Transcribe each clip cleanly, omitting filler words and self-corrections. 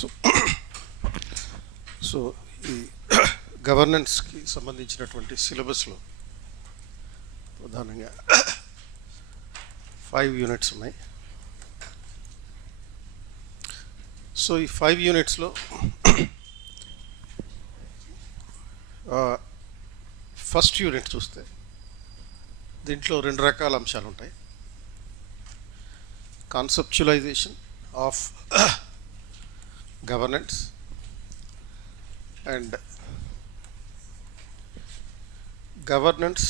So so ఈ గవర్నెన్స్కి సంబంధించినటువంటి సిలబస్లో ప్రధానంగా 5 యూనిట్స్ ఉన్నాయి. సో ఈ 5 యూనిట్స్లో ఫస్ట్ యూనిట్ చూస్తే దీంట్లో 2 రకాల అంశాలు ఉంటాయి. Conceptualisation of governance and governance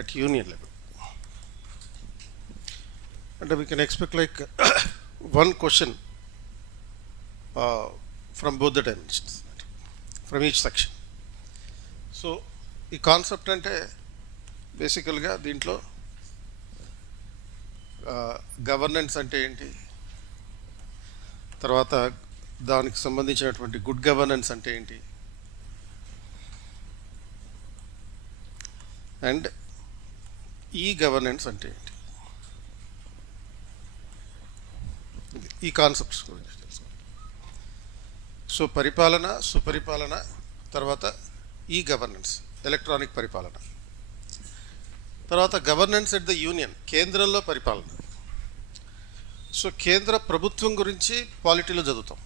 at union level. And we can expect like one question from both the dimensions, from each section. So ఈ కాన్సెప్ట్ అంటే బేసికల్గా దీంట్లో గవర్నెన్స్ అంటే ఏంటి, తర్వాత దానికి సంబంధించినటువంటి గుడ్ గవర్నెన్స్ అంటే ఏంటి, అండ్ ఈ గవర్నెన్స్ అంటే ఏంటి, ఈ కాన్సెప్ట్స్ గురించి తెలుసుకోవాలి. సో పరిపాలన, సుపరిపాలన, తర్వాత ఈ గవర్నెన్స్, ఎలక్ట్రానిక్ పరిపాలన, తర్వాత గవర్నెన్స్ ఎట్ ద యూనియన్, కేంద్రంలో పరిపాలన. సో కేంద్ర ప్రభుత్వం గురించి పాలిటీలో చదువుతాం,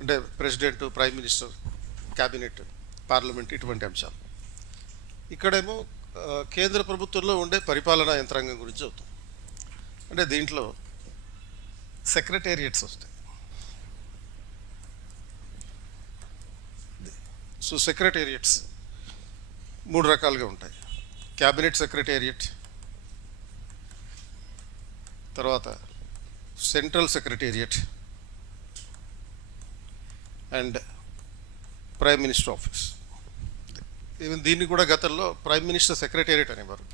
అంటే president, prime minister, cabinet, parliament, ఇటువంటి అంశాలు. ఇక్కడేమో కేంద్ర ప్రభుత్వంలో ఉండే పరిపాలనా యంత్రాంగం గురించి చదువుతాం. అంటే దీంట్లో సెక్రటేరియట్స్ వస్తాయి. సో సెక్రటేరియట్స్ 3 రకాలుగా ఉంటాయి. క్యాబినెట్ సెక్రటేరియట్, తర్వాత central secretariat and prime minister office. Even దీన్ని కూడా గతంలో ప్రైమ్ మినిస్టర్ సెక్రటేరియట్ అనేవారు.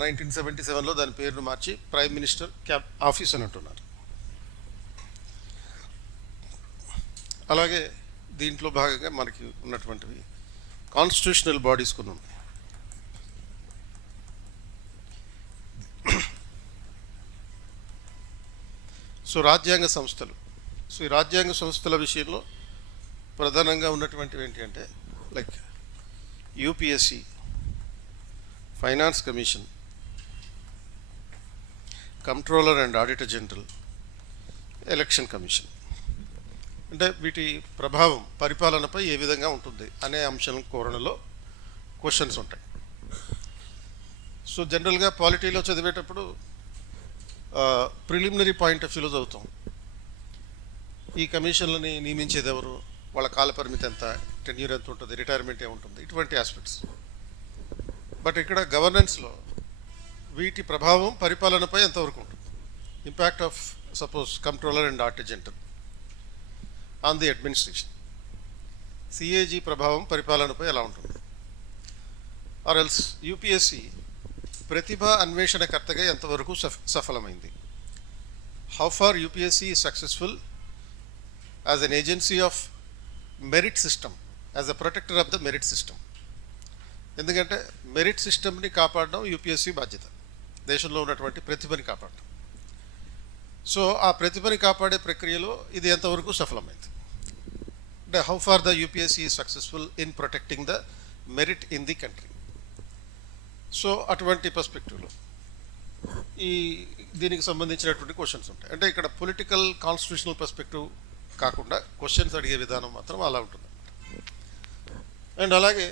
1977లో దాని పేరును మార్చి ప్రైమ్ మినిస్టర్ ఆఫీస్ అని అంటున్నారు. అలాగే దీంట్లో భాగంగా మనకి ఉన్నటువంటివి కాన్స్టిట్యూషనల్ బాడీస్ కొన్ని ఉన్నాయి. సో రాజ్యాంగ సంస్థలు. సో ఈ రాజ్యాంగ సంస్థల విషయంలో ప్రధానంగా ఉన్నటువంటివి ఏంటి అంటే like UPSC, finance commission, controller and auditor general, election commission. అంటే వీటి ప్రభావం పరిపాలనపై ఏ విధంగా ఉంటుంది అనే అంశం కోణంలో క్వశ్చన్స్ ఉంటాయి. సో జనరల్గా పాలిటీలో చదివేటప్పుడు ప్రిలిమినరీ పాయింట్ ఆఫ్ వ్యూలో చదువుతాం. ఈ కమిషన్లని నియమించేది ఎవరు, వాళ్ళ కాల పరిమితి ఎంత, టెన్యూర్ ఎంత ఉంటుంది, రిటైర్మెంట్ ఏముంటుంది, ఇటువంటి ఆస్పెక్ట్స్. బట్ ఇక్కడ గవర్నెన్స్లో వీటి ప్రభావం పరిపాలనపై ఎంతవరకు ఉంటుంది, impact of suppose controller and auditor general on the administration, CAG ప్రభావం పరిపాలనపై ఎలా ఉంటుంది, ఆర్ ఎల్స్ యూపీఎస్సి ప్రతిభా అన్వేషణకర్తగా ఎంతవరకు సఫలమైంది, how far UPSC is successful as an agency of merit system, as a protector of the merit system. ఎందుకంటే merit సిస్టమ్ని కాపాడడం యూపీఎస్సీ బాధ్యత, దేశంలో ఉన్నటువంటి ప్రతిభని కాపాడడం. సో ఆ ప్రతిభని కాపాడే ప్రక్రియలో ఇది ఎంతవరకు సఫలమైంది, అంటే how for the UPSC is successful in protecting the merit in the country. So అటువంటి పర్స్పెక్టివ్లో దీనికి సంబంధించినటువంటి క్వశ్చన్స్ ఉంటాయి. అంటే ఇక్కడ పొలిటికల్ కాన్స్టిట్యూషనల్ పర్స్పెక్టివ్ కాకుండా క్వశ్చన్స్ అడిగే విధానం మాత్రం అలా ఉంటుంది. అండ్ అలాగే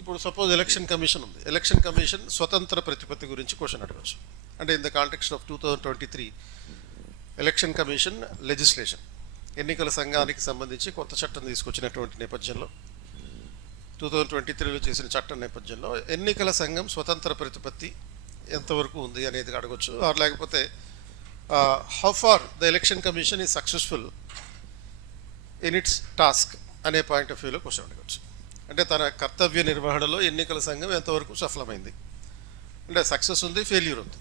ఇప్పుడు సపోజ్ ఎలక్షన్ కమిషన్ ఉంది. ఎలక్షన్ కమిషన్ స్వతంత్ర ప్రతిపత్తి గురించి క్వశ్చన్ అడగవచ్చు. అంటే in the context of 2023 election commission legislation, ఎన్నికల సంఘానికి సంబంధించి కొత్త చట్టం తీసుకొచ్చినటువంటి నేపథ్యంలో, 2023లో చేసిన చట్టం నేపథ్యంలో ఎన్నికల సంఘం స్వతంత్ర ప్రతిపత్తి ఎంతవరకు ఉంది అనేది అడగవచ్చు. లేకపోతే how for the election commission is successful in it's task అనే పాయింట్ ఆఫ్ వ్యూలో క్వశ్చన్ అడగవచ్చు. అంటే తన కర్తవ్య నిర్వహణలో ఎన్నికల సంఘం ఎంతవరకు సఫలమైంది, అంటే సక్సెస్ ఉంది, ఫెయిల్యూర్ ఉంది,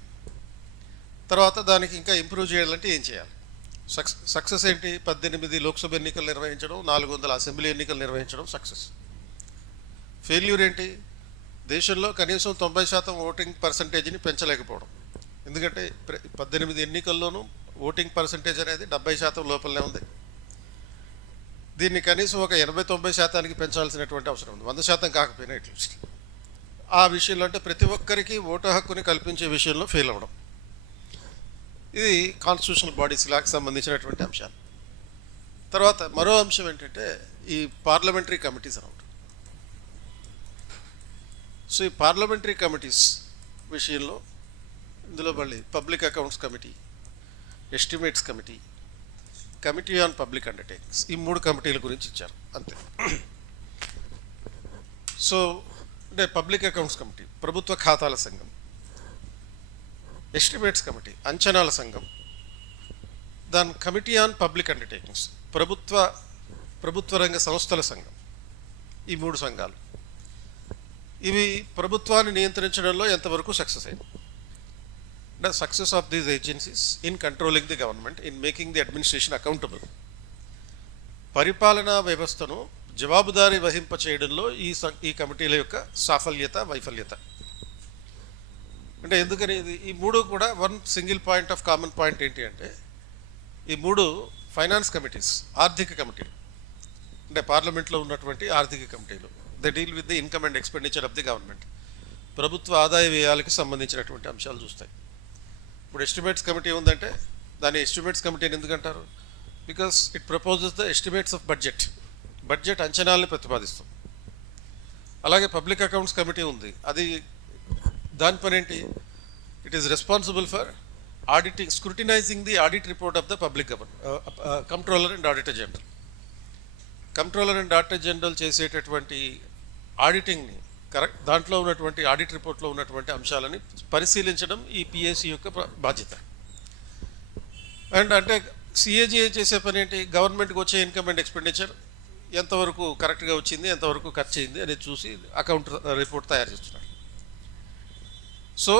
తర్వాత దానికి ఇంకా ఇంప్రూవ్ చేయాలంటే ఏం చేయాలి. సక్సెస్ ఏంటి, 18 లోక్సభ ఎన్నికలు నిర్వహించడం, 400 అసెంబ్లీ ఎన్నికలు నిర్వహించడం సక్సెస్. ఫెయిల్యూర్ ఏంటి, దేశంలో కనీసం 90% ఓటింగ్ పర్సంటేజ్ని పెంచలేకపోవడం. ఎందుకంటే 18 ఎన్నికల్లోనూ ఓటింగ్ పర్సంటేజ్ అనేది 70% లోపలనే ఉంది. దీన్ని కనీసం ఒక 80-90% పెంచాల్సినటువంటి అవసరం ఉంది, 100% కాకపోయినా అట్లీస్ట్. ఆ విషయంలో అంటే ప్రతి ఒక్కరికి ఓటు హక్కుని కల్పించే విషయంలో ఫెయిల్ అవ్వడం, ఇది కాన్స్టిట్యూషనల్ బాడీస్కి సంబంధించినటువంటి అంశాలు. తర్వాత మరో అంశం ఏంటంటే ఈ పార్లమెంటరీ కమిటీస్ అన్నమాట. సో ఈ పార్లమెంటరీ కమిటీస్ విషయంలో ఇందులో మళ్ళీ public accounts committee, estimates committee, committee on public undertakings, ఈ 3 కమిటీల గురించి ఇచ్చారు అంతే. సో అంటే పబ్లిక్ అకౌంట్స్ కమిటీ ప్రభుత్వ ఖాతాల సంఘం, ఎస్టిమేట్స్ కమిటీ అంచనాల సంఘం, దాని కమిటీ ఆన్ పబ్లిక్ అండర్టేకింగ్స్ ప్రభుత్వ రంగ సంస్థల సంఘం, ఈ 3 సంఘాలు ఇవి ప్రభుత్వాన్ని నియంత్రించడంలో ఎంతవరకు సక్సెస్ అయింది. The success of these agencies in controlling the government, in making the administration accountable. పరిపాలనా వ్యవస్థను జవాబుదారీ వహింప చేయడంలో ఈ కమిటీల యొక్క సాఫల్యత వైఫల్యత అంటే ఎందుకని ఈ 3 కూడా one single point of common point ఏంటి అంటే ఈ 3 ఫైనాన్స్ కమిటీస్, ఆర్థిక కమిటీలు, అంటే పార్లమెంట్లో ఉన్నటువంటి ఆర్థిక కమిటీలు. They deal with the income and expenditure of the government, ప్రభుత్వ ఆదాయ వ్యయాలకు సంబంధించినటువంటి అంశాలు చూస్తాయి. ఇప్పుడు ఎస్టిమేట్స్ కమిటీ ఉందంటే దాన్ని ఎస్టిమేట్స్ కమిటీని ఎందుకంటారు? Because it proposes the estimates of budget అంచనాలను ప్రతిపాదిస్తుంది. అలాగే పబ్లిక్ అకౌంట్స్ కమిటీ ఉంది, అది దాని పని ఏంటి? It is responsible for auditing, స్క్రూటినైజింగ్ the audit report of the public controller and auditor general. Controller and auditor general చేసేటటువంటి ఆడిటింగ్ని కరెక్ట్, దాంట్లో ఉన్నటువంటి ఆడిట్ రిపోర్ట్లో ఉన్నటువంటి అంశాలని పరిశీలించడం ఈ పిఎస్సి యొక్క బాధ్యత. అండ్ అంటే సిఏజీఏ చేసే పని ఏంటి? గవర్నమెంట్కి వచ్చే ఇన్కమ్ అండ్ ఎక్స్పెండిచర్ ఎంతవరకు కరెక్ట్గా వచ్చింది, ఎంతవరకు ఖర్చు అయింది అనేది చూసి అకౌంట్ రిపోర్ట్ తయారు చేస్తున్నారు. సో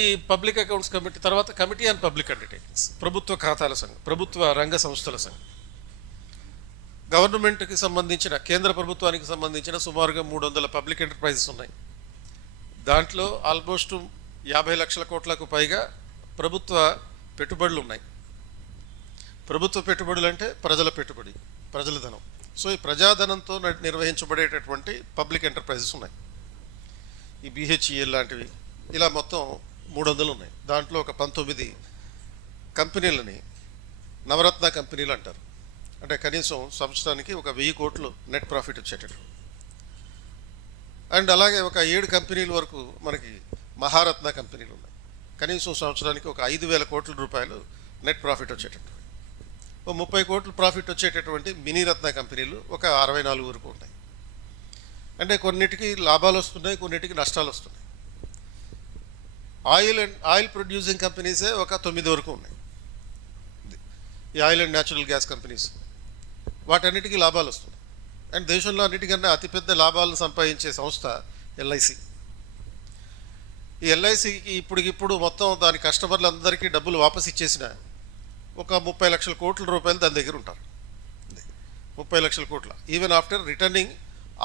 ఈ పబ్లిక్ అకౌంట్స్ కమిటీ తర్వాత కమిటీ ఆన్ పబ్లిక్ అండర్టేకింగ్స్, ప్రభుత్వ ఖాతాల సంఘం, ప్రభుత్వ రంగ సంస్థల సంఘం. గవర్నమెంట్కి సంబంధించిన, కేంద్ర ప్రభుత్వానికి సంబంధించిన సుమారుగా 300 పబ్లిక్ ఎంటర్ప్రైజెస్ ఉన్నాయి. దాంట్లో ఆల్మోస్ట్ 50 లక్షల కోట్లకు పైగా ప్రభుత్వ పెట్టుబడులు ఉన్నాయి. ప్రభుత్వ పెట్టుబడులు అంటే ప్రజల పెట్టుబడి, ప్రజల ధనం. సో ఈ ప్రజాధనంతో నిర్వహించబడేటటువంటి పబ్లిక్ ఎంటర్ప్రైజెస్ ఉన్నాయి. ఈ బిహెచ్ఈఎల్ లాంటివి ఇలా మొత్తం 300 ఉన్నాయి. దాంట్లో ఒక 19 కంపెనీలని నవరత్న కంపెనీలు అంటారు. అంటే కనీసం సంవత్సరానికి ఒక 1000 కోట్లు నెట్ ప్రాఫిట్ వచ్చేటట్టు. అండ్ అలాగే ఒక 7 కంపెనీల వరకు మనకి మహారత్న కంపెనీలు ఉన్నాయి, కనీసం సంవత్సరానికి ఒక 5,000 కోట్ల రూపాయలు నెట్ ప్రాఫిట్ వచ్చేటట్టు. ఒక 30 కోట్లు ప్రాఫిట్ వచ్చేటటువంటి మినీరత్న కంపెనీలు ఒక 64 వరకు ఉన్నాయి. అంటే కొన్నిటికి లాభాలు వస్తున్నాయి, కొన్నిటికి నష్టాలు వస్తున్నాయి. ఆయిల్ ప్రొడ్యూసింగ్ కంపెనీసే ఒక 9 వరకు ఉన్నాయి. ఈ oil and natural gas companies, వాటన్నిటికీ లాభాలు వస్తున్నాయి. అండ్ దేశంలో అన్నిటికన్నా అతిపెద్ద లాభాలను సంపాదించే సంస్థ ఎల్ఐసి. ఈ ఎల్ఐసికి ఇప్పటికిప్పుడు మొత్తం దాని కస్టమర్లందరికీ డబ్బులు వాపస్ ఇచ్చేసిన ఒక 30 లక్షల కోట్ల రూపాయలు దాని దగ్గర ఉంటారు. 30 లక్షల కోట్ల, even after returning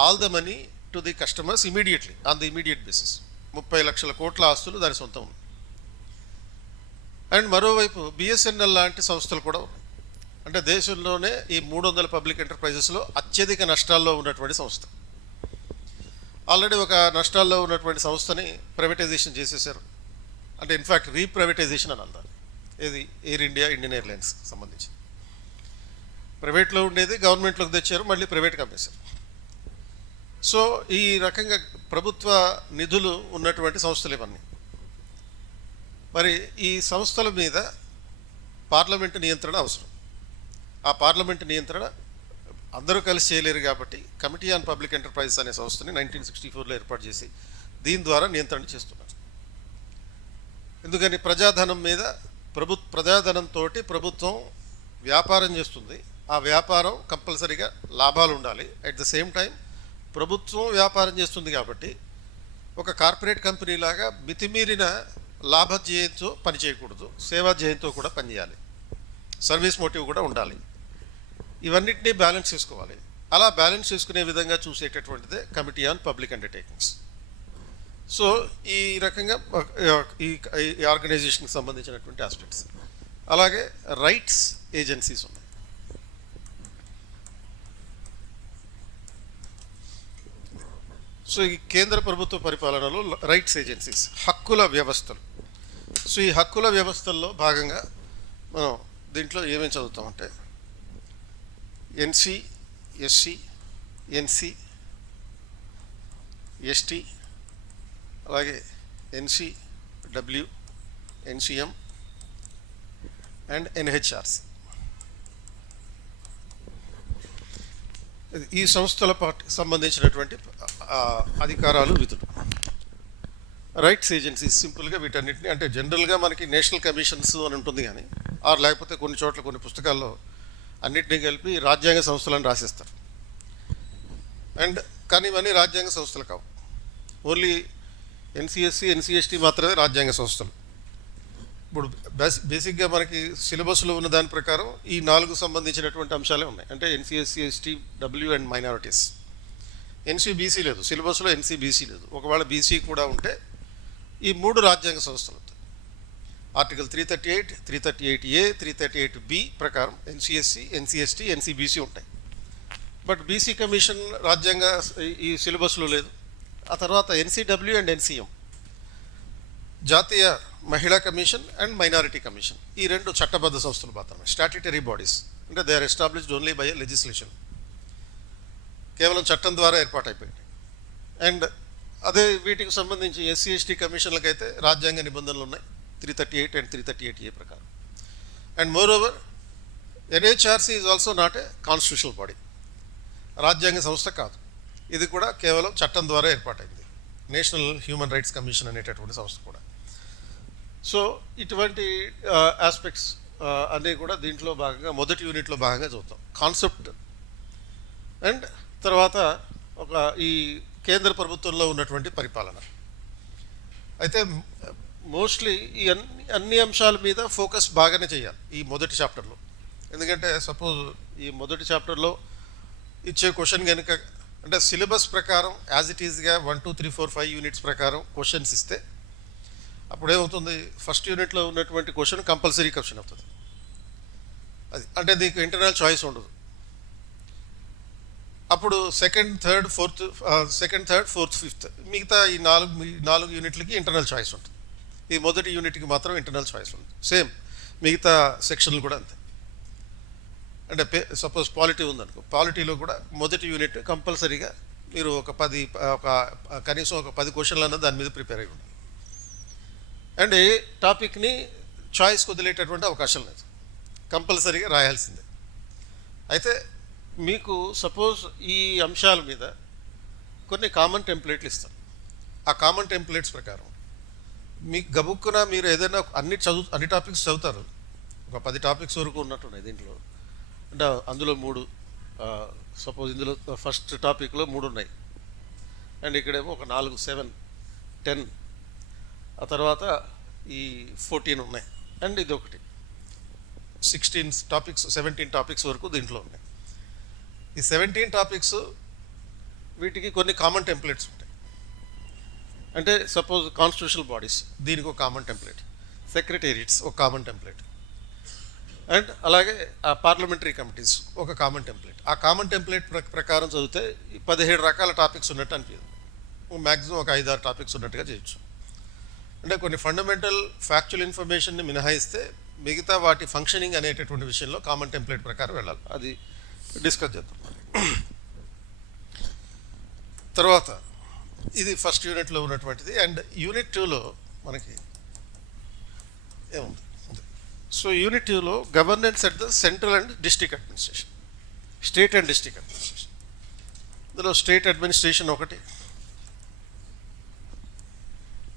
all the money to the customers immediately on the immediate basis. 30 లక్షల కోట్ల ఆస్తులు దాని సొంతం ఉంది. అండ్ మరోవైపు బిఎస్ఎన్ఎల్ లాంటి సంస్థలు కూడా ఉన్నాయి. అంటే దేశంలోనే ఈ 300 పబ్లిక్ ఎంటర్ప్రైజెస్లో అత్యధిక నష్టాల్లో ఉన్నటువంటి సంస్థ. ఆల్రెడీ ఒక నష్టాల్లో ఉన్నటువంటి సంస్థని ప్రైవేటైజేషన్ చేసేసారు. అంటే ఇన్ఫ్యాక్ట్ రీప్రైవేటైజేషన్ అని అంటారు. ఇది ఎయిర్ ఇండియా, ఇండియన్ ఎయిర్లైన్స్ సంబంధించి ప్రైవేట్లో ఉండేది గవర్నమెంట్లోకి తెచ్చారు, మళ్ళీ ప్రైవేట్గా అమ్మేశారు. సో ఈ రకంగా ప్రభుత్వ నిధులు ఉన్నటువంటి సంస్థలు ఇవన్నీ. మరి ఈ సంస్థల మీద పార్లమెంటు నియంత్రణ అవసరం. ఆ పార్లమెంటు నియంత్రణ అందరూ కలిసి చేయలేరు కాబట్టి కమిటీ ఆన్ పబ్లిక్ ఎంటర్ప్రైజెస్ అనే సంస్థని 1964లో ఏర్పాటు చేసి దీని ద్వారా నియంత్రణ చేస్తున్నారు. ఎందుకని ప్రజాధనం మీద ప్రజాధనంతో ప్రభుత్వం వ్యాపారం చేస్తుంది. ఆ వ్యాపారం కంపల్సరీగా లాభాలు ఉండాలి. అట్ ద సేమ్ టైం ప్రభుత్వం వ్యాపారం చేస్తుంది కాబట్టి ఒక కార్పొరేట్ కంపెనీ లాగా మితిమీరిన లాభధ్యేయంతో పని చేయకూడదు, సేవాధ్యేయంతో కూడా పనిచేయాలి, సర్వీస్ మోటివ్ కూడా ఉండాలి. ఇవన్నిటినీ బ్యాలెన్స్ చేసుకోవాలి. అలా బ్యాలెన్స్ చేసుకునే విధంగా చూసేటటువంటిదే committee on public undertakings. So ఈ రకంగా ఈ ఈ ఆర్గనైజేషన్కి సంబంధించినటువంటి ఆస్పెక్ట్స్. అలాగే రైట్స్ ఏజెన్సీస్ ఉన్నాయి. సో ఈ కేంద్ర ప్రభుత్వ పరిపాలనలో రైట్స్ ఏజెన్సీస్, హక్కుల వ్యవస్థలు. సో ఈ హక్కుల వ్యవస్థల్లో భాగంగా మనం దీంట్లో ఏమేమి చదువుతామంటే ఎన్సి, ఎస్సి, ఎన్సి, ఎస్టీ, అలాగే ఎన్సిడబ్ల్యూ, ఎన్సిఎం అండ్ ఎన్హెచ్ఆర్సి. ఈ సంస్థల సంబంధించినటువంటి అధికారాలు, విధులు. రైట్స్ ఏజెన్సీస్ సింపుల్గా వీటన్నిటిని, అంటే జనరల్గా మనకి నేషనల్ కమిషన్స్ అని ఉంటుంది కానీ లేకపోతే కొన్ని చోట్ల కొన్ని పుస్తకాల్లో అన్నిటినీ కలిపి రాజ్యాంగ సంస్థలను రాసేస్తారు. కానీ ఇవన్నీ రాజ్యాంగ సంస్థలు కావు. ఓన్లీ ఎన్సిఎస్సి, ఎన్సిఎస్టీ మాత్రమే రాజ్యాంగ సంస్థలు. ఇప్పుడు బేసిక్గా మనకి సిలబస్లో ఉన్న దాని ప్రకారం ఈ 4 సంబంధించినటువంటి అంశాలే ఉన్నాయి. అంటే NCSC, ST, W and minorities. NCBC లేదు సిలబస్లో, ఎన్సీబీసీ లేదు. ఒకవేళ బీసీ కూడా ఉంటే ఈ 3 రాజ్యాంగ సంస్థలు. ఆర్టికల్ 338, 338A, 338B ప్రకారం ఎన్సిఎస్సి, ఎన్సిఎస్టీ, ఎన్సీబీసీ ఉంటాయి. బట్ బీసీ కమిషన్ రాజ్యాంగ ఈ సిలబస్లో లేదు. ఆ తర్వాత ఎన్సీడబ్ల్యూ అండ్ ఎన్సీఎం, జాతీయ మహిళా కమిషన్ అండ్ మైనారిటీ కమిషన్, ఈ 2 చట్టబద్ధ సంస్థలు మాత్రమే, స్టాట్యుటరీ బాడీస్. అంటే they are established only by legislation, కేవలం చట్టం ద్వారా ఏర్పాటైపోయింది. అండ్ అదే వీటికి సంబంధించి ఎస్సీ, ఎస్టీ కమిషన్లకు అయితే రాజ్యాంగ నిబంధనలు ఉన్నాయి 338 అండ్ 338A ప్రకారం. And more over NHRC is also not a constitutional body, రాజ్యాంగ సంస్థ కాదు. ఇది కూడా కేవలం చట్టం ద్వారా ఏర్పాటైంది, నేషనల్ హ్యూమన్ రైట్స్ కమిషన్ అనేటటువంటి సంస్థ కూడా. సో ఇటువంటి ఆస్పెక్ట్స్ అన్నీ కూడా దీంట్లో భాగంగా మొదటి యూనిట్లో భాగంగా చూద్దాం. కాన్సెప్ట్ అండ్ తర్వాత ఈ కేంద్ర ప్రభుత్వంలో ఉన్నటువంటి పరిపాలన. అయితే మోస్ట్లీ ఈ అన్ని అంశాల మీద ఫోకస్ బాగానే చేయాలి ఈ మొదటి చాప్టర్లో. ఎందుకంటే సపోజ్ ఈ మొదటి చాప్టర్లో ఇచ్చే క్వశ్చన్ కనుక, అంటే సిలబస్ ప్రకారం యాజ్ ఇట్ ఈజ్గా 1, 2, 3, 4, 5 యూనిట్స్ ప్రకారం క్వశ్చన్స్ ఇస్తే అప్పుడేమవుతుంది, ఫస్ట్ యూనిట్లో ఉన్నటువంటి క్వశ్చన్ కంపల్సరీ క్వశ్చన్ అవుతుంది. అది అంటే నీకు ఇంటర్నల్ చాయిస్ ఉండదు. అప్పుడు సెకండ్, థర్డ్, ఫోర్త్, ఫిఫ్త్ మిగతా ఈ 4 యూనిట్లకి ఇంటర్నల్ చాయిస్ ఉంటుంది. ఈ మొదటి యూనిట్కి మాత్రం ఇంటర్నల్ చాయిస్ ఉంటుంది. సేమ్ మిగతా సెక్షన్లు కూడా అంతే. అంటే సపోజ్ పాలిటీ ఉందనుకో, పాలిటీలో కూడా మొదటి యూనిట్ కంపల్సరీగా మీరు కనీసం ఒక 10 క్వశ్చన్లు అన్నది దాని మీద ప్రిపేర్ అయి ఉండాలి. అండ్ ఏ టాపిక్ని చాయిస్కి వదిలేటటువంటి అవకాశం లేదు, కంపల్సరీగా రాయాల్సిందే. అయితే మీకు సపోజ్ ఈ అంశాల మీద కొన్ని కామన్ టెంప్లెట్లు ఇస్తాం. ఆ కామన్ టెంప్లెట్స్ ప్రకారం మీకు గబుక్కున మీరు ఏదైనా అన్ని టాపిక్స్ చదువుతారు. ఒక 10 టాపిక్స్ వరకు ఉన్నట్టున్నాయి దీంట్లో. అంటే అందులో 3, సపోజ్ ఇందులో ఫస్ట్ టాపిక్లో 3 ఉన్నాయి, అండ్ ఇక్కడేమో ఒక 4, 7, 10, ఆ తర్వాత ఈ 14 ఉన్నాయి, అండ్ ఇది ఒకటి 16 టాపిక్స్, 17 టాపిక్స్ వరకు దీంట్లో ఉన్నాయి. ఈ 17 టాపిక్స్ వీటికి కొన్ని కామన్ టెంప్లెట్స్ ఉంటాయి. అంటే సపోజ్ కాన్స్టిట్యూషనల్ బాడీస్, దీనికి ఒక కామన్ టెంప్లెట్, సెక్రటేరియట్స్ ఒక కామన్ టెంప్లెట్, అండ్ అలాగే పార్లమెంటరీ కమిటీస్ ఒక కామన్ టెంప్లెట్. ఆ కామన్ టెంప్లెట్ ప్రకారం చదివితే 17 రకాల టాపిక్స్ ఉన్నట్టు అనిపించదు. మ్యాక్సిమం ఒక 5-6 టాపిక్స్ ఉన్నట్టుగా చేయొచ్చు. అంటే కొన్ని ఫండమెంటల్ ఫ్యాక్చువల్ ఇన్ఫర్మేషన్ని మినహాయిస్తే మిగతా వాటి ఫంక్షనింగ్ అనేటటువంటి విషయంలో కామన్ టెంప్లెట్ ప్రకారం వెళ్ళాలి. అది డిస్కస్ చేద్దాం. తర్వాత ఇది ఫస్ట్ యూనిట్లో ఉన్నటువంటిది. అండ్ యూనిట్ 2లో మనకి ఏముంది? సో యూనిట్ 2లో governance at the central and district administration, state and district administration. ఇందులో స్టేట్ అడ్మినిస్ట్రేషన్ ఒకటి,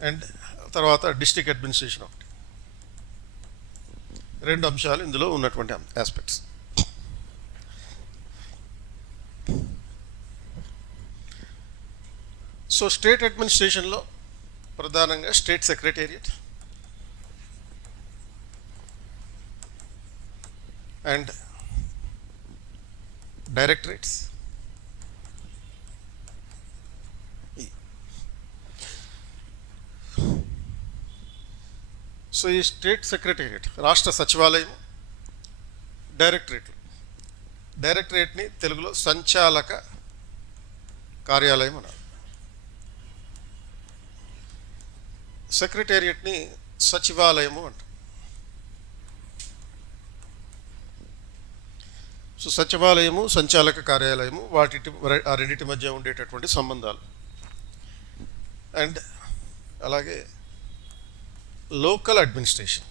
అండ్ తర్వాత డిస్ట్రిక్ట్ అడ్మినిస్ట్రేషన్ ఒకటి. 2 అంశాలు ఇందులో ఉన్నటువంటి ఆస్పెక్ట్స్. సో స్టేట్ అడ్మినిస్ట్రేషన్లో ప్రధానంగా state secretariat and directorates, so ఈ స్టేట్ సెక్రటేరియట్, రాష్ట్ర సచివాలయం, డైరెక్టరేట్ని తెలుగులో సంచాలక కార్యాలయం అన్నారు. సెక్రటేరియట్ని సచివాలయము అంటారు. సో సచివాలయము, సంచాలక కార్యాలయము, ఆ రెండింటి మధ్య ఉండేటటువంటి సంబంధాలు. అండ్ అలాగే లోకల్ అడ్మినిస్ట్రేషన్,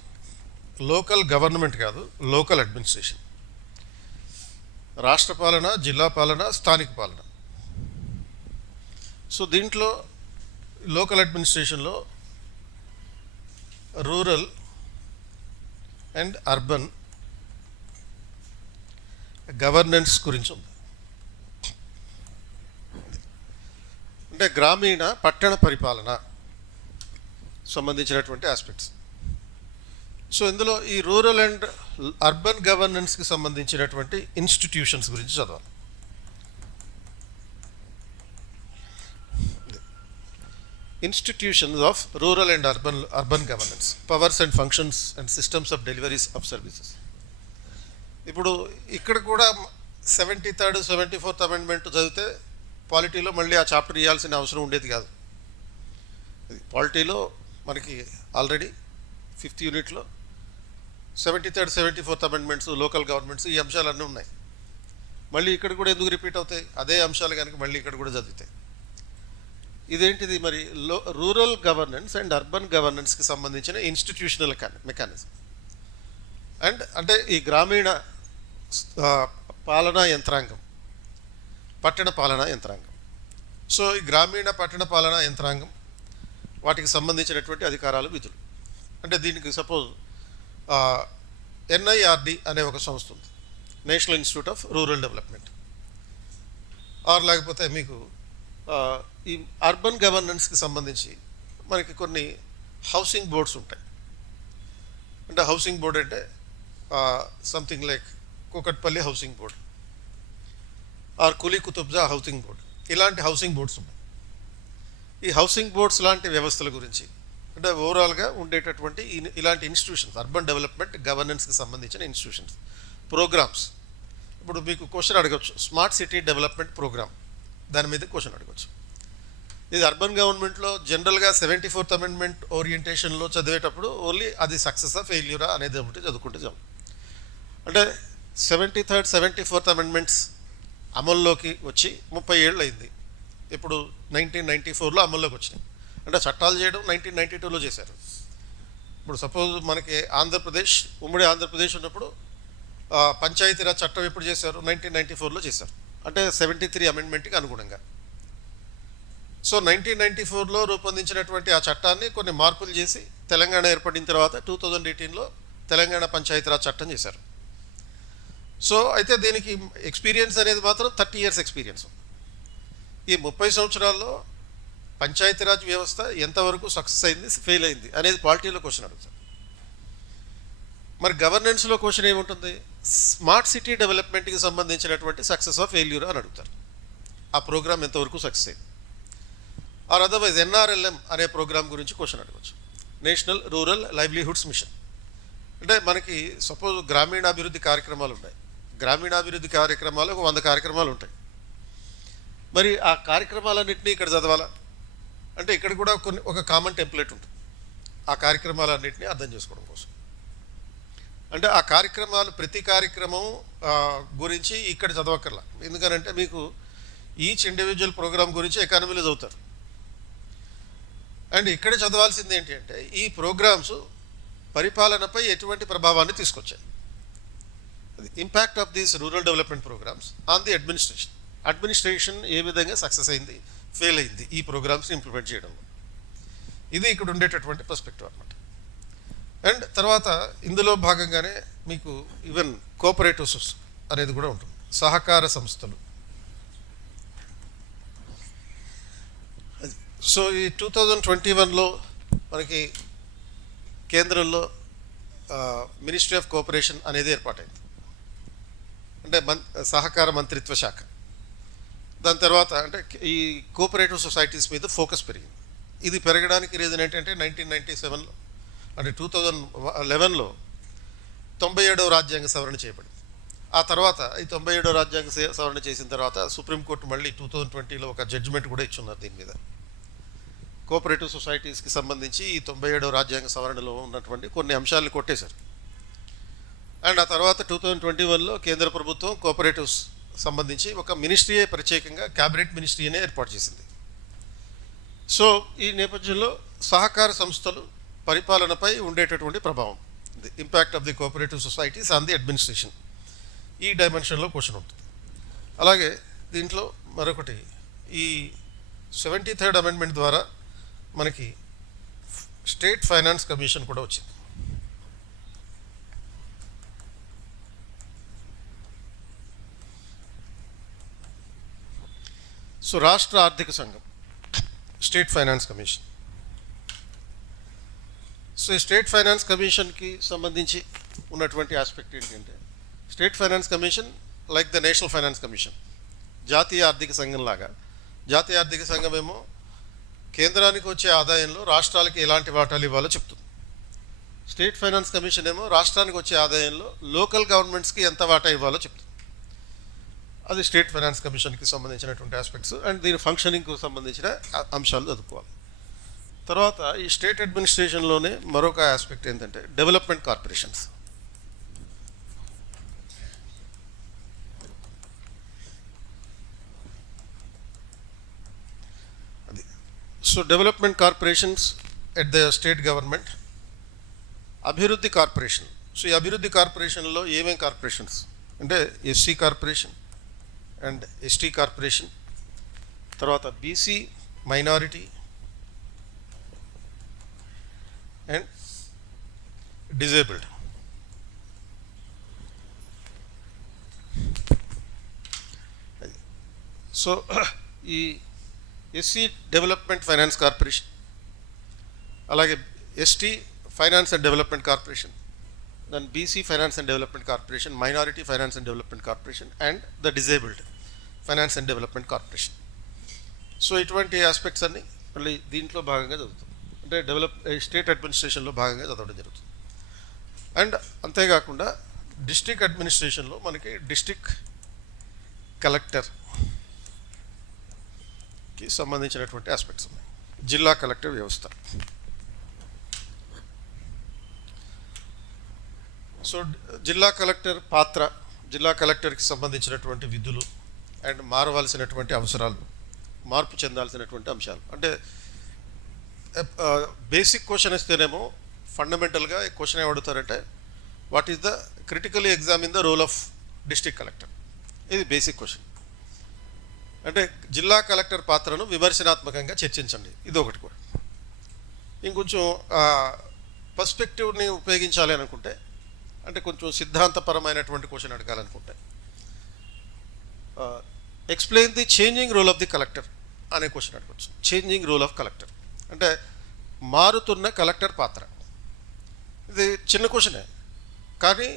లోకల్ గవర్నమెంట్ కాదు, లోకల్ అడ్మినిస్ట్రేషన్, రాష్ట్ర పాలన, జిల్లా పాలన, స్థానిక పాలన. సో దీంట్లో లోకల్ అడ్మినిస్ట్రేషన్లో రూరల్ అండ్ అర్బన్ గవర్నెన్స్ గురించి ఉంది. అంటే గ్రామీణ పట్టణ పరిపాలన సంబంధించినటువంటి ఆస్పెక్ట్స్. సో ఇందులో ఈ రూరల్ అండ్ అర్బన్ గవర్నెన్స్కి సంబంధించినటువంటి ఇన్స్టిట్యూషన్స్ గురించి చదవాలి. Institutions of rural and urban governance, powers and functions and systems of deliveries of services. ఇప్పుడు ఇక్కడ కూడా 73rd 74th అమెండ్మెంట్ చదివితే పాలిటీలో మళ్ళీ ఆ చాప్టర్ ఇవ్వాల్సిన అవసరం ఉండేది కాదు. పాలిటీలో మనకి ఆల్రెడీ 5th యూనిట్లో 73rd 74th amendments, local governments, ఈ అంశాలన్నీ ఉన్నాయి. మళ్ళీ ఇక్కడ కూడా ఎందుకు రిపీట్ అవుతాయి? అదే అంశాలు కనుక మళ్ళీ ఇక్కడ కూడా చదివితాయి. ఇదేంటిది మరి? రూరల్ గవర్నెన్స్ అండ్ అర్బన్ గవర్నెన్స్కి సంబంధించిన ఇన్స్టిట్యూషనల్ మెకానిజం. అండ్ అంటే ఈ గ్రామీణ పాలనా యంత్రాంగం, పట్టణ పాలనా యంత్రాంగం. సో ఈ గ్రామీణ పట్టణ పాలనా యంత్రాంగం, వాటికి సంబంధించినటువంటి అధికారాలు, విధులు. అంటే దీనికి సపోజ్ NIRD అనే ఒక సంస్థ ఉంది, national institute of rural development. Or లేకపోతే మీకు ఈ అర్బన్ గవర్నెన్స్కి సంబంధించి మనకి కొన్ని హౌసింగ్ బోర్డ్స్ ఉంటాయి. అంటే హౌసింగ్ బోర్డ్ అంటే something like Kukatpally housing board or Quli Qutubshah housing board, ఇలాంటి హౌసింగ్ బోర్డ్స్ ఉన్నాయి. ఈ హౌసింగ్ బోర్డ్స్ లాంటి వ్యవస్థల గురించి, అంటే ఓవరాల్గా ఉండేటటువంటి ఇలాంటి ఇన్స్టిట్యూషన్స్, అర్బన్ డెవలప్మెంట్ గవర్నెన్స్కి సంబంధించిన ఇన్స్టిట్యూషన్స్, ప్రోగ్రామ్స్. ఇప్పుడు మీకు క్వశ్చన్ అడగచ్చు, స్మార్ట్ సిటీ డెవలప్మెంట్ ప్రోగ్రామ్, దాని మీద క్వశ్చన్ అడగచ్చు. ఇది అర్బన్ గవర్నమెంట్లో జనరల్గా 74th అమెండ్మెంట్ ఓరియంటేషన్లో చదివేటప్పుడు ఓన్లీ అది సక్సెసా ఫెయిల్యూరా అనేది ఒకటి చదువుకుంటే చాలు. అంటే 73rd 74th అమెండ్మెంట్స్ అమల్లోకి వచ్చి 30 ఏళ్ళు అయింది. ఇప్పుడు 1994లో అమల్లోకి వచ్చినాయి. అంటే చట్టాలు చేయడం 1992లో చేశారు. ఇప్పుడు సపోజ్ మనకి ఆంధ్రప్రదేశ్, ఉమ్మడి ఆంధ్రప్రదేశ్ ఉన్నప్పుడు పంచాయతీరాజ్ చట్టం ఎప్పుడు చేశారు? 1994లో చేశారు. అంటే 73 అమెండ్మెంట్కి అనుగుణంగా. సో 1994లో రూపొందించినటువంటి ఆ చట్టాన్ని కొన్ని మార్పులు చేసి తెలంగాణ ఏర్పడిన తర్వాత 2018లో తెలంగాణ పంచాయతీరాజ్ చట్టం చేశారు. సో అయితే దీనికి ఎక్స్పీరియన్స్ అనేది మాత్రం 30 years ఎక్స్పీరియన్స్. ఈ 30 సంవత్సరాల్లో పంచాయతీరాజ్ వ్యవస్థ ఎంతవరకు సక్సెస్ అయింది, ఫెయిల్ అయింది అనేది పాలిటీలో క్వశ్చన్ అడుగుతారు. మరి గవర్నెన్స్లో క్వశ్చన్ ఏముంటుంది? స్మార్ట్ సిటీ డెవలప్మెంట్కి సంబంధించినటువంటి సక్సెస్ ఆఫ్ ఫెయిల్యూర్ అని అడుగుతారు. ఆ ప్రోగ్రామ్ ఎంతవరకు సక్సెస్ అయింది. ఆర్ అదర్వైజ్ NRLM అనే ప్రోగ్రామ్ గురించి క్వశ్చన్ అడగవచ్చు, నేషనల్ రూరల్ లైవ్లీహుడ్స్ మిషన్. అంటే మనకి సపోజ్ గ్రామీణాభివృద్ధి కార్యక్రమాలు ఉన్నాయి. గ్రామీణాభివృద్ధి కార్యక్రమాలు ఒక 100 కార్యక్రమాలు ఉంటాయి. మరి ఆ కార్యక్రమాలన్నింటినీ ఇక్కడ చదవాలా అంటే ఇక్కడ కూడా ఒక కామన్ టెంప్లెట్ ఉంటుంది ఆ కార్యక్రమాలన్నింటినీ అర్థం చేసుకోవడం కోసం. అంటే ఆ కార్యక్రమాలు, ప్రతి కార్యక్రమం గురించి ఇక్కడ చదవక్కర్లా. ఎందుకనంటే మీకు ఈచ్ ఇండివిజువల్ ప్రోగ్రామ్ గురించి ఎకానమీలో చదువుతారు. అండ్ ఇక్కడ చదవాల్సింది ఏంటి అంటే ఈ ప్రోగ్రామ్స్ పరిపాలనపై ఎటువంటి ప్రభావాన్ని తీసుకొచ్చాయి, impact of these rural development programmes on the administration ఏ విధంగా సక్సెస్ అయింది, ఫెయిల్ అయింది ఈ ప్రోగ్రామ్స్ని ఇంప్లిమెంట్ చేయడంలో. ఇది ఇక్కడ ఉండేటటువంటి పర్స్పెక్టివ్ అనమాట. అండ్ తర్వాత ఇందులో భాగంగానే మీకు ఈవెన్ కోఆపరేటివ్స్ అనేది కూడా ఉంటుంది, సహకార సంస్థలు. సో ఈ 2021లో మనకి కేంద్రంలో మినిస్ట్రీ ఆఫ్ కోఆపరేషన్ అనేది ఏర్పాటైంది, అంటే సహకార మంత్రిత్వ శాఖ. దాని తర్వాత అంటే ఈ కోఆపరేటివ్ సొసైటీస్ మీద ఫోకస్ పెరిగింది. ఇది పెరగడానికి రీజన్ ఏంటంటే 1997లో అంటే 2011లో 97వ రాజ్యాంగ సవరణ చేయబడింది. ఆ తర్వాత ఈ 97వ రాజ్యాంగ సవరణ చేసిన తర్వాత సుప్రీంకోర్టు మళ్ళీ 2020లో ఒక జడ్జిమెంట్ కూడా ఇచ్చున్నారు దీని మీద. కోఆపరేటివ్ సొసైటీస్కి సంబంధించి ఈ 97వ రాజ్యాంగ సవరణలో ఉన్నటువంటి కొన్ని అంశాలను కొట్టేశారు. అండ్ ఆ తర్వాత 2021లో కేంద్ర ప్రభుత్వం కోఆపరేటివ్స్ సంబంధించి ఒక మినిస్ట్రీయే ప్రత్యేకంగా క్యాబినెట్ మినిస్ట్రీనే ఏర్పాటు చేసింది. సో ఈ నేపథ్యంలో సహకార సంస్థలు పరిపాలనపై ఉండేటటువంటి ప్రభావం, the impact of the cooperative societies on the administration, ఈ డైమెన్షన్లో క్వశ్చన్ ఉంటుంది. అలాగే దీంట్లో మరొకటి, ఈ 73rd అమెండ్మెంట్ ద్వారా మనకి స్టేట్ ఫైనాన్స్ కమిషన్ కూడా వచ్చింది. సో రాష్ట్ర ఆర్థిక సంఘం, స్టేట్ ఫైనాన్స్ కమిషన్. సో ఈ స్టేట్ ఫైనాన్స్ కమిషన్కి సంబంధించి ఉన్నటువంటి ఆస్పెక్ట్ ఏంటంటే, state finance commission like the national finance commission, జాతీయ ఆర్థిక సంఘం లాగా. జాతీయ ఆర్థిక సంఘం ఏమో కేంద్రానికి వచ్చే ఆదాయంలో రాష్ట్రాలకి ఎలాంటి వాటాలు ఇవ్వాలో చెప్తుంది. స్టేట్ ఫైనాన్స్ కమిషన్ ఏమో రాష్ట్రానికి వచ్చే ఆదాయంలో లోకల్ గవర్నమెంట్స్కి ఎంత వాటా ఇవ్వాలో చెప్తుంది. అది స్టేట్ ఫైనాన్స్ కమిషన్కి సంబంధించినటువంటి ఆస్పెక్ట్స్ అండ్ దీని ఫంక్షనింగ్కు సంబంధించిన అంశాలు చదువుకోవాలి. తర్వాత ఈ స్టేట్ అడ్మినిస్ట్రేషన్లోనే మరొక ఆస్పెక్ట్ ఏంటంటే డెవలప్మెంట్ కార్పొరేషన్స్. అది so development corporations at the state government. అభివృద్ధి కార్పొరేషన్. సో ఈ అభివృద్ధి కార్పొరేషన్లో ఏమేం కార్పొరేషన్స్ అంటే SC corporation and ST corporation, తర్వాత BC, minority and disabled. So ఈ ఎస్సీ డెవలప్మెంట్ ఫైనాన్స్ కార్పొరేషన్, అలాగే ST finance and development corporation, then BC finance and development corporation, minority finance and development corporation and the disabled finance and development corporation. So ఇటువంటి aspects అన్ని మళ్ళీ దీంట్లో భాగంగా చదువుతాం, అంటే state అడ్మినిస్ట్రేషన్లో భాగంగా చదవడం జరుగుతుంది. అండ్ అంతేకాకుండా డిస్ట్రిక్ట్ అడ్మినిస్ట్రేషన్లో మనకి డిస్ట్రిక్ట్ కలెక్టర్కి సంబంధించినటువంటి ఆస్పెక్ట్స్ ఉన్నాయి. జిల్లా కలెక్టర్ వ్యవస్థ. సో జిల్లా కలెక్టర్ పాత్ర, జిల్లా కలెక్టర్కి సంబంధించినటువంటి విధులు అండ్ మారవలసినటువంటి అవసరాలు, మార్పు చెందాల్సినటువంటి అంశాలు. అంటే బేసిక్ క్వశ్చన్ ఇస్తేనేమో ఫండమెంటల్గా క్వశ్చన్ ఏం అడుగుతారంటే what is the critically examine the role of district collector. ఇది బేసిక్ క్వశ్చన్. అంటే జిల్లా కలెక్టర్ పాత్రను విమర్శనాత్మకంగా చర్చించండి, ఇది ఒకటి కూడా. ఇంకొంచెం పర్స్పెక్టివ్ని ఉపయోగించాలి అనుకుంటే, అంటే కొంచెం సిద్ధాంతపరమైనటువంటి క్వశ్చన్ అడగాలనుకుంటే, explain the changing role of the collector అనే క్వశ్చన్ అడగచ్చు. చేంజింగ్ రోల్ ఆఫ్ కలెక్టర్ అంటే మారుతున్న కలెక్టర్ పాత్ర. ఇది చిన్న క్వశ్చనే, కానీ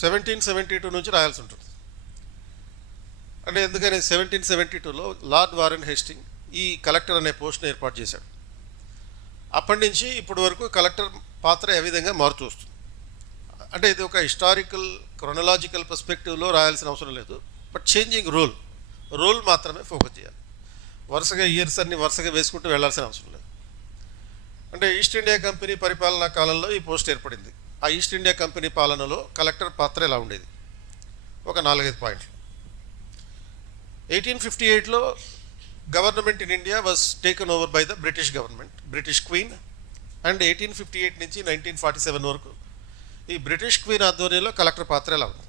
1772 నుంచి రాయాల్సి ఉంటుంది. అంటే ఎందుకని 1772లో లార్డ్ వారెన్ హేస్టింగ్ ఈ కలెక్టర్ అనే పోస్ట్ని ఏర్పాటు చేశాడు. అప్పటి నుంచి ఇప్పటి వరకు కలెక్టర్ పాత్ర ఏ విధంగా మారుతూ వస్తుంది. అంటే ఇది ఒక హిస్టారికల్ క్రొనలాజికల్ పర్స్పెక్టివ్లో రాయాల్సిన అవసరం లేదు, బట్ చేంజింగ్ రోల్ మాత్రమే ఫోకస్ చేయాలి. వరుసగా ఇయర్స్ అన్ని వరుసగా వేసుకుంటూ వెళ్లాల్సిన అవసరం లేదు. అంటే ఈస్ట్ ఇండియా కంపెనీ పరిపాలనా కాలంలో ఈ పోస్ట్ ఏర్పడింది. ఆ ఈస్ట్ ఇండియా కంపెనీ పాలనలో కలెక్టర్ పాత్ర ఎలా ఉండేది, ఒక 4-5 పాయింట్లు. 1858లో government in India was taken over by the British government, British queen. And 1858 నుంచి 1947 వరకు ఈ బ్రిటిష్ క్వీన్ ఆధ్వర్యంలో కలెక్టర్ పాత్ర ఎలా ఉంది.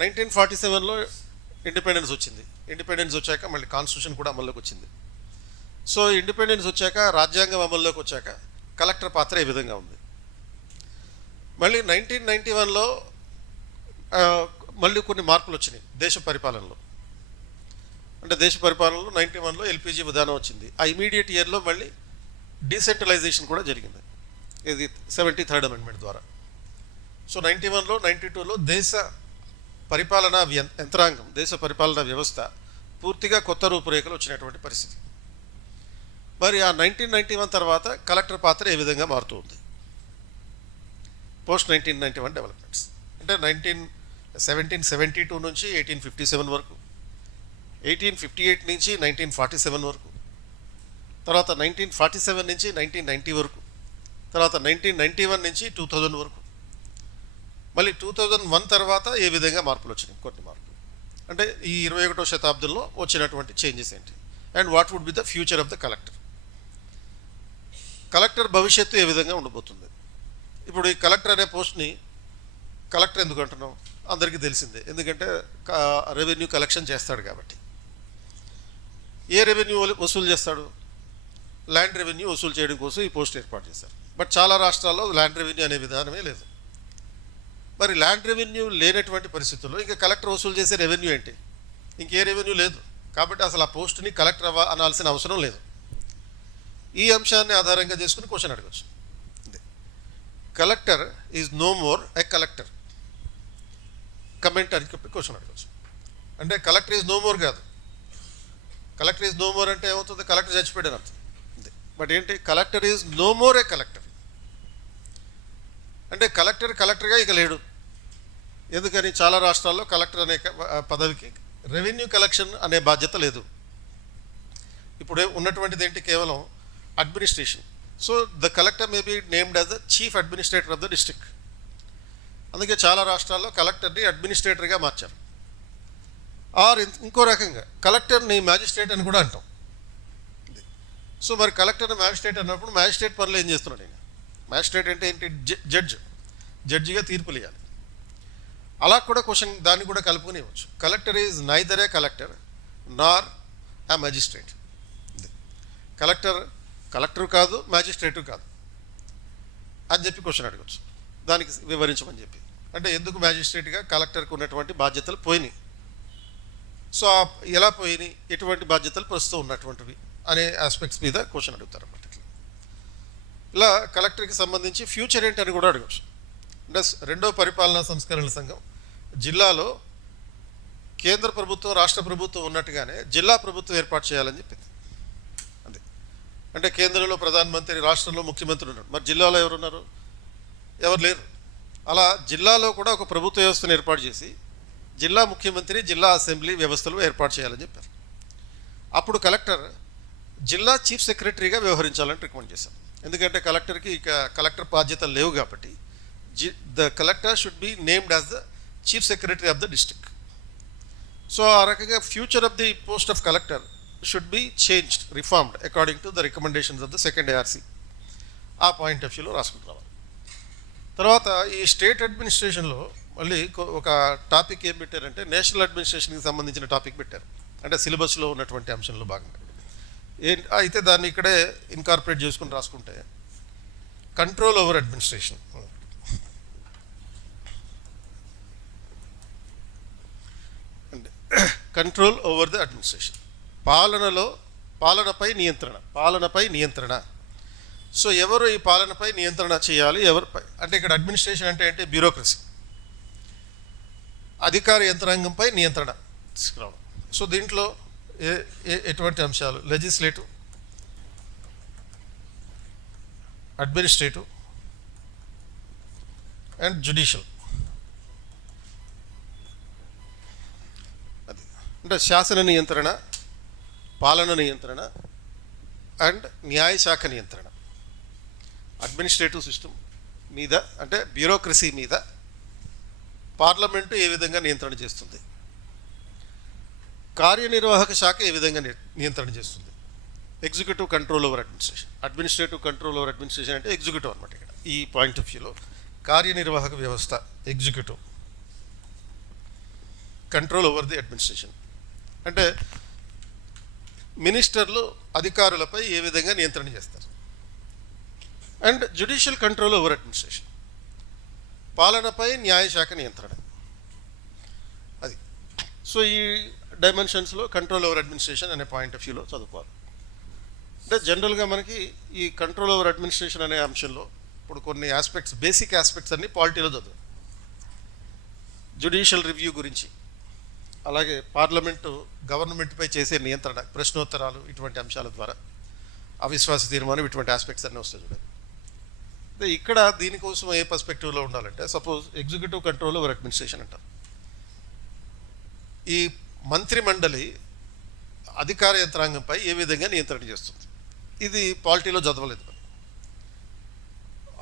1947లో ఇండిపెండెన్స్ వచ్చింది. ఇండిపెండెన్స్ వచ్చాక మళ్ళీ కాన్స్టిట్యూషన్ కూడా అమల్లోకి వచ్చింది. సో ఇండిపెండెన్స్ వచ్చాక, రాజ్యాంగం అమల్లోకి వచ్చాక కలెక్టర్ పాత్ర ఏ విధంగా ఉంది. మళ్ళీ 1991లో మళ్ళీ కొన్ని మార్పులు వచ్చినాయి దేశ పరిపాలనలో. అంటే దేశ పరిపాలనలో 91లో ఎల్పిజి విధానం వచ్చింది. ఆ ఇమీడియట్ ఇయర్లో మళ్ళీ డీసెంట్రలైజేషన్ కూడా జరిగింది, ఇది 73rd అమెండ్మెంట్ ద్వారా. సో 91లో 92లో దేశ పరిపాలనా యంత్రాంగం, దేశ పరిపాలనా వ్యవస్థ పూర్తిగా కొత్త రూపురేఖలు వచ్చినటువంటి పరిస్థితి. మరి ఆ 1991 తర్వాత కలెక్టర్ పాత్ర ఏ విధంగా మారుతుంది? పోస్ట్ 1991 డెవలప్మెంట్స్ అంటే 1772 నుంచి 1857 వరకు, 1858 నుంచి 1947 వరకు, తర్వాత 1947 నుంచి 1990 వరకు, తర్వాత 1991 నుంచి 2000 వరకు, మళ్ళీ 2001 తర్వాత ఏ విధంగా మార్పులు వచ్చినాయి? కొన్ని మార్పులు అంటే ఈ 21వ శతాబ్దంలో వచ్చినటువంటి చేంజెస్ ఏంటి? And what would be the future of the collector? Collector భవిష్యత్తు ఏ విధంగా ఉండబోతుంది? ఇప్పుడు ఈ కలెక్టర్ అనే పోస్ట్ని కలెక్టర్ ఎందుకు అంటున్నాం? అందరికీ తెలిసిందే, ఎందుకంటే రెవెన్యూ కలెక్షన్ చేస్తాడు కాబట్టి. ఏ రెవెన్యూ వసూలు చేస్తాడు? ల్యాండ్ రెవెన్యూ వసూలు చేయడం కోసం ఈ పోస్ట్ ఏర్పాటు చేశారు. బట్ చాలా రాష్ట్రాల్లో ల్యాండ్ రెవెన్యూ అనే విధానమే లేదు. మరి ల్యాండ్ రెవెన్యూ లేనటువంటి పరిస్థితుల్లో ఇంకా కలెక్టర్ వసూలు చేసే రెవెన్యూ ఏంటి? ఇంకే రెవెన్యూ లేదు. కాబట్టి అసలు ఆ పోస్టుని కలెక్టర్ అనాల్సిన అవసరం లేదు. ఈ అంశాన్ని ఆధారంగా చేసుకుని క్వశ్చన్ అడగచ్చు. Collector is no more a collector comment అని చెప్పి క్వశ్చన్ అడగచ్చు. అంటే కలెక్టర్ ఈజ్ నో మోర్ కాదు. కలెక్టర్ ఈజ్ నో మోర్ అంటే ఏమవుతుంది? కలెక్టర్ చచ్చిపోయాడు అర్థం. బట్ ఏంటి? Collector is no more a collector అంటే కలెక్టర్గా ఇక లేడు. ఎందుకని? చాలా రాష్ట్రాల్లో కలెక్టర్ అనే పదవికి రెవెన్యూ కలెక్షన్ అనే బాధ్యత లేదు. ఇప్పుడు ఉన్నటువంటిది ఏంటి? కేవలం administration. So the collector may be named as the chief administrator of the district. అందుకే చాలా రాష్ట్రాల్లో కలెక్టర్ని అడ్మినిస్ట్రేటర్గా మార్చారు. ఆర్ ఇంకో రకంగా కలెక్టర్ని మ్యాజిస్ట్రేట్ అని కూడా అంటాం. సో మరి కలెక్టర్ని మ్యాజిస్ట్రేట్ అన్నప్పుడు మ్యాజిస్ట్రేట్ పనులు ఏం చేస్తున్నాడు ఆయన? మ్యాజిస్ట్రేట్ అంటే ఏంటి? జడ్జిగా తీర్పులు ఇవ్వాలి. అలా కూడా క్వశ్చన్ దాన్ని కూడా కలుపుకొని ఇవ్వచ్చు. Collector is neither A collector నార్ ఆ మ్యాజిస్ట్రేట్. కలెక్టర్ కాదు, మ్యాజిస్ట్రేటు కాదు అని చెప్పి క్వశ్చన్ అడగచ్చు. దానికి వివరించమని చెప్పి. అంటే ఎందుకు మ్యాజిస్ట్రేట్గా కలెక్టర్కి ఉన్నటువంటి బాధ్యతలు పోయినాయి? సో ఎలా పోయినాయి, ఎటువంటి బాధ్యతలు ప్రస్తుతం ఉన్నటువంటివి అనే ఆస్పెక్ట్స్ మీద క్వశ్చన్ అడుగుతారు అన్నమాట. ఇలా కలెక్టర్కి సంబంధించి ఫ్యూచర్ ఏంటని కూడా అడగచ్చు. అంటే రెండో పరిపాలనా సంస్కరణల సంఘం జిల్లాలో కేంద్ర ప్రభుత్వం, రాష్ట్ర ప్రభుత్వం ఉన్నట్టుగానే జిల్లా ప్రభుత్వం ఏర్పాటు చేయాలని చెప్పింది. అదే అంటే కేంద్రంలో ప్రధానమంత్రి, రాష్ట్రంలో ముఖ్యమంత్రి ఉన్నాడు. మరి జిల్లాలో ఎవరున్నారు? ఎవరు లేరు. అలా జిల్లాలో కూడా ఒక ప్రభుత్వ వ్యవస్థను ఏర్పాటు చేసి జిల్లా ముఖ్యమంత్రి, జిల్లా అసెంబ్లీ వ్యవస్థలు ఏర్పాటు చేయాలని చెప్పారు. అప్పుడు కలెక్టర్ జిల్లా చీఫ్ సెక్రటరీగా వ్యవహరించాలని రికమెండ్ చేశారు. ఎందుకంటే కలెక్టర్కి ఇక కలెక్టర్ బాధ్యతలు లేవు కాబట్టి the collector should be named as the chief secretary of the district. So ఆ రకంగా future of the post of collector should be changed, reformed according to the recommendations of the second ARC. ఆ point of వ్యూలో రాసుకుంటున్నాం. తర్వాత ఈ state అడ్మినిస్ట్రేషన్లో మళ్ళీ ఒక topic ఏం పెట్టారంటే నేషనల్ అడ్మినిస్ట్రేషన్కి సంబంధించిన టాపిక్ పెట్టారు. అంటే సిలబస్లో ఉన్నటువంటి అంశంలో భాగంగా అయితే దాన్ని ఇక్కడే ఇన్కార్పొరేట్ చేసుకుని రాసుకుంటే control over administration. Control over the administration, పాలనపై నియంత్రణ. సో ఎవరు ఈ పాలనపై నియంత్రణ చేయాలి? ఎవరిపై అంటే ఇక్కడ అడ్మినిస్ట్రేషన్ అంటే ఏంటి? బ్యూరోక్రసీ, అధికార యంత్రాంగంపై నియంత్రణ తీసుకురావడం. సో దీంట్లో ఎటువంటి అంశాలు? Legislative, administrative and judicial. అది అంటే శాసన నియంత్రణ, పాలన నియంత్రణ అండ్ న్యాయశాఖ నియంత్రణ. అడ్మినిస్ట్రేటివ్ సిస్టమ్ మీద అంటే బ్యూరోక్రసీ మీద పార్లమెంటు ఏ విధంగా నియంత్రణ చేస్తుంది, కార్యనిర్వాహక శాఖ ఏ విధంగా నియంత్రణ చేస్తుంది, executive control over administration. Administrative control over administration అంటే ఎగ్జిక్యూటివ్ అనమాట. ఇక్కడ ఈ పాయింట్ ఆఫ్ వ్యూలో కార్యనిర్వాహక వ్యవస్థ executive, control over the administration అంటే మినిస్టర్లు అధికారులపై ఏ విధంగా నియంత్రణ చేస్తారు. And judicial control over administration, పాలనపై న్యాయశాఖ నియంత్రణ. అది సో ఈ డైమెన్షన్స్లో కంట్రోల్ ఓవర్ అడ్మినిస్ట్రేషన్ అనే పాయింట్ ఆఫ్ వ్యూలో చదువుకోవాలి. అంటే జనరల్గా మనకి ఈ కంట్రోల్ ఓవర్ అడ్మినిస్ట్రేషన్ అనే అంశంలో ఇప్పుడు కొన్ని ఆస్పెక్ట్స్, బేసిక్ ఆస్పెక్ట్స్ అన్ని పాలిటీలో చదువు. జ్యుడిషియల్ రివ్యూ గురించి, అలాగే పార్లమెంటు గవర్నమెంట్పై చేసే నియంత్రణ, ప్రశ్నోత్తరాలు, ఇటువంటి అంశాల ద్వారా. అవిశ్వాస తీర్మానం, ఇటువంటి ఆస్పెక్ట్స్ అన్నీ వస్తాయి చూడండి. ఇక్కడ దీనికోసం ఏ పర్స్పెక్టివ్లో ఉండాలంటే, suppose executive control over administration అంటారు. ఈ మంత్రి మండలి అధికార యంత్రాంగంపై ఏ విధంగా నియంత్రణ చేస్తుంది, ఇది పాలిటీలో చదవలేదు.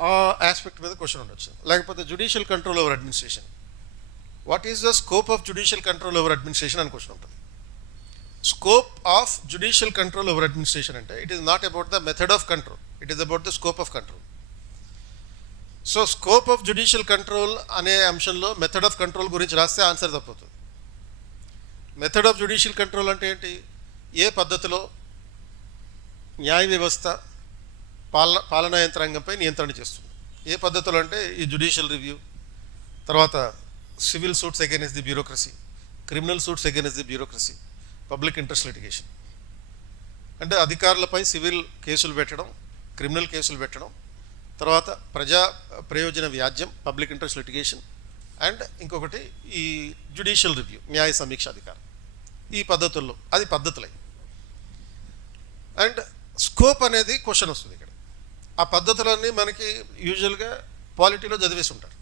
ఆ ఆస్పెక్ట్ మీద క్వశ్చన్ ఉండొచ్చు. లేకపోతే judicial control over administration, what is the scope of judicial control over administration అని క్వశ్చన్ ఉంటుంది. Scope of judicial control over administration అంటే it is not about the method of control, it is about the scope of control. So scope of judicial control అనే అంశంలో method of control గురించి రాస్తే answer తప్పుతుంది. Method of judicial control అంటే ఏంటి? ఏ పద్ధతిలో న్యాయ వ్యవస్థ పాలనా యంత్రాంగంపై నియంత్రణ చేస్తుంది. ఏ పద్ధతులు అంటే ఈ జ్యుడిషియల్ రివ్యూ, తర్వాత civil suits against the bureaucracy, criminal suits against the bureaucracy, public interest litigation. అంటే అధికారులపై సివిల్ కేసులు పెట్టడం, క్రిమినల్ కేసులు పెట్టడం, తర్వాత ప్రజా ప్రయోజన వ్యాజ్యం, పబ్లిక్ ఇంట్రెస్ట్ లిటిగేషన్, అండ్ ఇంకొకటి ఈ జ్యుడిషియల్ రివ్యూ, న్యాయ సమీక్ష అధికారం. ఈ పద్ధతుల్లో అది పద్ధతులై. అండ్ స్కోప్ అనేది క్వశ్చన్ వస్తుంది ఇక్కడ. ఆ పద్ధతులన్నీ మనకి యూజువల్గా పాలిటీలో చదివేసి ఉంటారు.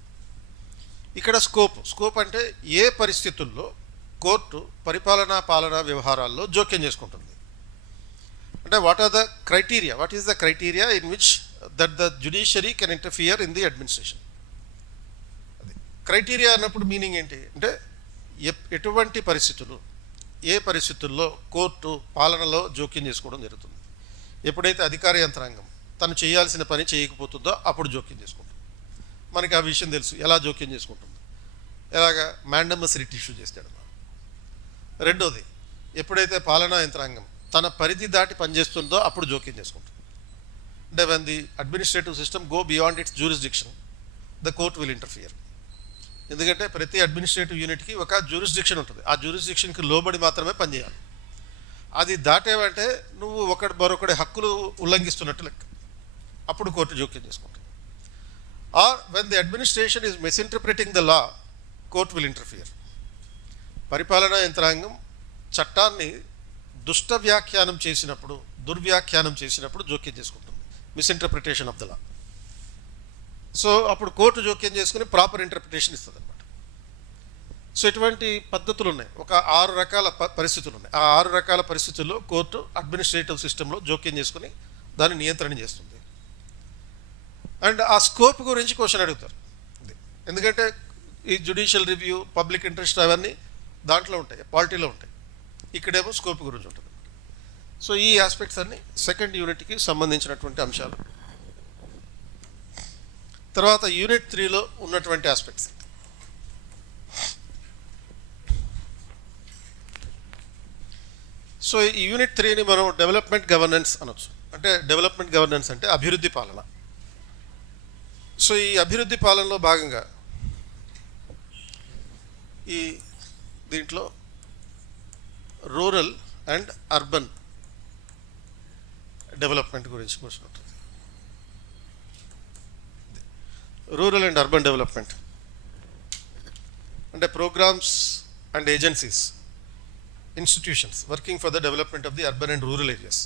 ఇక్కడ స్కోప్ అంటే ఏ పరిస్థితుల్లో కోర్టు పాలనా వ్యవహారాల్లో జోక్యం చేసుకుంటుంది. అంటే what is the criteria in which that the judiciary can interfere in the administration. అది క్రైటీరియా అన్నప్పుడు మీనింగ్ ఏంటి అంటే ఎటువంటి పరిస్థితులు, ఏ పరిస్థితుల్లో కోర్టు పాలనలో జోక్యం చేసుకోవడం జరుగుతుంది. ఎప్పుడైతే అధికార యంత్రాంగం తను చేయాల్సిన పని చేయకపోతుందో అప్పుడు జోక్యం చేసుకుంటుంది. మనకి ఆ విషయం తెలుసు, ఎలా జోక్యం చేసుకుంటుందో. ఎలాగా? మ్యాండమస్ రిట్ ఇష్యూ చేస్తాడు. రెండోది, ఎప్పుడైతే పాలనా యంత్రాంగం తన పరిధి దాటి పనిచేస్తుందో అప్పుడు జోక్యం చేసుకుంటుంది. అంటే when the administrative system go beyond it's jurisdiction, the court will interfere. ఎందుకంటే ప్రతి అడ్మినిస్ట్రేటివ్ యూనిట్కి ఒక జ్యూరిస్డిక్షన్ ఉంటుంది. ఆ జ్యూరిస్డిక్షన్కి లోబడి మాత్రమే పనిచేయాలి. అది దాటేవంటే నువ్వు మరొకటి హక్కులు ఉల్లంఘిస్తున్నట్టు లెక్క. అప్పుడు కోర్టు జోక్యం చేసుకుంటుంది. Or when the administration is misinterpreting the law, court will interfere. పరిపాలనా యంత్రాంగం చట్టాన్ని దుర్వ్యాఖ్యానం చేసినప్పుడు జోక్యం చేసుకుంటుంది. Misinterpretation of the law. So అప్పుడు కోర్టు జోక్యం చేసుకుని ప్రాపర్ ఇంటర్ప్రిటేషన్ ఇస్తుంది అనమాట. సో ఇటువంటి పద్ధతులు ఉన్నాయి. ఒక 6 రకాల పరిస్థితులు ఉన్నాయి. ఆ 6 రకాల పరిస్థితుల్లో కోర్టు అడ్మినిస్ట్రేటివ్ సిస్టంలో జోక్యం చేసుకుని దాన్ని నియంత్రణ చేస్తుంది. అండ్ ఆ స్కోప్ గురించి క్వశ్చన్ అడుగుతారు. ఎందుకంటే ఈ జ్యుడిషియల్ రివ్యూ, పబ్లిక్ ఇంట్రెస్ట్ అవన్నీ దాంట్లో ఉంటాయి, పాలిటీలో ఉంటాయి. ఇక్కడేమో స్కోప్ గురించి ఉంటుంది. సో ఈ ఆస్పెక్ట్స్ అన్ని సెకండ్ యూనిట్కి సంబంధించినటువంటి అంశాలు. తర్వాత యూనిట్ 3లో ఉన్నటువంటి ఆస్పెక్ట్స్. సో ఈ యూనిట్ 3ని మనం డెవలప్మెంట్ గవర్నెన్స్ అనొచ్చు. అంటే డెవలప్మెంట్ గవర్నెన్స్ అంటే అభివృద్ధి పాలన. సో ఈ అభివృద్ధి పాలనలో భాగంగా దీంట్లో రూరల్ అండ్ అర్బన్ డెవలప్మెంట్ గురించి క్వశ్చన్ ఉంటుంది. రూరల్ అండ్ అర్బన్ డెవలప్మెంట్ అంటే programmes and agencies, institutions working for the development of the urban and rural areas.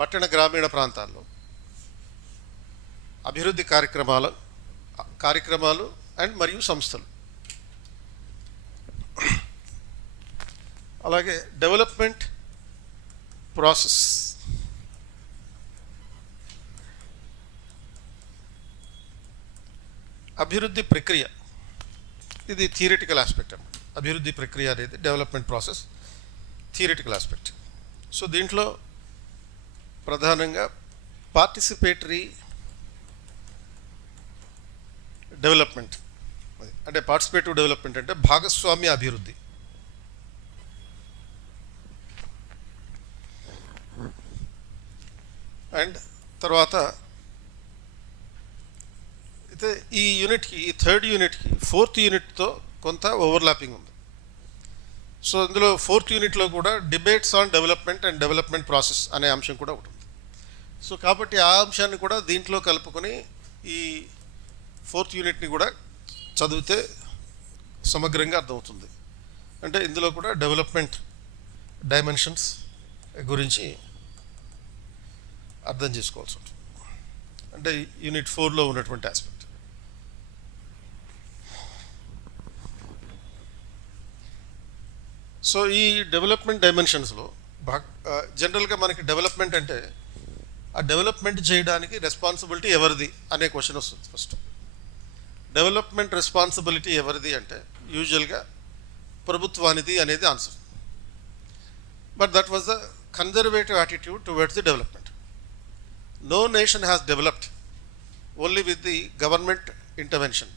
పట్టణ గ్రామీణ ప్రాంతాల్లో అభివృద్ధి కార్యక్రమాలు అండ్ మరియు సంస్థలు. అలాగే డెవలప్మెంట్ ప్రాసెస్, అభివృద్ధి ప్రక్రియ. ఇది థియరిటికల్ ఆస్పెక్ట్ అన్నమాట. అభివృద్ధి ప్రక్రియ అనేది development process theoretical aspect. So దీంట్లో ప్రధానంగా పార్టిసిపేటరీ డెవలప్మెంట్, అంటే పార్టిసిపేటివ్ డెవలప్మెంట్ అంటే భాగస్వామ్య అభివృద్ధి. అండ్ తర్వాత అయితే ఈ యూనిట్కి, ఈ థర్డ్ యూనిట్కి ఫోర్త్ యూనిట్తో కొంత ఓవర్లాపింగ్ ఉంది. సో ఇందులో ఫోర్త్ యూనిట్లో కూడా debates on development and development process అనే అంశం కూడా ఒకటి ఉంది. సో కాబట్టి ఆ అంశాన్ని కూడా దీంట్లో కలుపుకొని ఈ ఫోర్త్ యూనిట్ని కూడా చదివితే సమగ్రంగా అర్థమవుతుంది. అంటే ఇందులో కూడా డెవలప్మెంట్ డైమెన్షన్స్ గురించి అర్థం చేసుకోవాల్సి ఉంటుంది. అంటే యూనిట్ 4లో ఉన్నటువంటి ఆస్పెక్ట్. సో ఈ డెవలప్మెంట్ డైమెన్షన్స్లో జనరల్గా మనకి డెవలప్మెంట్ అంటే ఆ డెవలప్మెంట్ చేయడానికి రెస్పాన్సిబిలిటీ ఎవరిది అనే క్వశ్చన్ వస్తుంది ఫస్ట్. డెవలప్మెంట్ రెస్పాన్సిబిలిటీ ఎవరిది అంటే యూజువల్గా ప్రభుత్వానిది అనేది answer. But that was the conservative attitude towards the development. No nation has developed only with the government intervention.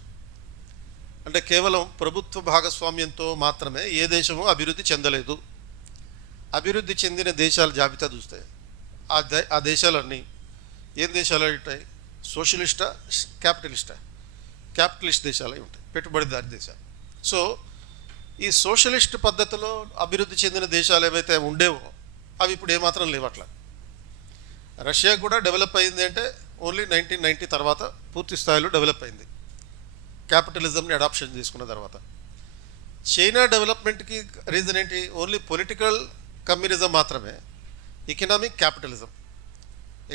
అంటే కేవలం ప్రభుత్వ భాగస్వామ్యంతో మాత్రమే ఏ దేశము అభివృద్ధి చెందలేదు. అభివృద్ధి చెందిన దేశాల జాబితా చూస్తే ఆ దేశాలన్నీ ఏం దేశాలు ఉంటాయి? సోషలిస్టా, క్యాపిటలిస్టా? క్యాపిటలిస్ట్ దేశాలు ఉంటాయి, పెట్టుబడిదారి దేశాలు. సో ఈ సోషలిస్ట్ పద్ధతిలో అభివృద్ధి చెందిన దేశాలు ఏవైతే ఉండేవో అవి ఇప్పుడు ఏమాత్రం లేవు. అట్లా రష్యా కూడా డెవలప్ అయింది అంటే ఓన్లీ 1990 తర్వాత పూర్తి స్థాయిలో డెవలప్ అయింది, క్యాపిటలిజంని అడాప్షన్ చేసుకున్న తర్వాత. చైనా డెవలప్మెంట్కి రీజన్ ఏంటి? ఓన్లీ పొలిటికల్ కమ్యూనిజం మాత్రమే, ఎకనామిక్ క్యాపిటలిజం.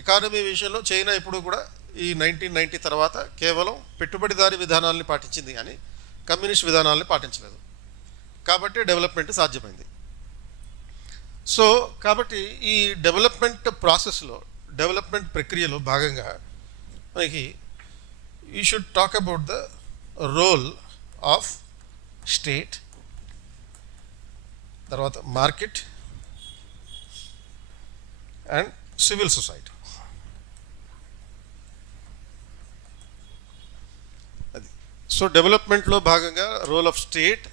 ఎకానమీ విషయంలో చైనా ఇప్పుడు కూడా ఈ 1990 తర్వాత కేవలం పెట్టుబడిదారీ విధానాలని పాటించింది కానీ కమ్యూనిస్ట్ విధానాలని పాటించలేదు. కాబట్టి డెవలప్మెంట్ సాధ్యమైంది. సో కాబట్టి ఈ డెవలప్మెంట్ ప్రాసెస్లో, డెవలప్మెంట్ ప్రక్రియలో భాగంగా మనకి you should talk about the role of state, తర్వాత మార్కెట్ అండ్ సివిల్ సొసైటీ. అది సో డెవలప్మెంట్లో భాగంగా role of state,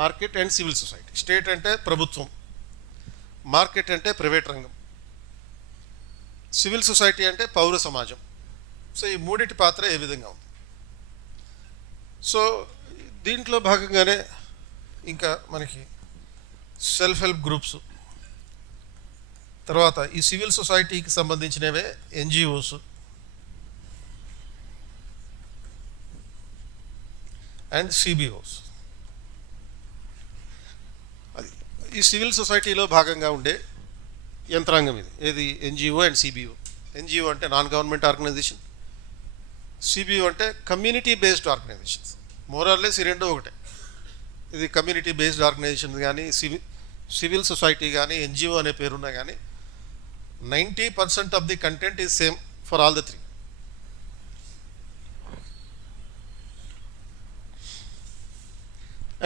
market and civil society. State అంటే ప్రభుత్వం, మార్కెట్ అంటే ప్రైవేట్ రంగం, సివిల్ సొసైటీ అంటే పౌర సమాజం. సో ఈ మూడింటి పాత్ర ఏ విధంగా ఉంది? సో దీంట్లో భాగంగానే ఇంకా మనకి సెల్ఫ్ హెల్ప్ గ్రూప్స్, తర్వాత ఈ సివిల్ సొసైటీకి సంబంధించినవే ఎన్జిఓస్ అండ్ సిబిఓస్. అది ఈ సివిల్ సొసైటీలో భాగంగా ఉండే యంత్రాంగం ఇది. ఏది? NGO and CBO. ఎన్జిఓ అంటే నాన్ గవర్నమెంట్ ఆర్గనైజేషన్, సిబిఓ అంటే కమ్యూనిటీ బేస్డ్ ఆర్గనైజేషన్స్. మోరార్లెస్ ఈ రెండు ఒకటే. ఇది కమ్యూనిటీ బేస్డ్ ఆర్గనైజేషన్ కానీ సివిల్ సొసైటీ కానీ ఎన్జిఓ అనే పేరున్నా కానీ 90% of the content is same for all the three.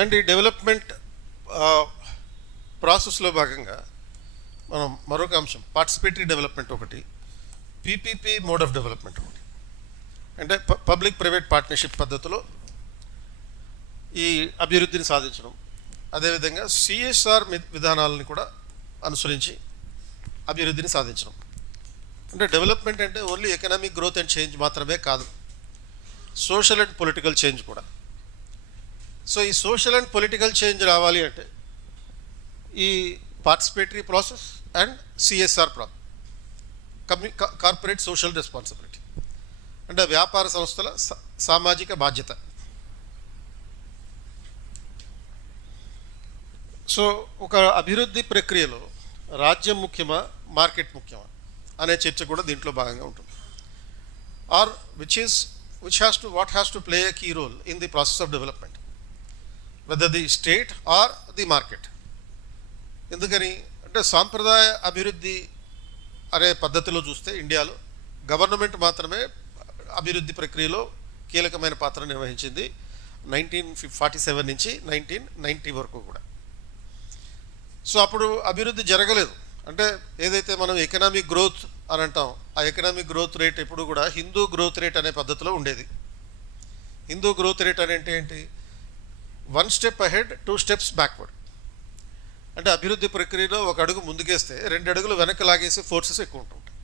And ఈ డెవలప్మెంట్ ప్రాసెస్లో భాగంగా మనం మరొక అంశం పార్టిసిపేటరీ డెవలప్మెంట్ ఒకటి, పీపీపీ మోడ్ ఆఫ్ డెవలప్మెంట్ ఒకటి. అంటే పబ్లిక్ ప్రైవేట్ పార్ట్నర్షిప్ పద్ధతిలో ఈ అభివృద్ధిని సాధించడం, అదేవిధంగా సిఎస్ఆర్ విధానాలను కూడా అనుసరించి అభివృద్ధిని సాధించడం. అంటే డెవలప్మెంట్ అంటే only economic growth and change మాత్రమే కాదు, సోషల్ అండ్ పొలిటికల్ చేంజ్ కూడా. సో ఈ సోషల్ అండ్ పొలిటికల్ చేంజ్ రావాలి అంటే ఈ participatory process and CSR corporate social responsibility, అంటే వ్యాపార సంస్థల సామాజిక బాధ్యత. సో ఒక అభివృద్ధి ప్రక్రియలో రాజ్యం ముఖ్యమా, మార్కెట్ ముఖ్యమా అనే చర్చ కూడా దీంట్లో భాగంగా ఉంటుంది. Or what has to play a key role in the process of development, whether the state or the market. ఎందుకని అంటే సాంప్రదాయ అభివృద్ధి అనే పద్ధతిలో చూస్తే ఇండియాలో గవర్నమెంట్ మాత్రమే అభివృద్ధి ప్రక్రియలో కీలకమైన పాత్ర నిర్వహించింది 1947 నుంచి 1990 వరకు కూడా. సో అప్పుడు అభివృద్ధి జరగలేదు. అంటే ఏదైతే మనం ఎకనామిక్ గ్రోత్ అని అంటాం, ఆ ఎకనామిక్ గ్రోత్ రేట్ ఎప్పుడు కూడా హిందూ గ్రోత్ రేట్ అనే పద్ధతిలో ఉండేది. హిందూ గ్రోత్ రేట్ అంటే ఏంటి? 1 స్టెప్ అహెడ్ 2 స్టెప్స్ బ్యాక్వర్డ్. అంటే అభివృద్ధి ప్రక్రియలో ఒక అడుగు ముందుకేస్తే 2 అడుగులు వెనక్కి లాగేసే ఫోర్సెస్ ఎక్కువ ఉంటుంటాయి.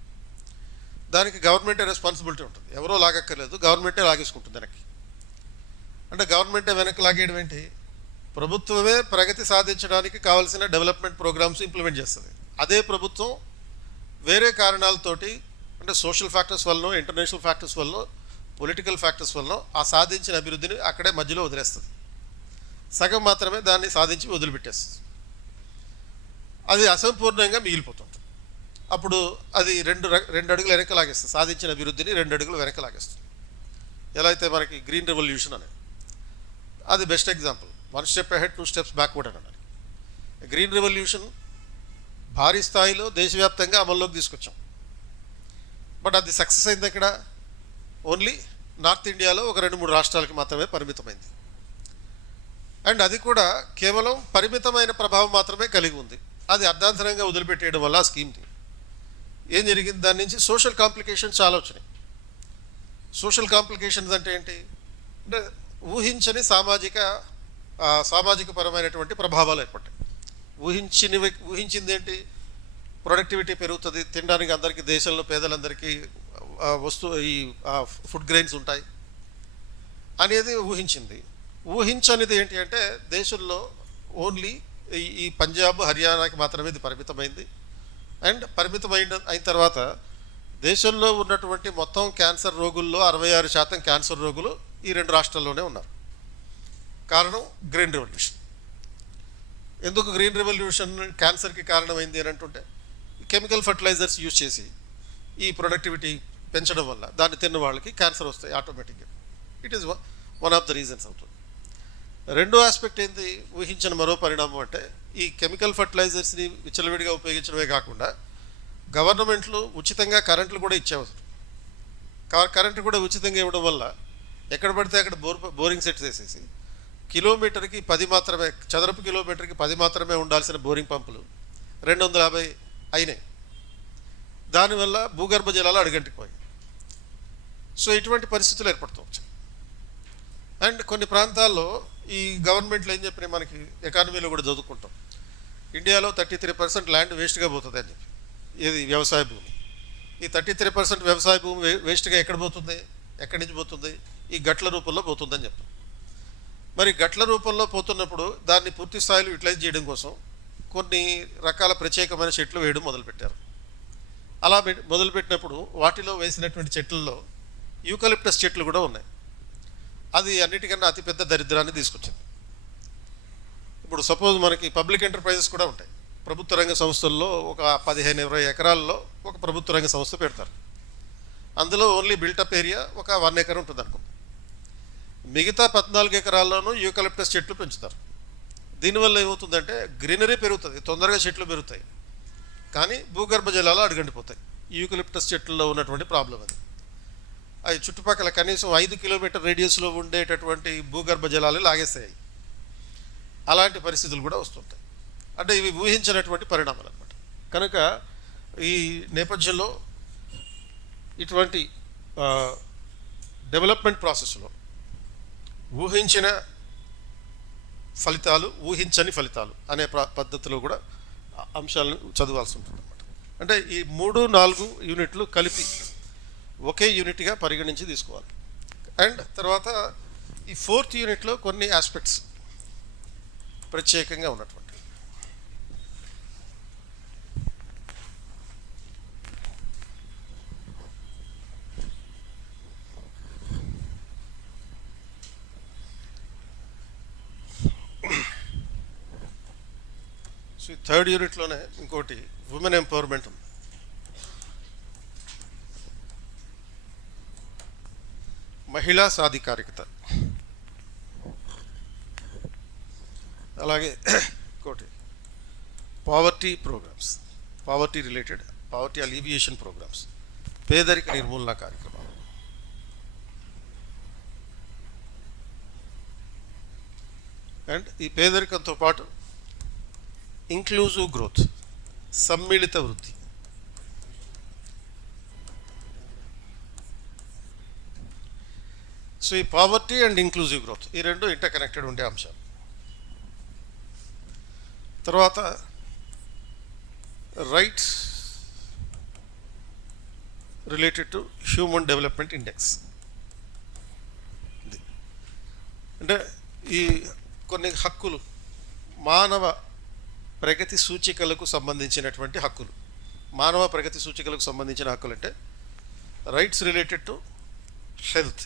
దానికి గవర్నమెంటే రెస్పాన్సిబిలిటీ ఉంటుంది, ఎవరో లాగక్కర్లేదు, గవర్నమెంటే లాగేసుకుంటుంది వెనక్కి. అంటే గవర్నమెంటే వెనక్కి లాగేయడం ఏంటి? ప్రభుత్వమే ప్రగతి సాధించడానికి కావాల్సిన డెవలప్మెంట్ ప్రోగ్రామ్స్ ఇంప్లిమెంట్ చేస్తుంది. అదే ప్రభుత్వం వేరే కారణాలతోటి, అంటే సోషల్ ఫ్యాక్టర్స్ వల్ల, ఇంటర్నేషనల్ ఫ్యాక్టర్స్ వల్ల, పొలిటికల్ ఫ్యాక్టర్స్ వల్ల ఆ సాధించిన అభివృద్ధిని అక్కడే మధ్యలో వదిలేస్తుంది. సగం మాత్రమే దాన్ని సాధించి వదిలిపెట్టేస్తుంది. అది అసంపూర్ణంగా మిగిలిపోతుంది. అప్పుడు అది రెండు అడుగులు వెనక్కి లాగేస్తుంది, సాధించిన అభివృద్ధిని 2 అడుగులు వెనక్కి లాగేస్తుంది. ఎలా అయితే మనకి గ్రీన్ రెవల్యూషన్ అనేది అది best example. 1 step ahead 2 steps backward అని అన్నారు. గ్రీన్ రెవల్యూషన్ భారీ స్థాయిలో దేశవ్యాప్తంగా అమల్లోకి తీసుకొచ్చాం. బట్ అది సక్సెస్ అయింది ఎక్కడ? ఓన్లీ నార్త్ ఇండియాలో ఒక 2-3 రాష్ట్రాలకి మాత్రమే పరిమితమైంది. అండ్ అది కూడా కేవలం పరిమితమైన ప్రభావం మాత్రమే కలిగి ఉంది. అది అర్ధాంతరంగా వదిలిపెట్టేయడం వల్ల ఆ స్కీమ్ని ఏం జరిగింది, దాని నుంచి సోషల్ కాంప్లికేషన్స్ చాలా వచ్చినాయి. సోషల్ కాంప్లికేషన్స్ అంటే ఏంటి అంటే ఊహించని సామాజిక పరమైనటువంటి ప్రభావాలు ఏర్పడ్డాయి. ఊహించింది ఏంటి, ప్రొడక్టివిటీ పెరుగుతుంది, తినడానికి అందరికీ దేశంలో పేదలందరికీ ఈ ఫుడ్ గ్రెయిన్స్ ఉంటాయి అనేది ఊహించింది. ఊహించనిది ఏంటి అంటే దేశంలో ఓన్లీ ఈ పంజాబ్ హర్యానాకి మాత్రమే ఇది పరిమితమైంది. అండ్ అయిన తర్వాత దేశంలో ఉన్నటువంటి మొత్తం క్యాన్సర్ రోగుల్లో 66% క్యాన్సర్ రోగులు ఈ 2 రాష్ట్రాల్లోనే ఉన్నారు. కారణం గ్రీన్ రెవల్యూషన్. ఎందుకు గ్రీన్ రెవల్యూషన్ క్యాన్సర్కి కారణమైంది అని అంటుంటే కెమికల్ ఫర్టిలైజర్స్ యూజ్ చేసి ఈ ప్రొడక్టివిటీ పెంచడం వల్ల దాన్ని తిన్న వాళ్ళకి క్యాన్సర్ వస్తాయి ఆటోమేటిక్గా. It is one of the reasons అవుతుంది. రెండో ఆస్పెక్ట్ ఏంటి, ఊహించిన మరో పరిణామం అంటే ఈ కెమికల్ ఫర్టిలైజర్స్ని విచ్చలవిడిగా ఉపయోగించడమే కాకుండా గవర్నమెంట్లు ఉచితంగా కరెంట్లు కూడా ఇచ్చేవారు. కరెంటు కూడా ఉచితంగా ఇవ్వడం వల్ల ఎక్కడ పడితే అక్కడ బోరింగ్ సెట్స్ వేసేసి కిలోమీటర్కి 10 మాత్రమే, చదరపు కిలోమీటర్కి 10 మాత్రమే ఉండాల్సిన బోరింగ్ పంపులు 250 అయినాయి. దానివల్ల భూగర్భ జలాలు అడుగంటిపోయాయి. సో ఇటువంటి పరిస్థితులు ఏర్పడుతూ వచ్చాయి. అండ్ కొన్ని ప్రాంతాల్లో ఈ గవర్నమెంట్లు ఏం చెప్పినాయి, మనకి ఎకానమీలో కూడా చదువుకుంటాం, ఇండియాలో 33% ల్యాండ్ వేస్ట్గా పోతుంది అని చెప్పి. ఇది వ్యవసాయ భూమి. ఈ 33% వ్యవసాయ భూమి వేస్ట్గా ఎక్కడ పోతుంది, ఎక్కడి నుంచి పోతుంది, ఈ గట్ల రూపంలో పోతుందని చెప్పాం. మరి గట్ల రూపంలో పోతున్నప్పుడు దాన్ని పూర్తి స్థాయిలో యూటిలైజ్ చేయడం కోసం కొన్ని రకాల ప్రత్యేకమైన చెట్లు వేయడం మొదలుపెట్టారు. అలా మొదలుపెట్టినప్పుడు వాటిలో వేసినటువంటి చెట్లలో యూకలిప్టస్ చెట్లు కూడా ఉన్నాయి. అది అన్నిటికన్నా అతిపెద్ద దరిద్రాన్ని తీసుకొచ్చింది. ఇప్పుడు సపోజ్ మనకి పబ్లిక్ ఎంటర్ప్రైజెస్ కూడా ఉంటాయి. ప్రభుత్వ రంగ సంస్థల్లో ఒక 15-20 ఎకరాల్లో ఒక ప్రభుత్వ రంగ సంస్థ పెడతారు. అందులో ఓన్లీ బిల్టప్ ఏరియా ఒక 1 ఎకర్ ఉంటుంది అనుకుందాం. మిగతా 14 ఎకరాల్లోనూ యూకలిప్టస్ చెట్లు పెంచుతారు. దీనివల్ల ఏమవుతుందంటే గ్రీనరీ పెరుగుతుంది, తొందరగా చెట్లు పెరుగుతాయి, కానీ భూగర్భ జలాలు అడుగంటిపోతాయి. యూకలిప్టస్ చెట్లలో ఉన్నటువంటి ప్రాబ్లం అది. అవి చుట్టుపక్కల కనీసం 5 కిలోమీటర్ రేడియస్లో ఉండేటటువంటి భూగర్భ జలాలు లాగేస్తాయి. అలాంటి పరిస్థితులు కూడా వస్తుంటాయి. అంటే ఇవి ఊహించినటువంటి పరిణామాలు అన్నమాట. కనుక ఈ నేపథ్యంలో ఇటువంటి డెవలప్మెంట్ ప్రాసెస్లో ఊహించిన ఫలితాలు, ఊహించని ఫలితాలు అనే పద్ధతిలో కూడా అంశాలను చదవాల్సి ఉంటుంది అన్నమాట. అంటే ఈ 3-4 యూనిట్లు కలిపి ఒకే యూనిట్గా పరిగణించి తీసుకోవాలి. అండ్ తర్వాత ఈ 4th యూనిట్లో కొన్ని ఆస్పెక్ట్స్ ప్రత్యేకంగా ఉన్నటువంటి సో 3rd యూనిట్లోనే ఇంకోటి ఉమెన్ ఎంపవర్మెంట్ ఉంది. మహిళా సాధికారికత. అలాగే ఇంకోటి పావర్టీ ప్రోగ్రామ్స్, పావర్టీ అలీవియేషన్ ప్రోగ్రామ్స్, పేదరిక నిర్మూలన కార్యక్రమాలు. అండ్ ఈ పేదరికంతో పాటు ఇంక్లూజివ్ గ్రోత్, సమ్మిళిత వృద్ధి. సో ఈ పావర్టీ అండ్ ఇంక్లూజివ్ గ్రోత్ ఈ రెండు ఇంటర్ కనెక్టెడ్ ఉండే అంశాలు. తర్వాత rights related to human development index. అంటే ఈ కొన్ని హక్కులు, మానవ ప్రగతి సూచికలకు సంబంధించినటువంటి హక్కులు. మానవ ప్రగతి సూచికలకు సంబంధించిన హక్కులు అంటే రైట్స్ రిలేటెడ్ టు హెల్త్,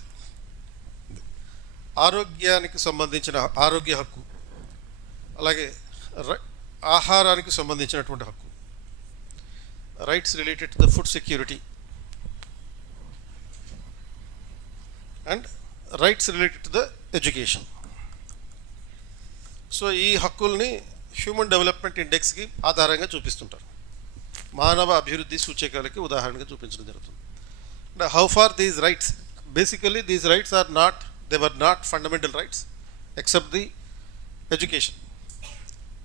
ఆరోగ్యానికి సంబంధించిన ఆరోగ్య హక్కు, అలాగే ఆహారానికి సంబంధించినటువంటి హక్కు, rights related to the food security and rights related to the education. So ఈ హక్కుల్ని హ్యూమన్ డెవలప్మెంట్ ఇండెక్స్కి ఆధారంగా చూపిస్తుంటారు, మానవ అభివృద్ధి సూచికలకి ఉదాహరణగా చూపించడం జరుగుతుంది. అంటే how far these rights, basically these rights are not, they were not fundamental rights except the education.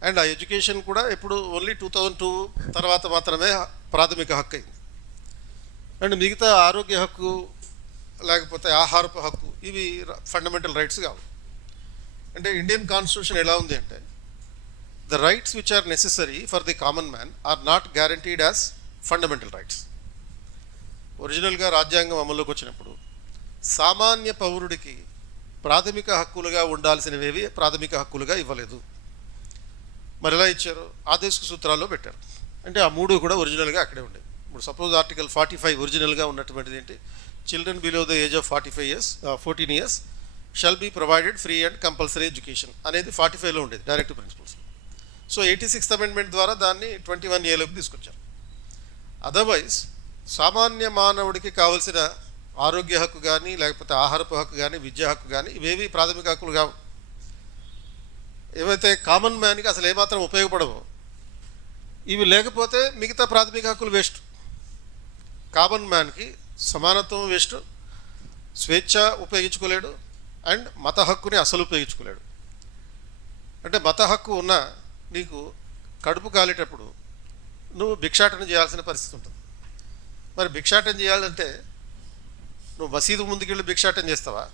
And ఆ ఎడ్యుకేషన్ కూడా ఎప్పుడు ఓన్లీ 2002 తర్వాత మాత్రమే ప్రాథమిక హక్కు అయింది. అండ్ మిగతా ఆరోగ్య హక్కు లేకపోతే ఆహారపు హక్కు ఇవి ఫండమెంటల్ రైట్స్ కావు. అంటే ఇండియన్ కాన్స్టిట్యూషన్ ఎలా ఉంది అంటే, the rights which are necessary for the common man are not guaranteed as fundamental rights. ఒరిజినల్గా రాజ్యాంగం అమల్లోకి వచ్చినప్పుడు సామాన్య పౌరుడికి ప్రాథమిక హక్కులుగా ఉండాల్సినవేవి ప్రాథమిక హక్కులుగా ఇవ్వలేదు. మరి ఎలా ఇచ్చారు? ఆదేశిక సూత్రాల్లో పెట్టారు. అంటే ఆ మూడు కూడా ఒరిజినల్గా అక్కడే ఉండేవి. ఇప్పుడు సపోజ్ ఆర్టికల్ 45 ఒరిజినల్గా ఉన్నటువంటిది ఏంటి? Children below the age of 14 years shall be provided free and compulsory education అనేది 45లో ఉండేది direct principles. So 86th amendment ద్వారా దాన్ని 21A తీసుకొచ్చారు. అదర్వైజ్ సామాన్య మానవుడికి కావలసిన ఆరోగ్య హక్కు కానీ లేకపోతే ఆహారపు హక్కు కానీ విద్యా హక్కు కానీ ఇవేవి ప్రాథమిక హక్కులు కావు. ఏవైతే కామన్ మ్యాన్కి అసలు ఏమాత్రం ఉపయోగపడవో ఇవి లేకపోతే మిగతా ప్రాథమిక హక్కులు వేస్ట్. కామన్ మ్యాన్కి సమానత్వం వేస్ట్, స్వేచ్ఛ ఉపయోగించుకోలేడు, అండ్ మత హక్కుని అసలు ఉపయోగించుకోలేడు. అంటే మత హక్కు ఉన్న నీకు కడుపు కాలేటప్పుడు నువ్వు భిక్షాటన చేయాల్సిన పరిస్థితి ఉంటుంది. మరి భిక్షాటన చేయాలంటే నువ్వు మసీదు ముందుకెళ్ళి భిక్షాటన చేస్తావా,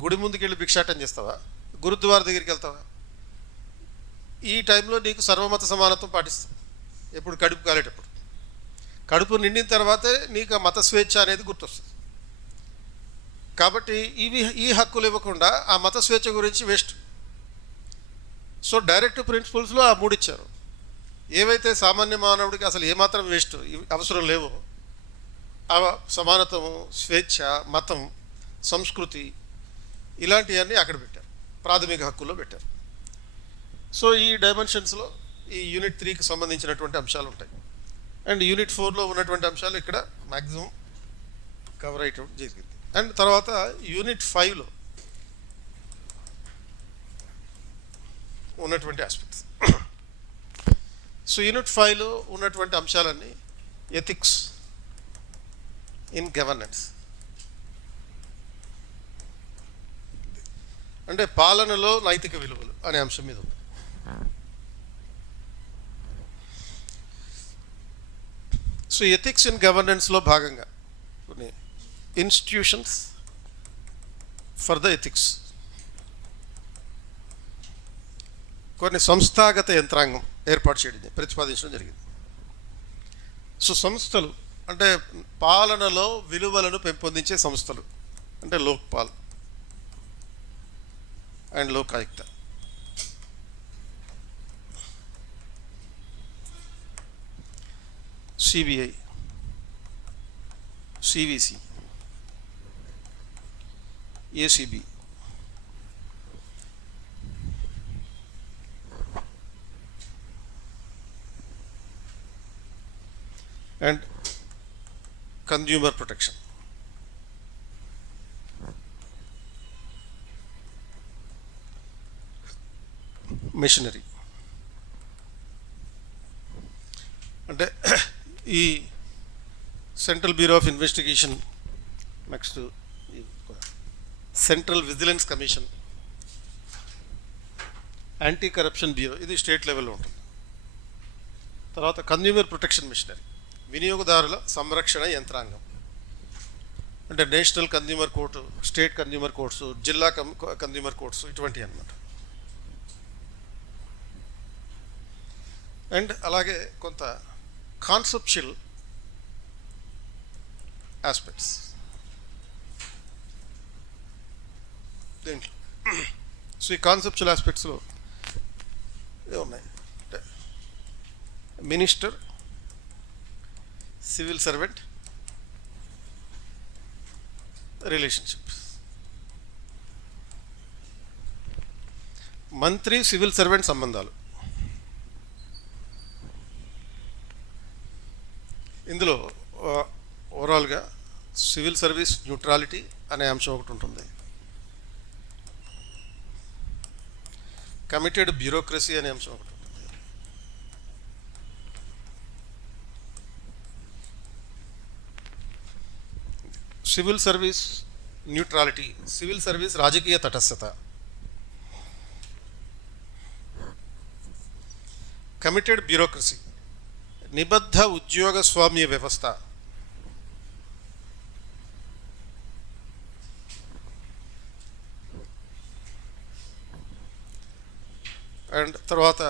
గుడి ముందుకెళ్ళి భిక్షాటన చేస్తావా, గురుద్వారా దగ్గరికి వెళ్తావా? ఈ టైంలో నీకు సర్వమత సమానత్వం పాటిస్తావు. ఎప్పుడు కడుపు కాలేటప్పుడు. కడుపు నిండిన తర్వాతే నీకు ఆ మత స్వేచ్ఛ అనేది గుర్తొస్తుంది. కాబట్టి ఈ హక్కులు ఇవ్వకుండా ఆ మత స్వేచ్ఛ గురించి వేస్ట్. సో డైరెక్ట్ ప్రిన్సిపల్స్లో ఆ మూడు ఇచ్చారు. ఏవైతే సామాన్య మానవుడికి అసలు ఏమాత్రం వేస్ట్ అవసరం లేవో ఆ సమానత్వము, స్వేచ్ఛ, మతం, సంస్కృతి ఇలాంటివన్నీ అక్కడ పెట్టారు, ప్రాథమిక హక్కుల్లో పెట్టారు. సో ఈ డైమెన్షన్స్లో ఈ యూనిట్ 3కి సంబంధించినటువంటి అంశాలు ఉంటాయి. అండ్ యూనిట్ 4లో ఉన్నటువంటి అంశాలు ఇక్కడ మ్యాక్సిమం కవర్ అయ్యటం జరిగింది. అండ్ తర్వాత యూనిట్ 5లో ఉన్నటువంటి ఆస్పెక్ట్స్. సో యూనిట్ 5లో ఉన్నటువంటి అంశాలన్నీ ఎథిక్స్ ఇన్ గవర్నెన్స్, అంటే పాలనలో నైతిక విలువలు అనే అంశం మీద ఉంది. సో ఎథిక్స్ ఇన్ గవర్నెన్స్లో భాగంగా కొన్ని ఇన్స్టిట్యూషన్స్ ఫర్ ద ఎథిక్స్, కొన్ని సంస్థాగత యంత్రాంగం ఏర్పాటు చేయడం ప్రతిపాదించడం జరిగింది. సో సంస్థలు అంటే పాలనలో విలువలను పెంపొందించే సంస్థలు అంటే Lokpal and Lokayukta. CBI, CVC, ACB, and consumer protection. Machinery అంటే ఈ central bureau of investigation, next central vigilance commission, anti corruption bureau ఇది స్టేట్ లెవెల్లో ఉంటుంది. తర్వాత కన్జ్యూమర్ ప్రొటెక్షన్ మిషనరీ వినియోగదారుల సంరక్షణ యంత్రాంగం అంటే national consumer court, state consumer courts, జిల్లా కన్జ్యూమర్ కోర్ట్స్ ఇటువంటివి అన్నమాట. అండ్ అలాగే కొంత కాన్సెప్చువల్ ఆస్పెక్ట్స్ దీంట్లో. సో ఈ కాన్సెప్చువల్ ఆస్పెక్ట్స్లో ఏమున్నాయి అంటే మినిస్టర్, సివిల్ సర్వెంట్ రిలేషన్షిప్స్, మంత్రి సివిల్ సర్వెంట్ సంబంధాలు, ఇందులో ఓవరాల్గా సివిల్ సర్వీస్ న్యూట్రాలిటీ అనే అంశం ఒకటి ఉంటుంది, కమిటెడ్ బ్యూరోక్రసీ అనే అంశం ఒకటి ఉంటుంది, civil service neutrality, civil service రాజకీయ తటస్థత, కమిటెడ్ బ్యూరోక్రసీ నిబద్ధ ఉద్యోగ స్వామ్య వ్యవస్థ, అండ్ తర్వాత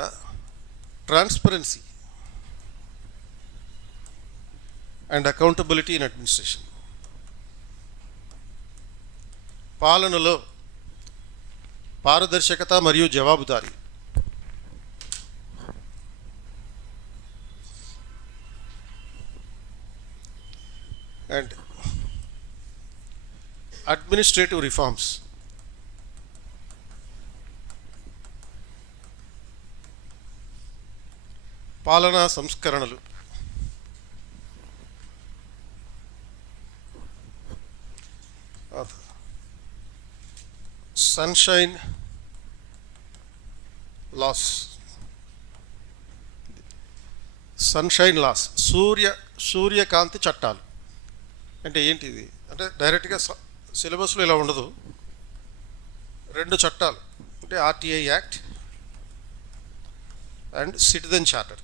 transparency and accountability in administration, పాలనలో పారదర్శకత మరియు జవాబుదారీ, అండ్ అడ్మినిస్ట్రేటివ్ రిఫార్మ్స్, పాలనా సంస్కరణలు, సన్షైన్ లాస్, సన్షైన్ లాస్ సూర్యకాంతి చట్టాలు. అంటే ఏంటి ఇది అంటే డైరెక్ట్గా సిలబస్లో ఇలా ఉండదు, రెండు చట్టాలు అంటే RTI act and citizen charter.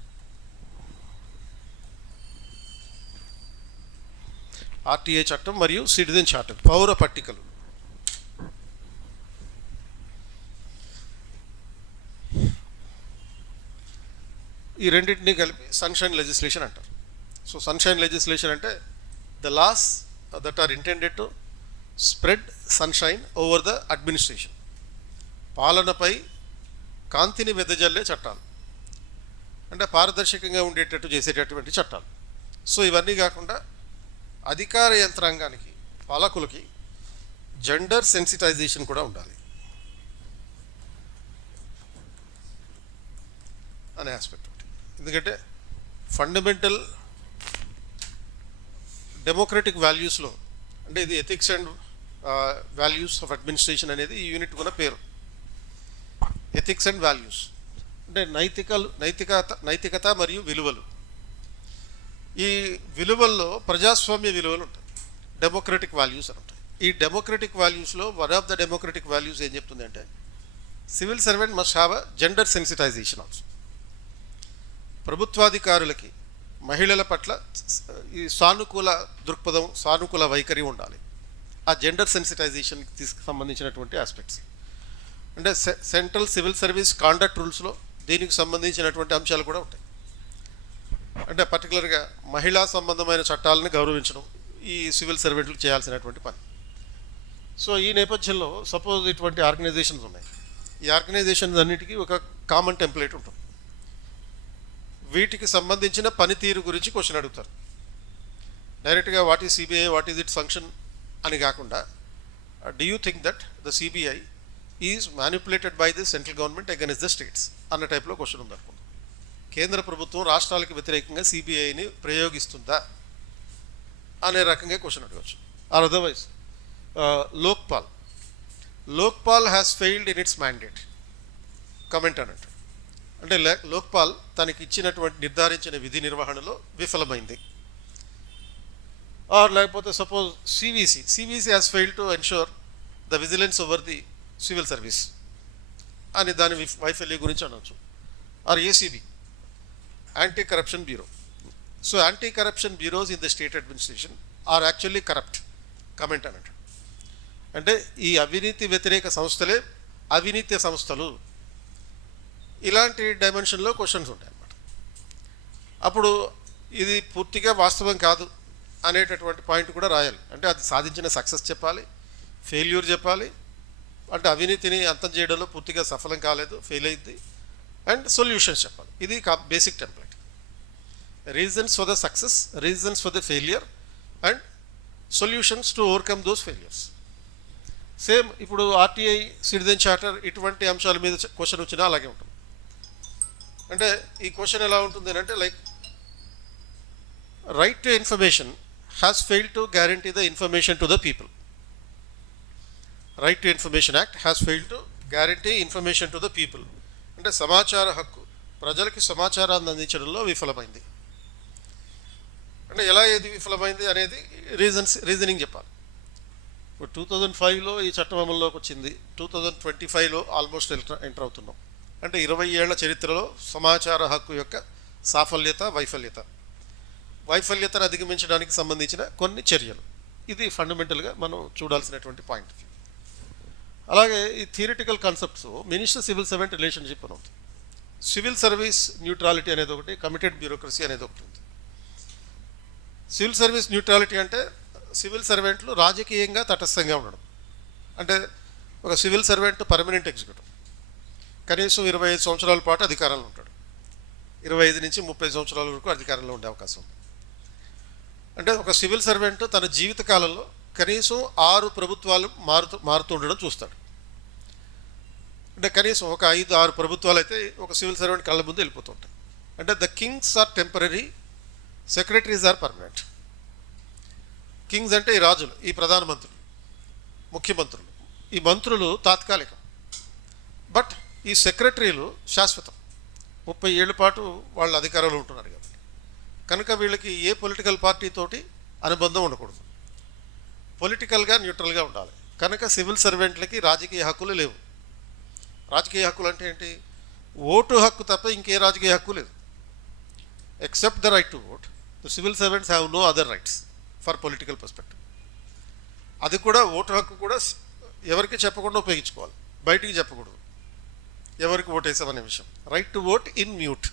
RTI చట్టం మరియు సిటిజన్ చార్టర్ పౌర పట్టికలు. ఈ రెండింటినీ కలిపి సన్షైన్ లెజిస్లేషన్ అంటారు. సో సన్షైన్ లెజిస్లేషన్ అంటే the laws that are intended to spread sunshine over the administration, పాలనపై కాంతిని వెదజల్లే చట్టాలు, అంటే పారదర్శకంగా ఉండేటట్టు చేసేటటువంటి చట్టాలు. సో ఇవన్నీ కాకుండా అధికార యంత్రాంగానికి పాలకులకి జెండర్ సెన్సిటైజేషన్ కూడా ఉండాలి అనే ఆస్పెక్ట్. ఎందుకంటే ఫండమెంటల్ డెమోక్రటిక్ వాల్యూస్లో అంటే ఇది ethics and values of administration అనేది ఈ యూనిట్ కూడా పేరు. ఎథిక్స్ అండ్ వాల్యూస్ అంటే నైతికత మరియు విలువలు. ఈ విలువల్లో ప్రజాస్వామ్య విలువలు ఉంటాయి, డెమోక్రటిక్ వాల్యూస్ అని ఉంటాయి. ఈ డెమోక్రటిక్ వాల్యూస్లో one of the democratic values ఏం చెప్తుంది అంటే civil servant must have a gender sensitization also. ప్రభుత్వాధికారులకి మహిళల పట్ల ఈ సానుకూల దృక్పథం, సానుకూల వైఖరి ఉండాలి. ఆ జెండర్ సెన్సిటైజేషన్కి సంబంధించినటువంటి ఆస్పెక్ట్స్ అంటే సెంట్రల్ సివిల్ సర్వీస్ కాండక్ట్ రూల్స్లో దీనికి సంబంధించినటువంటి అంశాలు కూడా ఉంటాయి. అంటే పర్టికులర్గా మహిళా సంబంధమైన చట్టాలను గౌరవించడం ఈ సివిల్ సర్వెంట్లు చేయాల్సినటువంటి పని. సో ఈ నేపథ్యంలో సపోజ్ ఇటువంటి ఆర్గనైజేషన్స్ ఉన్నాయి, ఈ ఆర్గనైజేషన్స్ అన్నిటికీ ఒక కామన్ టెంప్లెట్ ఉంటుంది. వీటికి సంబంధించిన పనితీరు గురించి క్వశ్చన్ అడుగుతారు. డైరెక్ట్గా what is CBI, what is it function అని కాకుండా do you think that the CBI is manipulated by the central government against the states అన్న టైప్లో క్వశ్చన్ ఉందనుకుందాం. కేంద్ర ప్రభుత్వం రాష్ట్రాలకు వ్యతిరేకంగా సిబిఐని ప్రయోగిస్తుందా అనే రకంగా క్వశ్చన్ అడగవచ్చు. Or otherwise Lokpal has failed in it's mandate comment అన్నట్టు. అంటే లోక్పాల్ తనకి ఇచ్చినటువంటి నిర్ధారించిన విధి నిర్వహణలో విఫలమైంది. ఆర్ లేకపోతే suppose CVC has failed to ensure the vigilance over the civil service అని దాని వైఫల్యం గురించి అనవచ్చు. Or ACB, anti corruption bureau. So anti corruption bureaus in the state administration are actually corrupt comment అన్నట్టు. అంటే ఈ అవినీతి వ్యతిరేక సంస్థలే అవినీతి సంస్థలు. ఇలాంటి డైమెన్షన్లో క్వశ్చన్స్ ఉంటాయి అన్నమాట. అప్పుడు ఇది పూర్తిగా వాస్తవం కాదు అనేటటువంటి పాయింట్ కూడా రాయాలి. అంటే అది సాధించిన సక్సెస్ చెప్పాలి, ఫెయిల్యూర్ చెప్పాలి, అంటే అవినీతిని అంతం చేయడంలో పూర్తిగా సఫలం కాలేదు, ఫెయిల్ అయింది, అండ్ సొల్యూషన్స్ చెప్పాలి. ఇది basic template. Reasons for the success, reasons for the failure, and solutions to overcome those failures. Same ఇప్పుడు ఆర్టీఐ, సిటిజన్ చార్టర్ ఇటువంటి అంశాల మీద క్వశ్చన్ వచ్చినా అలాగే ఉంటుంది. అంటే ఈ క్వశ్చన్ ఎలా ఉంటుంది అంటే like right to information has failed to guarantee the information to the people. Right to information act has failed to guarantee information to the people. అంటే సమాచార హక్కు ప్రజలకి సమాచారాన్ని అందించడంలో విఫలమైంది. అంటే ఎలా ఏది విఫలమైంది అనేది రీజనింగ్ చెప్పాలి. ఇప్పుడు 2005లో ఈ చట్టం అమల్లోకి వచ్చింది, 2025లో ఆల్మోస్ట్ ఎంటర్ అవుతున్నాం. అంటే 20 ఏళ్ల చరిత్రలో సమాచార హక్కు యొక్క సాఫల్యత వైఫల్యతను అధిగమించడానికి సంబంధించిన కొన్ని చర్యలు. ఇది ఫండమెంటల్గా మనం చూడాల్సినటువంటి పాయింట్. అలాగే ఈ theoretical concepts minister civil servant relationship అని ఉంది. సివిల్ సర్వీస్ న్యూట్రాలిటీ అనేది ఒకటి, కమిటెడ్ బ్యూరోక్రసీ అనేది ఒకటి ఉంది. సివిల్ సర్వీస్ న్యూట్రాలిటీ అంటే సివిల్ సర్వెంట్లు రాజకీయంగా తటస్థంగా ఉండడం. అంటే ఒక సివిల్ సర్వెంట్ పర్మనెంట్ ఎగ్జిక్యూటివ్ కనీసం 25 సంవత్సరాల పాటు అధికారంలో ఉంటాడు. 25 నుంచి 30 సంవత్సరాల వరకు అధికారంలో ఉండే అవకాశం ఉంది. అంటే ఒక సివిల్ సర్వెంట్ తన జీవిత కాలంలో కనీసం 6 ప్రభుత్వాలు మారుతూ ఉండడం చూస్తాడు. అంటే కనీసం ఒక 5-6 ప్రభుత్వాలు అయితే ఒక సివిల్ సర్వెంట్ కళ్ళ ముందు వెళ్ళిపోతుంటాయి. అంటే the kings are temporary, secretaries are permanent. Kings అంటే ఈ రాజులు, ఈ ప్రధానమంత్రులు, ముఖ్యమంత్రులు, ఈ మంత్రులు తాత్కాలికం. బట్ ఈ సెక్రటరీలు శాశ్వతం, 30 ఏళ్ల పాటు వాళ్ళ అధికారంలో ఉంటున్నారు కాబట్టి. కనుక వీళ్ళకి ఏ పొలిటికల్ పార్టీతోటి అనుబంధం ఉండకూడదు, పొలిటికల్గా న్యూట్రల్గా ఉండాలి. కనుక సివిల్ సర్వెంట్లకి రాజకీయ హక్కులు లేవు. రాజకీయ హక్కులు అంటే ఏంటి? ఓటు హక్కు తప్ప ఇంకే రాజకీయ హక్కు లేదు. Except the right to vote, the civil servants have no other rights for political perspective. అది కూడా ఓటు హక్కు కూడా ఎవరికి చెప్పకుండా ఉపయోగించుకోవాలి, బయటికి చెప్పకూడదు ఎవరికి ఓటేసామనే విషయం. Right to vote in mute.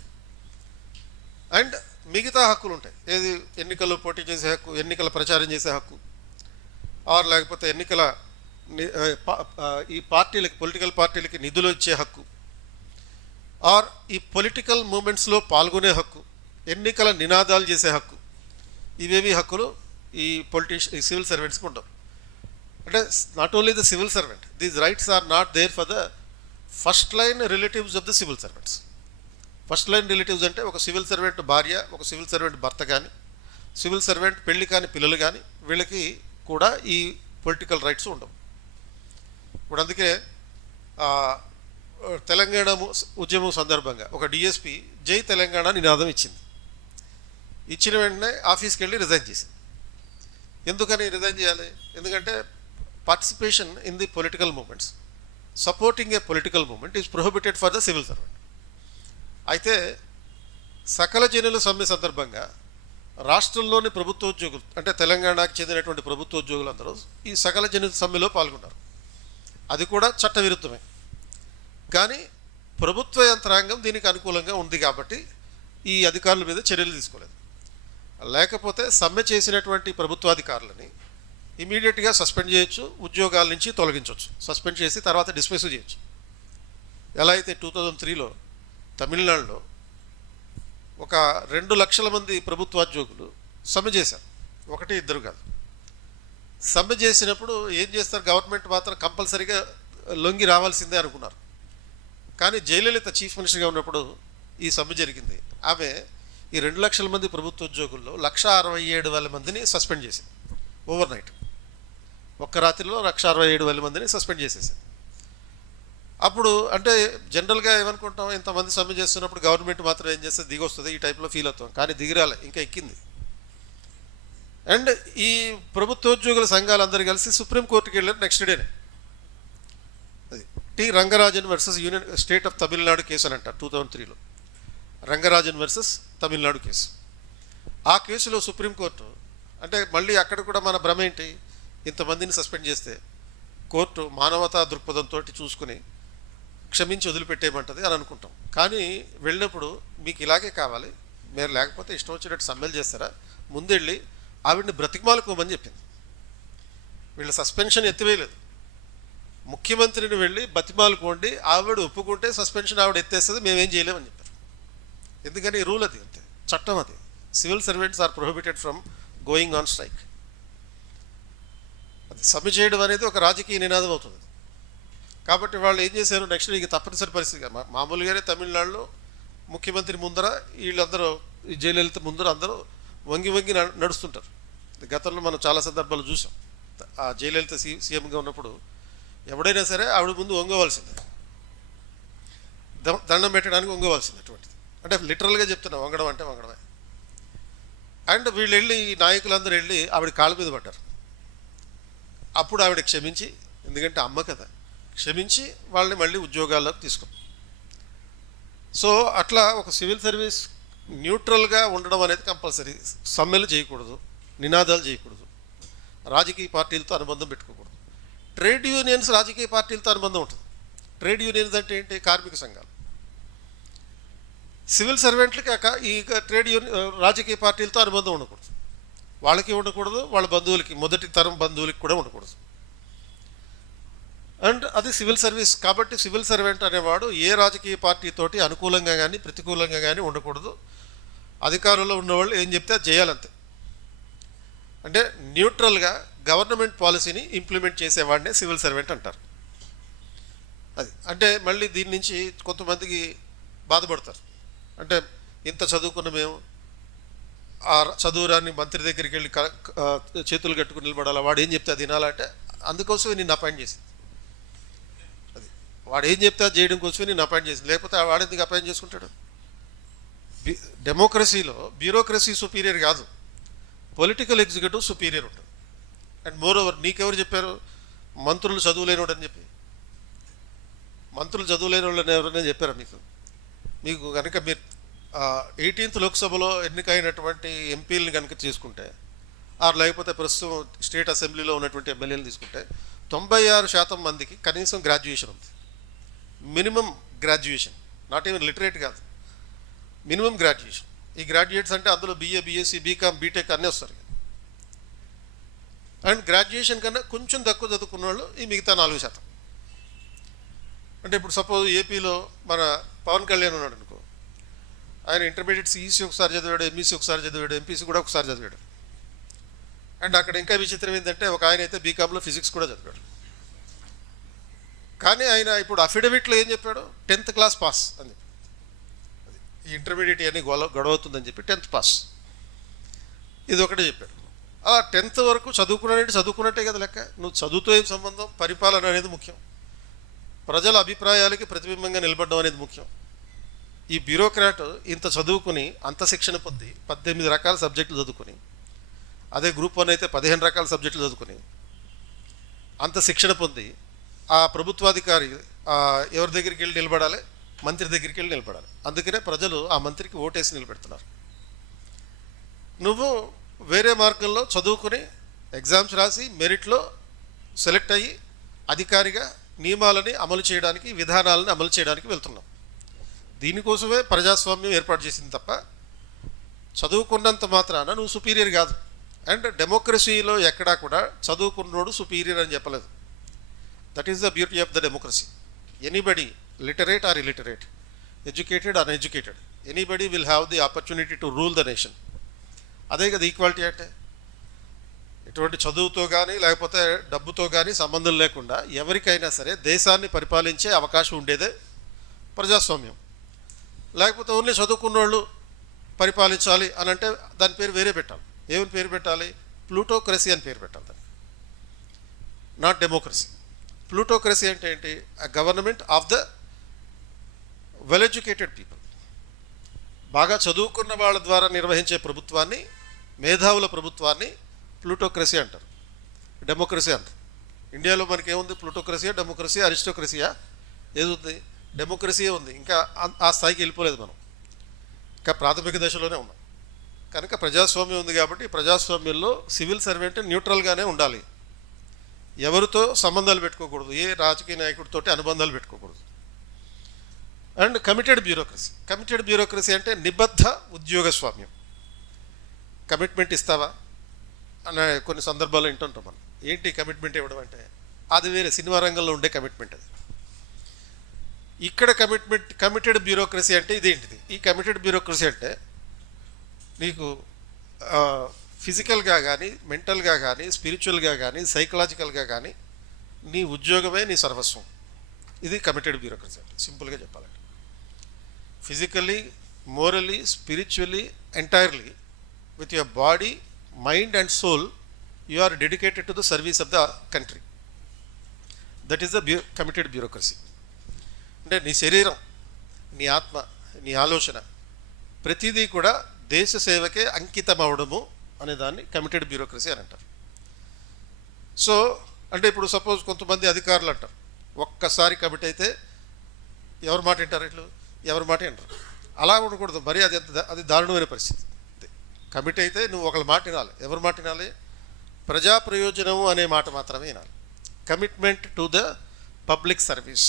And మిగతా హక్కులు ఉంటాయి. ఏది? ఎన్నికల్లో పోటీ చేసే హక్కు, ఎన్నికల ప్రచారం చేసే హక్కు, ఆర్ లేకపోతే ఎన్నికల ఈ పార్టీలకి, పొలిటికల్ పార్టీలకి నిధులు ఇచ్చే హక్కు, ఆర్ ఈ పొలిటికల్ మూమెంట్స్లో పాల్గొనే హక్కు, ఎన్నికల నినాదాలు చేసే హక్కు. ఇవేవి హక్కులు ఈ సివిల్ సర్వెంట్స్కి ఉండవు. అంటే not only the civil servant, these rights are not there for the first line relatives of the civil servants. First line relatives అంటే ఒక సివిల్ సర్వెంట్ భార్య, ఒక సివిల్ సర్వెంట్ భర్త కానీ, సివిల్ సర్వెంట్ పెళ్లి కాని పిల్లలు కానీ, వీళ్ళకి కూడా ఈ పొలిటికల్ రైట్స్ ఉండవు. ఇప్పుడు అందుకే తెలంగాణ ఉద్యమం సందర్భంగా ఒక డిఎస్పి జై తెలంగాణ నినాదం ఇచ్చింది. ఇచ్చిన వెంటనే ఆఫీస్కి వెళ్ళి రిజైన్ చేసింది. ఎందుకని రిజైన్ చేయాలి? ఎందుకంటే participation in the political movements, supporting a political movement is prohibited for the civil servant. అయితే సకల జనుల సమ్మె సందర్భంగా రాష్ట్రంలోని ప్రభుత్వోద్యోగులు, అంటే తెలంగాణకు చెందినటువంటి ప్రభుత్వోద్యోగులందరూ ఈ సకల జనుల సమ్మెలో పాల్గొన్నారు. అది కూడా చట్టవిరుద్ధమే. కానీ ప్రభుత్వ యంత్రాంగం దీనికి అనుకూలంగా ఉంది కాబట్టి ఈ అధికారుల మీద చర్యలు తీసుకోలేదు. లేకపోతే సమ్మె చేసినటువంటి ప్రభుత్వాధికారులని ఇమీడియట్గా సస్పెండ్ చేయొచ్చు, ఉద్యోగాల నుంచి తొలగించవచ్చు. సస్పెండ్ చేసి తర్వాత డిస్మిస్ చేయొచ్చు. ఎలా అయితే 2003లో తమిళనాడులో ఒక 2 లక్షల మంది ప్రభుత్వోద్యోగులు సమ్మె చేశారు, 1-2 కాదు. సమ్మె చేసినప్పుడు ఏం చేస్తారు? గవర్నమెంట్ మాత్రం కంపల్సరీగా లొంగి రావాల్సిందే అనుకున్నారు. కానీ జయలలిత చీఫ్ మినిస్టర్గా ఉన్నప్పుడు ఈ సమ్మె జరిగింది. ఆమె ఈ 2 లక్షల మంది ప్రభుత్వోద్యోగుల్లో 1,67,000 మందిని సస్పెండ్ చేసింది. ఓవర్ నైట్, ఒక్క రాత్రిలో 1,67,000 మందిని సస్పెండ్ చేసేసింది. అప్పుడు అంటే జనరల్గా ఏమనుకుంటాం, ఇంతమంది సమ్మె చేస్తున్నప్పుడు గవర్నమెంట్ మాత్రం ఏం చేస్తే దిగొస్తుంది, ఈ టైప్లో ఫీల్ అవుతాం. కానీ దిగిరాలే, ఇంకా ఎక్కింది. అండ్ ఈ ప్రభుత్వోద్యోగుల సంఘాలందరూ కలిసి సుప్రీంకోర్టుకి వెళ్ళారు నెక్స్ట్ డేనే. అది T Rangarajan versus union state of Tamil Nadu case అని అంటారు. 2003లో రంగరాజన్ వర్సెస్ తమిళనాడు కేసు. ఆ కేసులో సుప్రీంకోర్టు, అంటే మళ్ళీ అక్కడ కూడా మన భ్రమ ఏంటి, ఇంతమందిని సస్పెండ్ చేస్తే కోర్టు మానవతా దృక్పథంతో చూసుకుని క్షమించి వదిలిపెట్టేయమంటుంది అని అనుకుంటాం. కానీ వెళ్ళినప్పుడు మీకు ఇలాగే కావాలి, మీరు లేకపోతే ఇష్టం వచ్చినట్టు సమ్మెలు చేస్తారా, ముందెళ్ళి ఆవిడని బ్రతికిమాలుకోమని చెప్పింది. వీళ్ళ సస్పెన్షన్ ఎత్తివేయలేదు. ముఖ్యమంత్రిని వెళ్ళి బతిమాలుకోండి, ఆవిడ ఒప్పుకుంటే సస్పెన్షన్ ఆవిడ ఎత్తేస్తుంది, మేమేం చేయలేమని చెప్పారు. ఎందుకని రూల్ అది, అంతే, చట్టం అది. Civil servants are prohibited from going on strike. అది సమ్మె చేయడం అనేది ఒక రాజకీయ నినాదం అవుతుంది. కాబట్టి వాళ్ళు ఏం చేశారు, నెక్స్ట్ ఇక తప్పనిసరి పరిస్థితిగా మామూలుగానే తమిళనాడులో ముఖ్యమంత్రి ముందర వీళ్ళందరూ, ఈ జయలలిత ముందర అందరూ వంగి వంగి నడుస్తుంటారు. గతంలో మనం చాలా సందర్భాలు చూసాం. ఆ జయలలిత సీఎంగా ఉన్నప్పుడు ఎవడైనా సరే ఆవిడ ముందు వంగవలసిందే, దండం పెట్టడానికి వంగవలసింది. అటువంటిది అంటే లిటరల్గా చెప్తున్నా, వంగడం అంటే వంగడమే. అండ్ వీళ్ళు వెళ్ళి, ఈ నాయకులందరూ వెళ్ళి ఆవిడ కాళ్ళ మీద పడ్డారు. అప్పుడు ఆవిడ క్షమించి, ఎందుకంటే అమ్మ కదా, క్షమించి వాళ్ళని మళ్ళీ ఉద్యోగాల్లోకి తీసుకున్నాం. సో అట్లా ఒక సివిల్ సర్వీస్ న్యూట్రల్గా ఉండడం అనేది కంపల్సరీ. సమ్మెలు చేయకూడదు, నినాదాలు చేయకూడదు, రాజకీయ పార్టీలతో అనుబంధం పెట్టుకోకూడదు. ట్రేడ్ యూనియన్స్ రాజకీయ పార్టీలతో అనుబంధం ఉంటుంది. ట్రేడ్ యూనియన్స్ అంటే ఏంటి? కార్మిక సంఘాలు. సివిల్ సర్వెంట్లకి ఈ ట్రేడ్ యూనియన్ రాజకీయ పార్టీలతో అనుబంధం ఉండకూడదు. వాళ్ళకి ఉండకూడదు, వాళ్ళ బంధువులకి, మొదటి తరం బంధువులకి కూడా ఉండకూడదు. అండ్ అది సివిల్ సర్వీస్ కాబట్టి సివిల్ సర్వెంట్ అనేవాడు ఏ రాజకీయ పార్టీతోటి అనుకూలంగా కానీ ప్రతికూలంగా కానీ ఉండకూడదు. అధికారంలో ఉన్నవాళ్ళు ఏం చెప్తే అది చేయాలంతే. అంటే న్యూట్రల్గా గవర్నమెంట్ పాలసీని ఇంప్లిమెంట్ చేసేవాడినే సివిల్ సర్వెంట్ అంటారు. అది అంటే మళ్ళీ దీని నుంచి కొంతమందికి బాధపడతారు. అంటే ఇంత చదువుకున్న మేము ఆ చదువురాన్ని మంత్రి దగ్గరికి వెళ్ళి చేతులు కట్టుకుని నిలబడాలా, వాడు ఏం చెప్తే అది వినాలంటే అందుకోసమే నేను అపాయింట్ చేసింది. అది వాడు ఏం చెప్తే అది చేయడం కోసమే నేను అపాయింట్ చేసింది. లేకపోతే వాడు ఎందుకు అపాయింట్ చేసుకుంటాడు? డెమోక్రసీలో బ్యూరోక్రసీ సుపీరియర్ కాదు, పొలిటికల్ ఎగ్జిక్యూటివ్ సుపీరియర్ ఉంటుంది. అండ్ మోర్ ఓవర్, నీకెవరు చెప్పారు మంత్రులు చదువులేనివాడు అని చెప్పి? మంత్రులు చదువులేని వాళ్ళని ఎవరైనా చెప్పారా మీకు? మీకు కనుక మీరు 18th లోక్సభలో ఎన్నికైనటువంటి ఎంపీలను కనుక తీసుకుంటే, లేకపోతే ప్రస్తుతం స్టేట్ అసెంబ్లీలో ఉన్నటువంటి ఎమ్మెల్యేలు తీసుకుంటే 96% మందికి కనీసం గ్రాడ్యుయేషన్ ఉంది. Minimum graduation, not even literate కాదు, మినిమం గ్రాడ్యుయేషన్. ఈ గ్రాడ్యుయేట్స్ అంటే అందులో BA, BSc, BCom, బీటెక్ అన్నీ వస్తారు. అండ్ గ్రాడ్యుయేషన్ కన్నా కొంచెం తక్కువ చదువుకున్న వాళ్ళు ఈ మిగతా 4%. అంటే ఇప్పుడు సపోజ్ ఏపీలో మన పవన్ కళ్యాణ్ ఉన్నాడు అనుకో, ఆయన ఇంటర్మీడియట్ CEC ఒకసారి చదివాడు, MEC ఒకసారి చదివాడు, MPC కూడా ఒకసారి చదివాడు. అండ్ అక్కడ ఇంకా విచిత్రం ఏంటంటే ఒక ఆయన అయితే BComలో ఫిజిక్స్ కూడా చదివాడు. కానీ ఆయన ఇప్పుడు అఫిడవిట్లో ఏం చెప్పాడు? 10th క్లాస్ పాస్ అని చెప్పి, ఈ ఇంటర్మీడియట్ అన్నీ గొడవవుతుందని చెప్పి 10th పాస్, ఇది ఒకటే చెప్పాడు. 10th వరకు చదువుకున్నట్టే కదా లెక్క. నువ్వు చదువుతో ఏం సంబంధం? పరిపాలన అనేది ముఖ్యం, ప్రజల అభిప్రాయాలకి ప్రతిబింబంగా నిలబడడం అనేది ముఖ్యం. ఈ బ్యూరోక్రాట్ ఇంత చదువుకుని, అంత శిక్షణ పొంది, 18 రకాల సబ్జెక్టులు చదువుకొని, అదే గ్రూప్ 1 అయితే 15 రకాల సబ్జెక్టులు చదువుకొని, అంత శిక్షణ పొంది ఆ ప్రభుత్వాధికారి ఎవరి దగ్గరికి వెళ్ళి నిలబడాలి? మంత్రి దగ్గరికి వెళ్ళి నిలబడాలి. అందుకనే ప్రజలు ఆ మంత్రికి ఓటేసి నిలబెడుతున్నారు. నువ్వు వేరే మార్గంలో చదువుకుని ఎగ్జామ్స్ రాసి మెరిట్లో సెలెక్ట్ అయ్యి అధికారిగా నియమాలని అమలు చేయడానికి, విధానాలను అమలు చేయడానికి వెళ్తున్నాం. దీనికోసమే ప్రజాస్వామ్యం ఏర్పాటు చేసింది తప్ప చదువుకున్నంత మాత్రాన నువ్వు సుపీరియర్ కాదు. అండ్ డెమోక్రసీలో ఎక్కడా కూడా చదువుకున్నోడు సుపీరియర్ అని చెప్పలేదు. That is the beauty of the democracy. Anybody, literate or illiterate, educated or uneducated, anybody will have the opportunity to rule the nation. అదే కదా ఈక్వాలిటీ అంటే. ఎటువంటి చదువుతో కానీ లేకపోతే డబ్బుతో కానీ సంబంధం లేకుండా ఎవరికైనా సరే దేశాన్ని పరిపాలించే అవకాశం ఉండేదే ప్రజాస్వామ్యం. లేకపోతే ఓన్లీ చదువుకున్నోళ్ళు పరిపాలించాలి అని అంటే దాని పేరు వేరే పెట్టాలి. ఏమని పేరు పెట్టాలి? ప్లూటోక్రసీ అని పేరు పెట్టాలి దాన్ని, నాట్ డెమోక్రసీ. ప్లూటోక్రసీ అంటే ఏంటి? Government of the well educated people. బాగా చదువుకున్న వాళ్ళ ద్వారా నిర్వహించే ప్రభుత్వాన్ని, మేధావుల ప్రభుత్వాన్ని ప్లూటోక్రసీ అంటారు, డెమోక్రసీ అంటారు. ఇండియాలో మనకి ఏముంది? ప్లూటోక్రసీయా, డెమోక్రసీయా, అరిస్టోక్రసీయా? ఏది ఉంది? డెమోక్రసీయే ఉంది. ఇంకా ఆ స్థాయికి వెళ్ళిపోలేదు మనం, ఇంకా ప్రాథమిక దశలోనే ఉన్నాం. కనుక ప్రజాస్వామ్యం ఉంది కాబట్టి ప్రజాస్వామ్యంలో సివిల్ సర్వెంట్ న్యూట్రల్గానే ఉండాలి. ఎవరితో సంబంధాలు పెట్టుకోకూడదు, ఏ రాజకీయ నాయకుడితో అనుబంధాలు పెట్టుకోకూడదు. అండ్ కమిటెడ్ బ్యూరోక్రసీ అంటే నిబద్ధ ఉద్యోగస్వామ్యం. కమిట్మెంట్ ఇస్తావా అనే కొన్ని సందర్భాల్లో వింటుంటాం మనం. ఏంటి కమిట్మెంట్ ఇవ్వడం అంటే? అది వేరే, సినిమా రంగంలో ఉండే కమిట్మెంట్ అది. ఇక్కడ కమిటెడ్ బ్యూరోక్రసీ అంటే ఇదేంటిది? ఈ కమిటెడ్ బ్యూరోక్రసీ అంటే నీకు ఫిజికల్గా కానీ, మెంటల్గా కానీ, స్పిరిచువల్గా కానీ, సైకలాజికల్గా కానీ నీ ఉద్యోగమే నీ సర్వస్వం. ఇది కమిటెడ్ బ్యూరోక్రసీ అంటే, సింపుల్గా చెప్పాలంటే. Physically, morally, spiritually, entirely with your body, mind and soul, you are dedicated to the service of the country. That is the committed bureaucracy. అంటే నీ శరీరం, నీ ఆత్మ, నీ ఆలోచన ప్రతిదీ కూడా దేశ సేవకే అంకితం అవడము అనే దాన్ని కమిటెడ్ బ్యూరోక్రసీ అని అంటారు. సో అంటే ఇప్పుడు సపోజ్ కొంతమంది అధికారులు అంటారు, ఒక్కసారి కమిట్ అయితే ఎవరి మాట వింటారు, ఇట్లు ఎవరి మాట వింటారు. అలా ఉండకూడదు, మరి అది దారుణమైన పరిస్థితి. కమిట్ అయితే నువ్వు ఒకళ్ళ మాట వినాలి. ఎవరి మాట వినాలి? ప్రజా ప్రయోజనము అనే మాట మాత్రమే వినాలి. Commitment to the public service,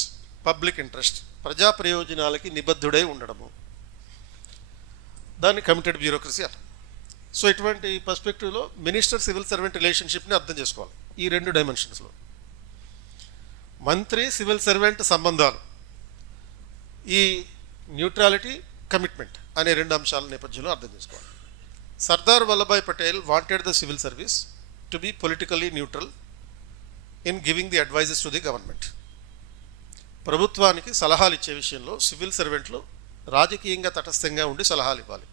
public interest, ప్రజా ప్రయోజనాలకి నిబద్ధుడై ఉండడము, దాన్ని కమిటెడ్ బ్యూరోక్రసీ అంటారు. సో ఇటువంటి పర్స్పెక్టివ్లో మినిస్టర్ సివిల్ సర్వెంట్ రిలేషన్షిప్ని అర్థం చేసుకోవాలి ఈ రెండు డైమెన్షన్స్లో. మంత్రి సివిల్ సర్వెంట్ సంబంధాలు, ఈ న్యూట్రాలిటీ, కమిట్మెంట్ అనే రెండు అంశాల నేపథ్యంలో అర్థం చేసుకోవాలి. Sardar Vallabhbhai Patel wanted the civil service to be politically neutral in giving the advises to the government. ప్రభుత్వానికి సలహాలు ఇచ్చే విషయంలో సివిల్ సర్వెంట్లు రాజకీయంగా తటస్థంగా ఉండి సలహాలు ఇవ్వాలి.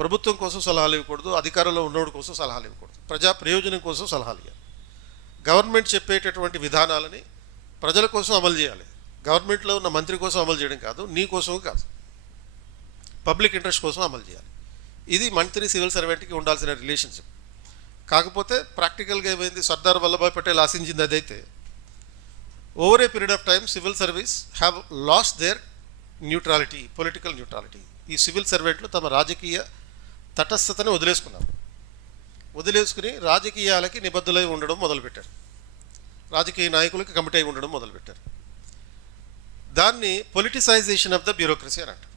ప్రభుత్వం కోసం సలహాలు ఇవ్వకూడదు, అధికారంలో ఉన్నోడి కోసం సలహాలు ఇవ్వకూడదు, ప్రజా ప్రయోజనం కోసం సలహాలు ఇవ్వాలి. గవర్నమెంట్ చెప్పేటటువంటి విధానాలని ప్రజల కోసం అమలు చేయాలి. గవర్నమెంట్లో ఉన్న మంత్రి కోసం అమలు చేయడం కాదు, నీ కోసం కాదు, పబ్లిక్ ఇంట్రెస్ట్ కోసం అమలు చేయాలి. ఇది మంత్రి సివిల్ సర్వెంట్కి ఉండాల్సిన రిలేషన్షిప్. కాకపోతే ప్రాక్టికల్గా ఏమైంది, సర్దార్ వల్లభాయ్ పటేల్ ఆశించింది అదైతే over a period of time civil service have lost their neutrality, political neutrality. ఈ సివిల్ సర్వెంట్లు తమ రాజకీయ తటస్థతని వదిలేసుకుని రాజకీయాలకి నిబద్ధులై ఉండడం మొదలుపెట్టారు. రాజకీయ నాయకులకి కమిట్ అయి ఉండడం మొదలుపెట్టారు. దాన్ని పొలిటిసైజేషన్ ఆఫ్ ద బ్యూరోక్రసీ అని అంటారు.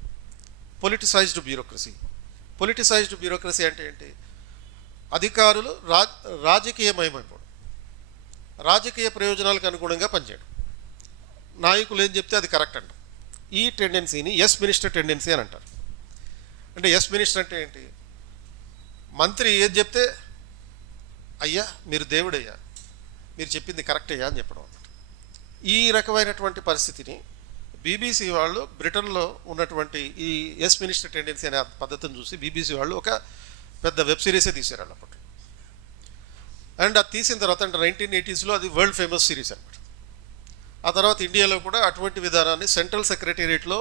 Politicised bureaucracy. పొలిటిసైజ్డ్ బ్యూరోక్రసీ అంటే ఏంటి? అధికారులు రాజకీయమయమైపోవడం, రాజకీయ ప్రయోజనాలకు అనుగుణంగా పనిచేయడం, నాయకులు ఏం చెప్తే అది కరెక్ట్ అంటారు. ఈ టెండెన్సీని ఎస్ మినిస్టర్ టెండెన్సీ అని అంటారు. అంటే ఎస్ మినిస్టర్ అంటే ఏంటి? మంత్రి ఏది చెప్తే అయ్యా మీరు దేవుడయ్యా, మీరు చెప్పింది కరెక్ట్ అయ్యా అని చెప్పడం అన్నమాట. ఈ రకమైనటువంటి పరిస్థితిని బీబీసీ వాళ్ళు బ్రిటన్లో ఉన్నటువంటి ఈ ఎస్ మినిస్టర్ టెండెన్సీ అనే పద్ధతిని చూసి బీబీసీ వాళ్ళు ఒక పెద్ద వెబ్ సిరీసే తీశారు అప్పట్లో. అండ్ అది తీసిన తర్వాత అంటే 1980s అది వరల్డ్ ఫేమస్ సిరీస్ అనమాట. ఆ తర్వాత ఇండియాలో కూడా అటువంటి విధానాన్ని సెంట్రల్ సెక్రటేరియట్లో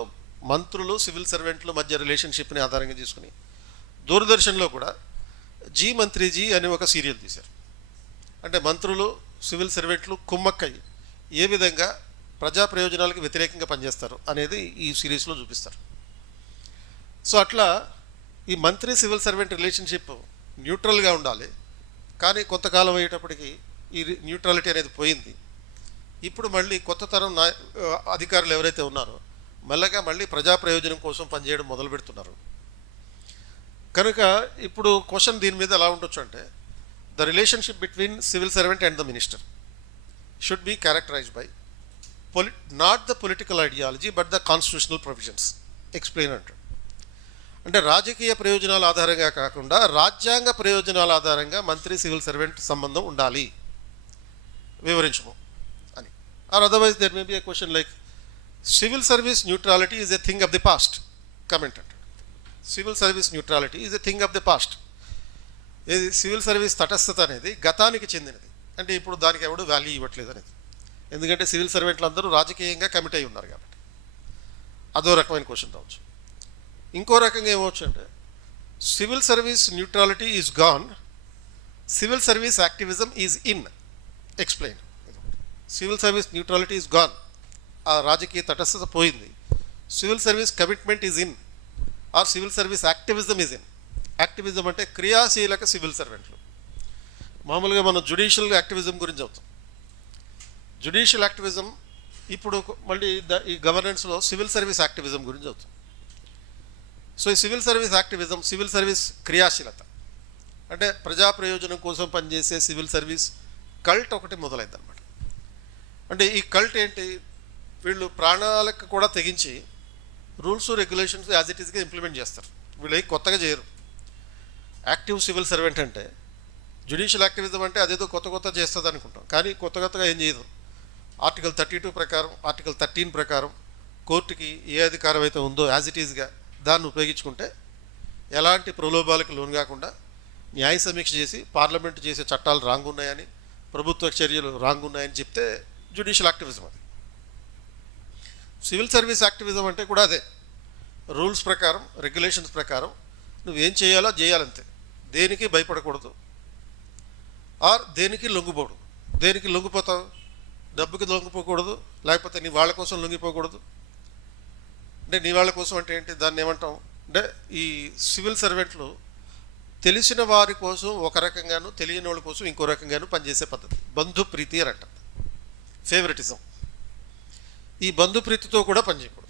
మంత్రులు సివిల్ సర్వెంట్ల మధ్య రిలేషన్షిప్ని ఆధారంగా తీసుకుని దూరదర్శన్లో కూడా జీ మంత్రి జీ అనే ఒక సీరియల్ తీశారు. అంటే మంత్రులు సివిల్ సర్వెంట్లు కుమ్మక్కయ్యి ఏ విధంగా ప్రజా ప్రయోజనాలకు వ్యతిరేకంగా పనిచేస్తారు అనేది ఈ సిరీస్లో చూపిస్తారు. సో అట్లా ఈ మంత్రి సివిల్ సర్వెంట్ రిలేషన్షిప్ న్యూట్రల్గా ఉండాలి. కానీ కొంతకాలం అయ్యేటప్పటికి ఈ న్యూట్రాలిటీ అనేది పోయింది. ఇప్పుడు మళ్ళీ కొత్త తరం అధికారులు ఎవరైతే ఉన్నారో మెల్లగా మళ్ళీ ప్రజా ప్రయోజనం కోసం పనిచేయడం మొదలు పెడుతున్నారు. కనుక ఇప్పుడు క్వశ్చన్ దీని మీద ఎలా ఉండొచ్చు అంటే, the relationship between civil servant and the minister should be characterised by not the political ideology but the constitutional provisions. Explain అంటాడు. అంటే రాజకీయ ప్రయోజనాల ఆధారంగా కాకుండా రాజ్యాంగ ప్రయోజనాల ఆధారంగా మంత్రి సివిల్ సర్వెంట్ సంబంధం ఉండాలి, వివరించము అని. Or otherwise there may be a question like civil service neutrality is a thing of the past. Comment అంటాడు, civil service neutrality is a thing of the past. ఇది సివిల్ సర్వీస్ తటస్థత అనేది గతానికి చెందినది. అంటే ఇప్పుడు దానికి ఎవడు వాల్యూ ఇవ్వట్లేదు అనేది. ఎందుకంటే సివిల్ సర్వెంట్లు అందరూ రాజకీయంగా కమిట్ అయి ఉన్నారు కాబట్టి. అదో రకమైన క్వశ్చన్ రావచ్చు. ఇంకో రకంగా ఏమవచ్చు అంటే, civil service neutrality is gone, civil service activism is in. Explain. Civil service neutrality is gone, ఆ రాజకీయ తటస్థత పోయింది. Civil service commitment is in or civil service activism is in. Activism అంటే క్రియాశీలక సివిల్ సర్వెంట్లు. మామూలుగా మనం జ్యుడిషియల్ యాక్టివిజం గురించి చెప్తాం. జ్యుడిషియల్ యాక్టివిజం ఇప్పుడు మళ్ళీ ఈ గవర్నెన్స్లో సివిల్ సర్వీస్ యాక్టివిజం గురించి చెప్తాం. సో ఈ civil service activism, civil service క్రియాశీలత అంటే ప్రజా ప్రయోజనం కోసం పనిచేసే సివిల్ సర్వీస్ కల్ట్ ఒకటి మొదలైంది అనమాట. అంటే ఈ కల్ట్ ఏంటి? వీళ్ళు ప్రాణాలకు కూడా తెగించి రూల్స్ రెగ్యులేషన్స్ యాజ్ ఇట్ ఈస్గా ఇంప్లిమెంట్ చేస్తారు. వీళ్ళు కొత్తగా చేయరు. యాక్టివ్ సివిల్ సర్వెంట్ అంటే, జ్యుడిషియల్ యాక్టివిజం అంటే అదేదో కొత్త చేస్తుంది అనుకుంటాం, కానీ కొత్తగా ఏం చేయదు. ఆర్టికల్ 32 ప్రకారం, ఆర్టికల్ 13 ప్రకారం కోర్టుకి ఏ అధికారం అయితే ఉందో యాజ్ ఇట్ ఈస్గా దాన్ని ఉపయోగించుకుంటే ఎలాంటి ప్రలోభాలకు లోను కాకుండా న్యాయ సమీక్ష చేసి పార్లమెంటు చేసే చట్టాలు రాంగ్ ఉన్నాయని, ప్రభుత్వ చర్యలు రాంగ్ ఉన్నాయని చెప్తే జ్యుడిషియల్ యాక్టివిజం అది. సివిల్ సర్వీస్ యాక్టివిజం అంటే కూడా అదే. రూల్స్ ప్రకారం, రెగ్యులేషన్స్ ప్రకారం నువ్వేం చేయాలో చేయాలంతే. దేనికి భయపడకూడదు, ఆర్ దేనికి లొంగిపోకూడదు. దేనికి లొంగిపోతావు? డబ్బుకి లొంగిపోకూడదు, లేకపోతే నీ వాళ్ళ కోసం లొంగిపోకూడదు. అంటే నీ వాళ్ళ కోసం అంటే ఏంటి? దాన్ని ఏమంటాం అంటే, ఈ సివిల్ సర్వెంట్లు తెలిసిన వారి కోసం ఒక రకంగాను, తెలియని వాళ్ళ కోసం ఇంకో రకంగాను పనిచేసే పద్ధతి. బంధు ప్రీతి అని అంటారు, ఫేవరెటిజం. ఈ బంధు ప్రీతితో కూడా పనిచేయకూడదు.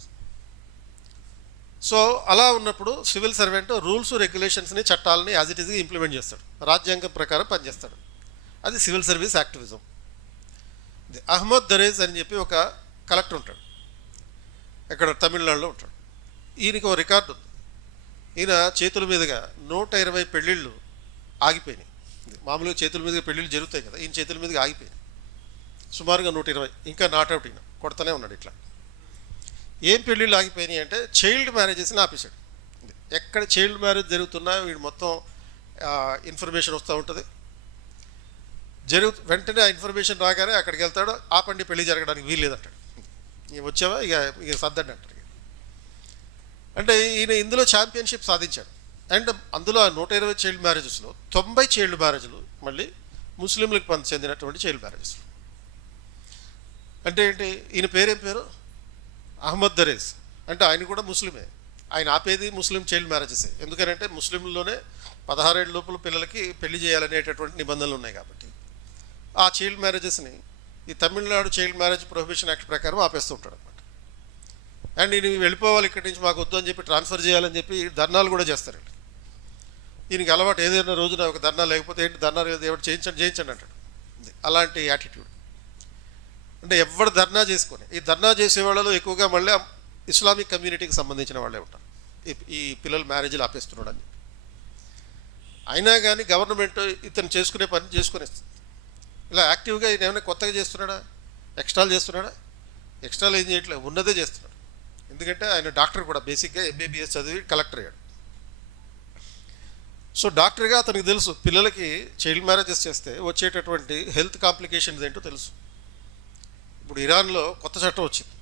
సో అలా ఉన్నప్పుడు సివిల్ సర్వెంట్ రూల్స్, రెగ్యులేషన్స్ని, చట్టాలని యాజ్ ఇట్ ఈస్గా ఇంప్లిమెంట్ చేస్తాడు, రాజ్యాంగం ప్రకారం పనిచేస్తాడు. అది సివిల్ సర్వీస్ యాక్టివిజం. అహ్మద్ దరేజ్ అని చెప్పి ఒక కలెక్టర్ ఉంటాడు, ఇక్కడ తమిళనాడులో ఉంటాడు. ఈయనకి ఒక రికార్డు ఉంది. ఈయన చేతుల మీదుగా 120 పెళ్ళిళ్ళు ఆగిపోయినాయి. మామూలుగా చేతుల మీదుగా పెళ్ళిళ్ళు జరుగుతాయి కదా, ఈయన చేతుల మీదుగా ఆగిపోయినాయి సుమారుగా 120. ఇంకా నాట్అవుట్ ఈయన కొడతానే ఉన్నాడు. ఇట్లా ఏం పెళ్ళిళ్ళు ఆగిపోయినాయి అంటే చైల్డ్ మ్యారేజెస్ని ఆపేశాడు. ఎక్కడ చైల్డ్ మ్యారేజ్ జరుగుతున్నా వీడు మొత్తం ఇన్ఫర్మేషన్ వస్తూ ఉంటుంది. వెంటనే ఆ ఇన్ఫర్మేషన్ రాగానే అక్కడికి వెళ్తాడు, ఆపండి పెళ్లి జరగడానికి వీల్లేదంటాడు. ఇక వచ్చావా ఇక సర్దండి అంటాడు. అంటే ఈయన ఇందులో ఛాంపియన్షిప్ సాధించాడు. అండ్ అందులో ఆ 120 చైల్డ్ మ్యారేజెస్లో 90 చైల్డ్ మ్యారేజ్లు మళ్ళీ ముస్లింలకు చెందినటువంటి చైల్డ్ మ్యారేజెస్. అంటే ఏంటి? ఈయన పేరేం పేరు? అహ్మద్ దరేజ్. అంటే ఆయన కూడా ముస్లిమే. ఆయన ఆపేది ముస్లిం చైల్డ్ మ్యారేజెసే. ఎందుకంటే ముస్లింల్లోనే 16 ఏళ్ళ లోపల పిల్లలకి పెళ్లి చేయాలనేటటువంటి నిబంధనలు ఉన్నాయి కాబట్టి ఆ చైల్డ్ మ్యారేజెస్ని ఈ Tamil Nadu child marriage prohibition act ప్రకారం ఆపేస్తూ ఉంటాడు అనమాట. అండ్ ఈయన వెళ్ళిపోవాలి ఇక్కడి నుంచి, మాకు వద్దు అని చెప్పి ట్రాన్స్ఫర్ చేయాలని చెప్పి ధర్నాలు కూడా చేస్తారండి. ఈయనకి అలవాటు, ఏదైనా రోజున ఒక ధర్నా లేకపోతే ఏంటి ధర్నా దేవుడు చేయించండి అంటాడు. అలాంటి యాటిట్యూడ్. అంటే ఎవరు ధర్నా చేసుకొని, ఈ ధర్నా చేసే వాళ్ళలో ఎక్కువగా మళ్ళీ ఇస్లామిక్ కమ్యూనిటీకి సంబంధించిన వాళ్ళే ఉంటారు. ఈ పిల్లలు మ్యారేజ్లు ఆపేస్తున్నాడు అని చెప్పి. అయినా కానీ గవర్నమెంట్ ఇతను చేసుకునే పని చేసుకునేస్తుంది. ఇలా యాక్టివ్గా ఈయన ఏమైనా కొత్తగా చేస్తున్నాడా, ఎక్స్ట్రాలు చేస్తున్నాడా? ఎక్స్ట్రాలు ఏం చేయట్లేదు, ఉన్నదే చేస్తున్నాడు. ఎందుకంటే ఆయన డాక్టర్ కూడా, బేసిక్గా MBBS చదివి కలెక్టర్ అయ్యాడు. సో డాక్టర్గా అతనికి తెలుసు పిల్లలకి చైల్డ్ మ్యారేజెస్ చేస్తే వచ్చేటటువంటి హెల్త్ కాంప్లికేషన్స్ ఏంటో తెలుసు. ఇప్పుడు ఇరాన్లో కొత్త చట్టం వచ్చింది.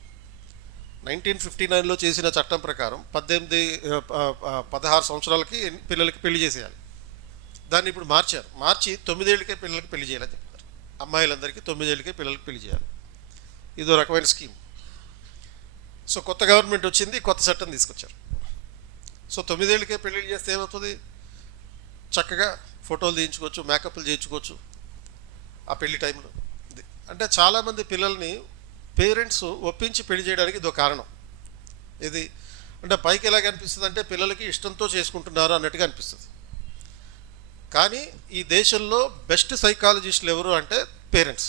1959లో చేసిన చట్టం ప్రకారం 16 సంవత్సరాలకి పిల్లలకి పెళ్లి చేసేయాలి. దాన్ని ఇప్పుడు మార్చి 9 ఏళ్ళకే పిల్లలకి పెళ్లి చేయాలని చెప్తారు. అమ్మాయిలందరికీ 9 ఏళ్ళకే పిల్లలకి పెళ్లి చేయాలి. ఇదో రకమైన స్కీమ్. సో కొత్త గవర్నమెంట్ వచ్చింది, కొత్త చట్టం తీసుకొచ్చారు. సో 9 ఏళ్ళకే పెళ్ళిళ్ళు చేస్తే ఏమవుతుంది? చక్కగా ఫోటోలు తీయించుకోవచ్చు, మేకప్లు చేయించుకోవచ్చు ఆ పెళ్లి టైంలో. అంటే చాలామంది పిల్లల్ని పేరెంట్స్ ఒప్పించి పెళ్లి చేయడానికి ఇదో కారణం. ఇది అంటే పైకి ఎలాగ అనిపిస్తుంది అంటే పిల్లలకి ఇష్టంతో చేసుకుంటున్నారు అన్నట్టుగా అనిపిస్తుంది. కానీ ఈ దేశంలో బెస్ట్ సైకాలజిస్టులు ఎవరు అంటే పేరెంట్స్.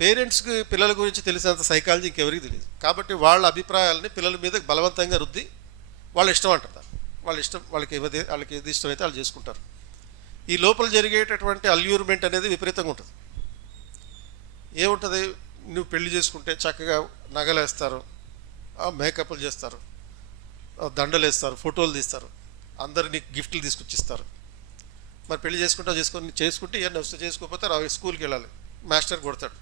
పేరెంట్స్కి పిల్లల గురించి తెలిసినంత సైకాలజీ ఇంకెవరికి తెలియదు. కాబట్టి వాళ్ళ అభిప్రాయాలని పిల్లల మీద బలవంతంగా రుద్ది వాళ్ళ ఇష్టం అంటారు. వాళ్ళ ఇష్టం, వాళ్ళకి ఏది ఇష్టమైతే వాళ్ళు చేసుకుంటారు. ఈ లోపల జరిగేటటువంటి అల్యూర్మెంట్ అనేది విపరీతంగా ఉంటుంది. ఏముంటుంది? నువ్వు పెళ్లి చేసుకుంటే చక్కగా నగలు వేస్తారు, మేకప్లు చేస్తారు, దండలు వేస్తారు, ఫోటోలు తీస్తారు, అందరు నీకు గిఫ్ట్లు తీసుకొచ్చిస్తారు. మరి పెళ్లి చేసుకుంటే ఇవన్నీ వస్తే చేసుకోకపోతే స్కూల్కి వెళ్ళాలి, మాస్టర్ కొడతాడు.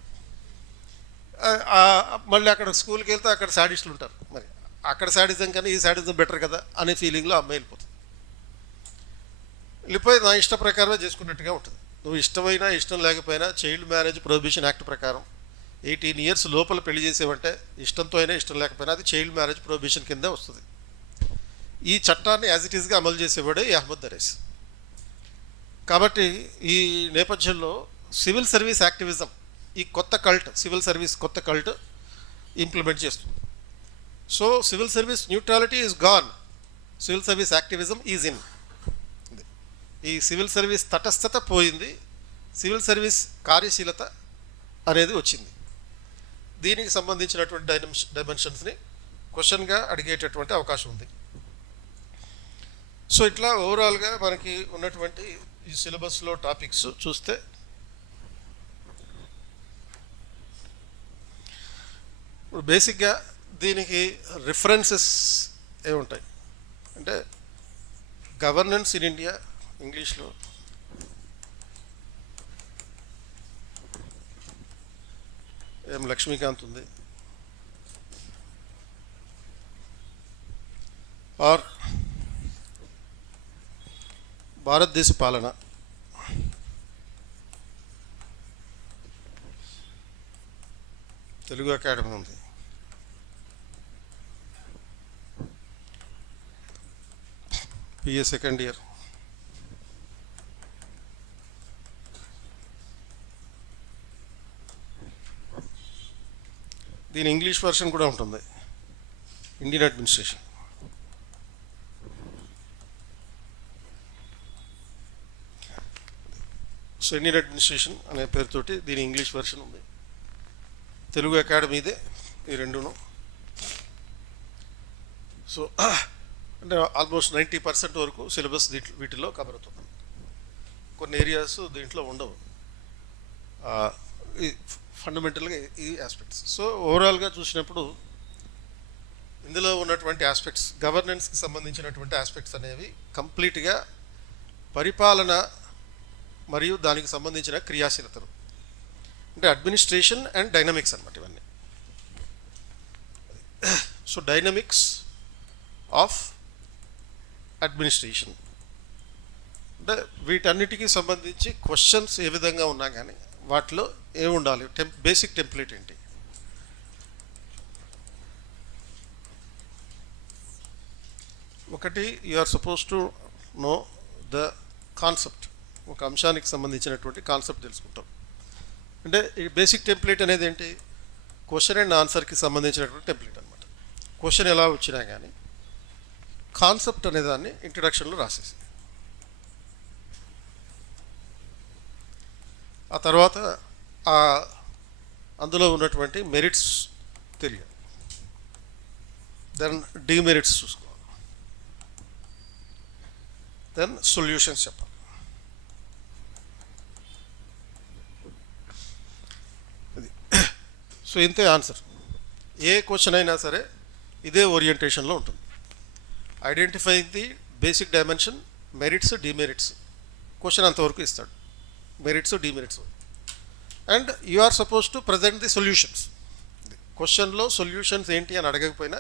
మళ్ళీ అక్కడ స్కూల్కి వెళ్తే అక్కడ శాడిస్టులు ఉంటారు. మరి అక్కడ శాడిజం కానీ ఈ శాడిజం బెటర్ కదా అనే ఫీలింగ్లో అమ్మాయి వెళ్ళిపోతుంది. వెళ్ళిపోయి నా ఇష్ట ప్రకారమే చేసుకున్నట్టుగా ఉంటుంది. నువ్వు ఇష్టమైనా ఇష్టం లేకపోయినా చైల్డ్ మ్యారేజ్ ప్రొహిబిషన్ యాక్ట్ ప్రకారం 18 ఇయర్స్ లోపల పెళ్లి చేసేవంటే ఇష్టంతో అయినా ఇష్టం లేకపోయినా అది చైల్డ్ మ్యారేజ్ ప్రొహిబిషన్ కిందే వస్తుంది. ఈ చట్టాన్ని యాజ్ ఇట్ ఈస్గా అమలు చేసేవాడే ఈ అహ్మద్ దరేజ్. కాబట్టి ఈ నేపథ్యంలో సివిల్ సర్వీస్ యాక్టివిజం, ఈ కొత్త కల్ట్, సివిల్ సర్వీస్ కొత్త కల్ట్ ఇంప్లిమెంట్ చేస్తుంది. So civil service neutrality is gone, civil service activism is in. ఈ సివిల్ సర్వీస్ తటస్థత పోయింది, సివిల్ సర్వీస్ కార్యశీలత అనేది వచ్చింది. దీనికి సంబంధించినటువంటి డైమెన్షన్స్ని క్వశ్చన్గా అడిగేటటువంటి అవకాశం ఉంది. సో ఇట్లా ఓవరాల్గా మనకి ఉన్నటువంటి ఈ సిలబస్లో టాపిక్స్ చూస్తే ఇప్పుడు బేసిక్గా దీనికి రిఫరెన్సెస్ ఏముంటాయి అంటే గవర్నెన్స్ ఇన్ ఇండియా ఇంగ్లీష్లో ఎం లక్ష్మీకాంత్ ఉంది. ఆర్ భారతదేశ పాలన, తెలుగు అకాడమీ ఉంది. బిఏ సెకండ్ ఇయర్, దీని ఇంగ్లీష్ వర్షన్ కూడా ఉంటుంది, Indian administration. So Indian administration అనే పేరుతోటి దీని ఇంగ్లీష్ వర్షన్ ఉంది. తెలుగు అకాడమీదే ఈ రెండును. సో అంటే ఆల్మోస్ట్ 90% వరకు సిలబస్ వీటిలో కవర్ అవుతుంది. కొన్ని ఏరియాస్ దీంట్లో ఉండవు, ఫండమెంటల్గా ఈ ఆస్పెక్ట్స్. సో ఓవరాల్గా చూసినప్పుడు ఇందులో ఉన్నటువంటి ఆస్పెక్ట్స్, గవర్నెన్స్కి సంబంధించినటువంటి ఆస్పెక్ట్స్ అనేవి కంప్లీట్గా పరిపాలన మరియు దానికి సంబంధించిన క్రియాశీలతలు, అంటే అడ్మినిస్ట్రేషన్ అండ్ డైనమిక్స్ అన్నమాట ఇవన్నీ. సో డైనమిక్స్ ఆఫ్ అడ్మినిస్ట్రేషన్ అంటే వీటన్నిటికీ సంబంధించి క్వశ్చన్స్ ఏ విధంగా ఉన్నా కానీ వాటిలో ఏమి ఉండాలి, బేసిక్ టెంప్లెట్ ఏంటి. ఒకటి, you are suppose to know the concept, ఒక అంశానికి సంబంధించినటువంటి కాన్సెప్ట్ తెలుసుకుంటాం. అంటే ఈ బేసిక్ టెంప్లెట్ అనేది ఏంటి, క్వశ్చన్ అండ్ ఆన్సర్కి సంబంధించినటువంటి టెంప్లెట్ అనమాట. క్వశ్చన్ ఎలా వచ్చినా కానీ కాన్సెప్ట్ అనే దాన్ని ఇంట్రడక్షన్లో రాసేసి, ఆ తర్వాత అందులో ఉన్నటువంటి మెరిట్స్ తెలియాలి, దెన్ డిమెరిట్స్ చూసుకోవాలి, దెన్ సొల్యూషన్స్ చెప్పాలి. ఇది సో ఇంతే ఆన్సర్. ఏ క్వశ్చన్ అయినా సరే ఇదే ఓరియంటేషన్లో ఉంటుంది. Identifying the basic dimension, merits, demerits, question అంతవరకు ఇస్తాడు, merits demerits. And you are suppose to present the solutions. క్వశ్చన్లో సొల్యూషన్స్ ఏంటి అని అడగకపోయినా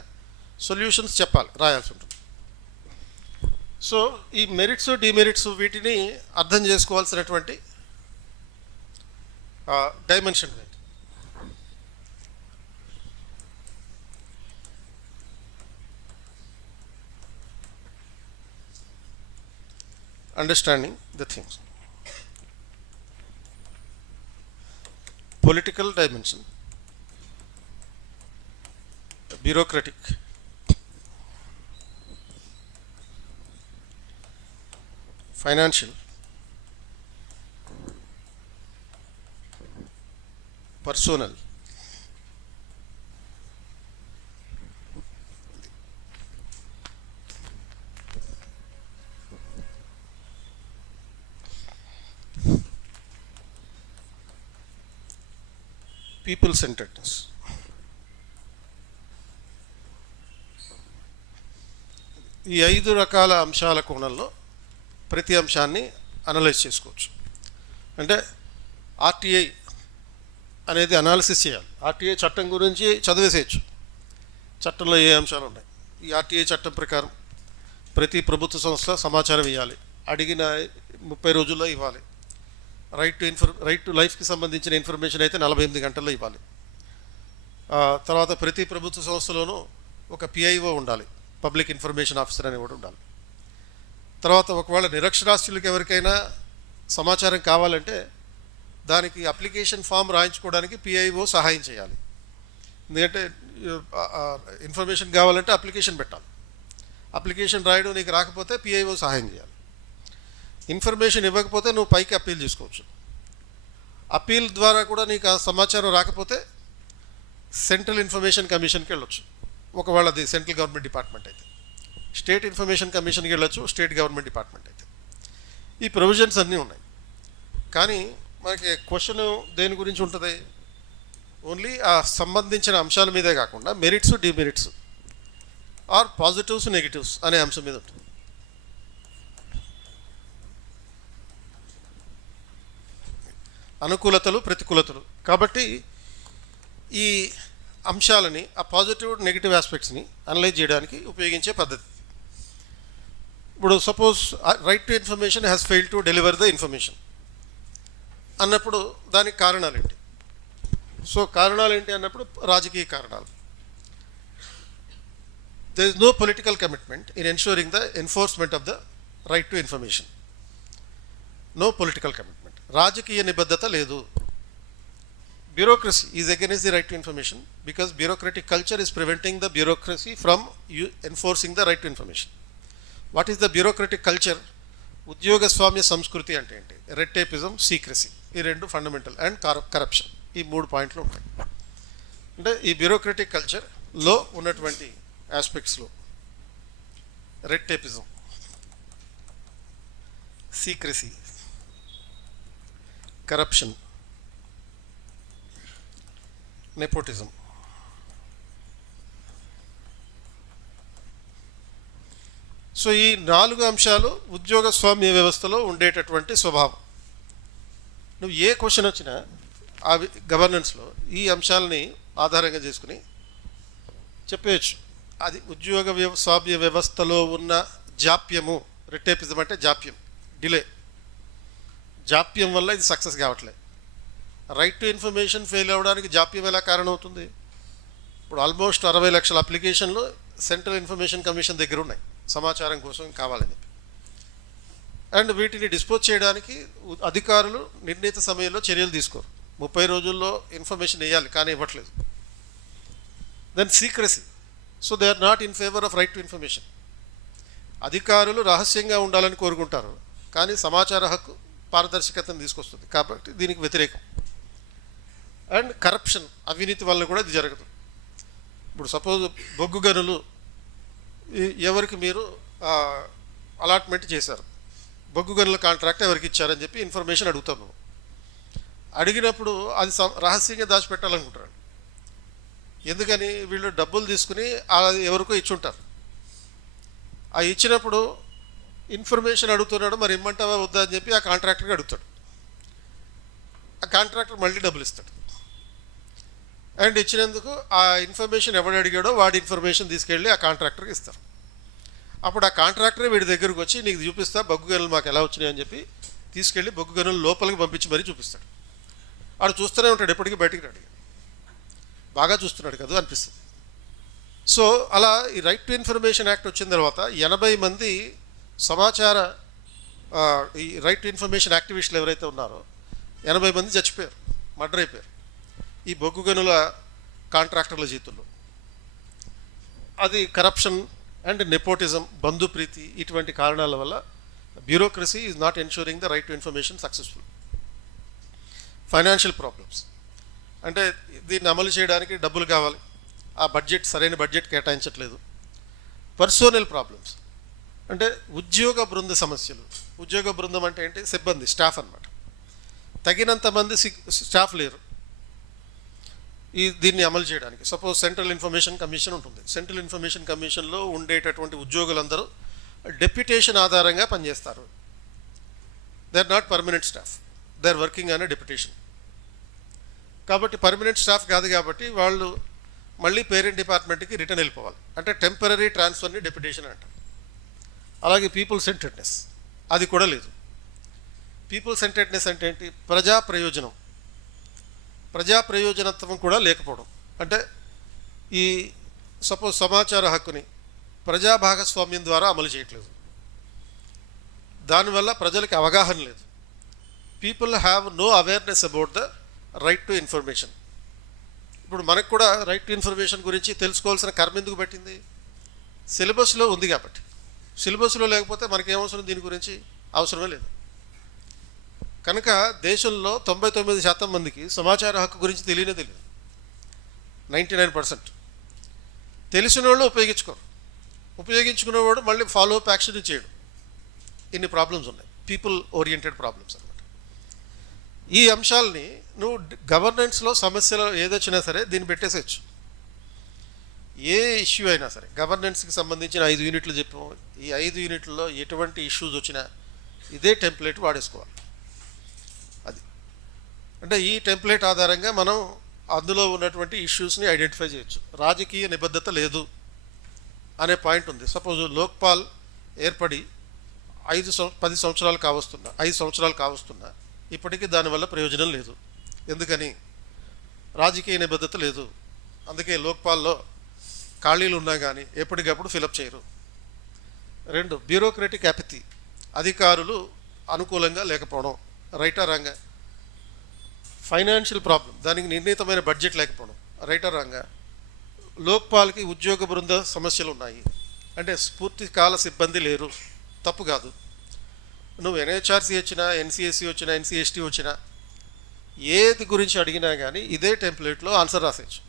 సొల్యూషన్స్ చెప్పాలి, రాయాల్సి ఉంటుంది. సో ఈ మెరిట్స్ డిమెరిట్స్ వీటిని అర్థం చేసుకోవాల్సినటువంటి డైమెన్షన్ ఏంటి. Understanding the things. Political dimension, bureaucratic, financial, personal, people centredness. ఈ 5 రకాల అంశాల కోణంలో ప్రతి అంశాన్ని అనలైజ్ చేసుకోవచ్చు. అంటే ఆర్టీఐ అనేది అనాలిసిస్ చేయాలి. ఆర్టీఐ చట్టం గురించి చదివేసేయచ్చు, చట్టంలో ఏ అంశాలు ఉన్నాయి. ఈ ఆర్టీఐ చట్టం ప్రకారం ప్రతి ప్రభుత్వ సంస్థ సమాచారం ఇవ్వాలి, అడిగిన 30 రోజుల్లో ఇవ్వాలి. రైట్ టు లైఫ్కి సంబంధించిన ఇన్ఫర్మేషన్ అయితే 48 గంటల్లో ఇవ్వాలి. తర్వాత ప్రతి ప్రభుత్వ సంస్థలోనూ ఒక పిఐఓ ఉండాలి, పబ్లిక్ ఇన్ఫర్మేషన్ ఆఫీసర్ అని కూడా ఉండాలి. తర్వాత ఒకవేళ నిరక్షరాస్యులకు ఎవరికైనా సమాచారం కావాలంటే దానికి అప్లికేషన్ ఫామ్ రాయించుకోవడానికి పిఐఓ సహాయం చేయాలి. ఎందుకంటే ఇన్ఫర్మేషన్ కావాలంటే అప్లికేషన్ పెట్టాలి, అప్లికేషన్ రాయడం నీకు రాకపోతే పిఐఓ సహాయం చేయాలి. ఇన్ఫర్మేషన్ ఇవ్వకపోతే నువ్వు పైకి అప్పీల్ చేసుకోవచ్చు. అప్పీల్ ద్వారా కూడా నీకు ఆ సమాచారం రాకపోతే సెంట్రల్ ఇన్ఫర్మేషన్ కమిషన్కి వెళ్ళొచ్చు, ఒకవేళ అది సెంట్రల్ గవర్నమెంట్ డిపార్ట్మెంట్ అయితే. స్టేట్ ఇన్ఫర్మేషన్ కమిషన్కి వెళ్ళొచ్చు, స్టేట్ గవర్నమెంట్ డిపార్ట్మెంట్ అయితే. ఈ ప్రొవిజన్స్ అన్నీ ఉన్నాయి. కానీ మనకి క్వశ్చన్ దేని గురించి ఉంటుంది, ఓన్లీ ఆ సంబంధించిన అంశాల మీదే కాకుండా merits demerits or positives negatives అనే అంశం మీద ఉంటుంది. అనుకూలతలు ప్రతికూలతలు. కాబట్టి ఈ అంశాలని, ఆ పాజిటివ్ నెగిటివ్ ఆస్పెక్ట్స్ని అనలైజ్ చేయడానికి ఉపయోగించే పద్ధతి. ఇప్పుడు suppose right to information has failed to deliver the information అన్నప్పుడు దానికి కారణాలు ఏంటి? సో కారణాలు ఏంటి అన్నప్పుడు రాజకీయ కారణాలు. there is no political commitment in ensuring the enforcement of the right to information. No political commitment. రాజకీయ నిబద్ధత లేదు. Bureaucracy is against the right to information because bureaucratic culture is preventing the bureaucracy from enforcing the right to information. What is the bureaucratic culture? ఉద్యోగ స్వామ్య సంస్కృతి అంటే ఏంటి? Red tapism, secrecy, ఈ రెండు fundamental, and corruption, ఈ 3 పాయింట్లు ఉంటాయి. అంటే ఈ బ్యూరోక్రటిక్ కల్చర్లో ఉన్నటువంటి ఆస్పెక్ట్స్లో red tapism, secrecy, corruption, nepotism, so ఈ 4 అంశాలు ఉద్యోగ స్వామ్య వ్యవస్థలో ఉండేటటువంటి స్వభావం. నువ్వు ఏ క్వశ్చన్ వచ్చినా ఆ గవర్నెన్స్లో ఈ అంశాలని ఆధారంగా చేసుకుని చెప్పేయచ్చు. అది ఉద్యోగ స్వామ్య వ్యవస్థలో ఉన్న జాప్యము. రెట్టేపిజం అంటే జాప్యం, డిలే. జాప్యం వల్ల ఇది సక్సెస్ కావట్లేదు. రైట్ టు ఇన్ఫర్మేషన్ ఫెయిల్ అవ్వడానికి జాప్యం ఎలా కారణం అవుతుంది? ఇప్పుడు ఆల్మోస్ట్ 60 లక్షల అప్లికేషన్లు సెంట్రల్ ఇన్ఫర్మేషన్ కమిషన్ దగ్గర ఉన్నాయి సమాచారం కోసం కావాలని చెప్పి. అండ్ వీటిని డిస్పోజ్ చేయడానికి అధికారులు నిర్ణీత సమయంలో చర్యలు తీసుకోరు. 30 రోజుల్లో ఇన్ఫర్మేషన్ ఇవ్వాలి కానీ ఇవ్వట్లేదు. Then secrecy. So they are not in favour of right to information. అధికారులు రహస్యంగా ఉండాలని కోరుకుంటారు కానీ సమాచార హక్కు పారదర్శకతను తీసుకొస్తుంది కాబట్టి దీనికి వ్యతిరేకం. అండ్ కరప్షన్, అవినీతి వల్ల కూడా ఇది జరగదు. ఇప్పుడు సపోజ్ బొగ్గు గనులు ఎవరికి మీరు అలాట్మెంట్ చేశారు, బొగ్గు గనుల కాంట్రాక్ట్ ఎవరికి ఇచ్చారని చెప్పి ఇన్ఫర్మేషన్ అడుగుతాం. నువ్వు అడిగినప్పుడు అది రహస్యంగా దాచిపెట్టాలనుకుంటారు. ఎందుకని? వీళ్ళు డబ్బులు తీసుకుని ఎవరికో ఇచ్చుంటారు. ఆ ఇచ్చినప్పుడు ఇన్ఫర్మేషన్ అడుగుతున్నాడు, మరి ఇమ్మంటావా వద్దా అని చెప్పి ఆ కాంట్రాక్టర్కి అడుగుతాడు. ఆ కాంట్రాక్టర్ మళ్ళీ డబ్బులు ఇస్తాడు. అండ్ ఇచ్చినందుకు ఆ ఇన్ఫర్మేషన్ ఎవడు అడిగాడో వాడి ఇన్ఫర్మేషన్ తీసుకెళ్ళి ఆ కాంట్రాక్టర్కి ఇస్తారు. అప్పుడు ఆ కాంట్రాక్టరే వీడి దగ్గరకు వచ్చి నీకు చూపిస్తా బొగ్గు గనులు మాకు ఎలా వచ్చినాయి అని చెప్పి తీసుకెళ్ళి బొగ్గు గనులు లోపలికి పంపించి మరీ చూపిస్తాడు. వాడు చూస్తూనే ఉంటాడు, ఎప్పటికీ బయటికి రాడు. బాగా చూస్తున్నాడు కదా అనిపిస్తుంది. సో అలా ఈ రైట్ టు ఇన్ఫర్మేషన్ యాక్ట్ వచ్చిన తర్వాత 80 మంది సమాచార ఈ రైట్ టు ఇన్ఫర్మేషన్ యాక్టివిస్టులు ఎవరైతే ఉన్నారో 80 మంది చచ్చిపోయారు, మర్డర్ అయిపోయారు ఈ బొగ్గు గనుల కాంట్రాక్టర్ల చేతుల్లో. అది కరప్షన్ అండ్ నెపోటిజం, బంధుప్రీతి, ఇటువంటి కారణాల వల్ల bureaucracy is not ensuring the right to information successful. Financial problems, అంటే దీన్ని అమలు చేయడానికి డబ్బులు కావాలి, ఆ బడ్జెట్ సరైన బడ్జెట్ కేటాయించట్లేదు. పర్సోనల్ ప్రాబ్లమ్స్, అంటే ఉద్యోగ బృంద సమస్యలు. ఉద్యోగ బృందం అంటే ఏంటి? సిబ్బంది, స్టాఫ్ అన్నమాట. తగినంత మంది స్టాఫ్ లేరు దీన్ని అమలు చేయడానికి. సపోజ్ సెంట్రల్ ఇన్ఫర్మేషన్ కమిషన్ ఉంటుంది. సెంట్రల్ ఇన్ఫర్మేషన్ కమిషన్లో ఉండేటటువంటి ఉద్యోగులందరూ డెప్యుటేషన్ ఆధారంగా పనిచేస్తారు. They are not permanent staff, they are working on a deputation. కాబట్టి పర్మనెంట్ స్టాఫ్ కాదు కాబట్టి వాళ్ళు మళ్ళీ పేరెంట్ డిపార్ట్మెంట్కి రిటర్న్ వెళ్ళిపోవాలి. అంటే టెంపరీ ట్రాన్స్ఫర్ని డెప్యుటేషన్ అంటారు. అలాగే పీపుల్ సెంటర్డ్నెస్, అది కూడా లేదు. పీపుల్ సెంటర్డ్నెస్ అంటే ఏంటి? ప్రజా ప్రయోజనం, ప్రజా ప్రయోజనత్వం కూడా లేకపోవడం. అంటే ఈ సపోజ్ సమాచార హక్కుని ప్రజా భాగస్వామ్యం ద్వారా అమలు చేయట్లేదు, దానివల్ల ప్రజలకి అవగాహన లేదు. People have no awareness about the right to information. ఇప్పుడు మనకు కూడా రైట్ టు ఇన్ఫర్మేషన్ గురించి తెలుసుకోవాల్సిన కర్మ ఎందుకు పట్టింది? సిలబస్లో ఉంది కాబట్టి. సిలబస్లో లేకపోతే మనకేమవసరం, దీని గురించి అవసరమే లేదు. కనుక దేశంలో 99% మందికి సమాచార హక్కు గురించి తెలియదు. 99%. తెలిసిన వాళ్ళు ఉపయోగించుకోరు, ఉపయోగించుకునేవాడు మళ్ళీ ఫాలో అప్ యాక్షన్ చేయడు. ఇన్ని ప్రాబ్లమ్స్ ఉన్నాయి, పీపుల్ ఓరియంటెడ్ ప్రాబ్లమ్స్ అన్నమాట. ఈ అంశాలని నువ్వు గవర్నెన్స్లో సమస్యలు ఏదొచ్చినా సరే దీన్ని పెట్టేసేయచ్చు. ఏ ఇష్యూ అయినా సరే గవర్నెన్స్కి సంబంధించిన 5 యూనిట్లు చెప్పాము. ఈ 5 యూనిట్లలో ఎటువంటి ఇష్యూస్ వచ్చినా ఇదే టెంప్లెట్ వాడేసుకోవాలి. అది అంటే ఈ టెంప్లెట్ ఆధారంగా మనం అందులో ఉన్నటువంటి ఇష్యూస్ని ఐడెంటిఫై చేయొచ్చు. రాజకీయ నిబద్ధత లేదు అనే పాయింట్ ఉంది. సపోజ్ లోక్పాల్ ఏర్పడి 10 సంవత్సరాలు కావస్తున్నా 5 సంవత్సరాలు కావస్తున్నా ఇప్పటికీ దానివల్ల ప్రయోజనం లేదు. ఎందుకని? రాజకీయ నిబద్ధత లేదు. అందుకే లోక్పాల్లో ఖాళీలు ఉన్నా కానీ ఎప్పటికప్పుడు ఫిలప్ చేయరు. 2, బ్యూరోక్రటిక్ అపితి, అధికారులు అనుకూలంగా లేకపోవడం. రైటా రాంగా? ఫైనాన్షియల్ ప్రాబ్లం, దానికి నిర్ణీతమైన బడ్జెట్ లేకపోవడం. రైటా రాంగా? లోక్పాల్కి ఉద్యోగ బృంద సమస్యలు ఉన్నాయి, అంటే పూర్తి కాల సిబ్బంది లేరు. తప్పు కాదు. నువ్వు ఎన్హెచ్ఆర్సీ వచ్చినా, ఎన్సిఎస్సి వచ్చినా, ఎన్సిఎస్టీ వచ్చినా ఏది గురించి అడిగినా కానీ ఇదే టెంప్లెట్లో ఆన్సర్ రాసేయచ్చు.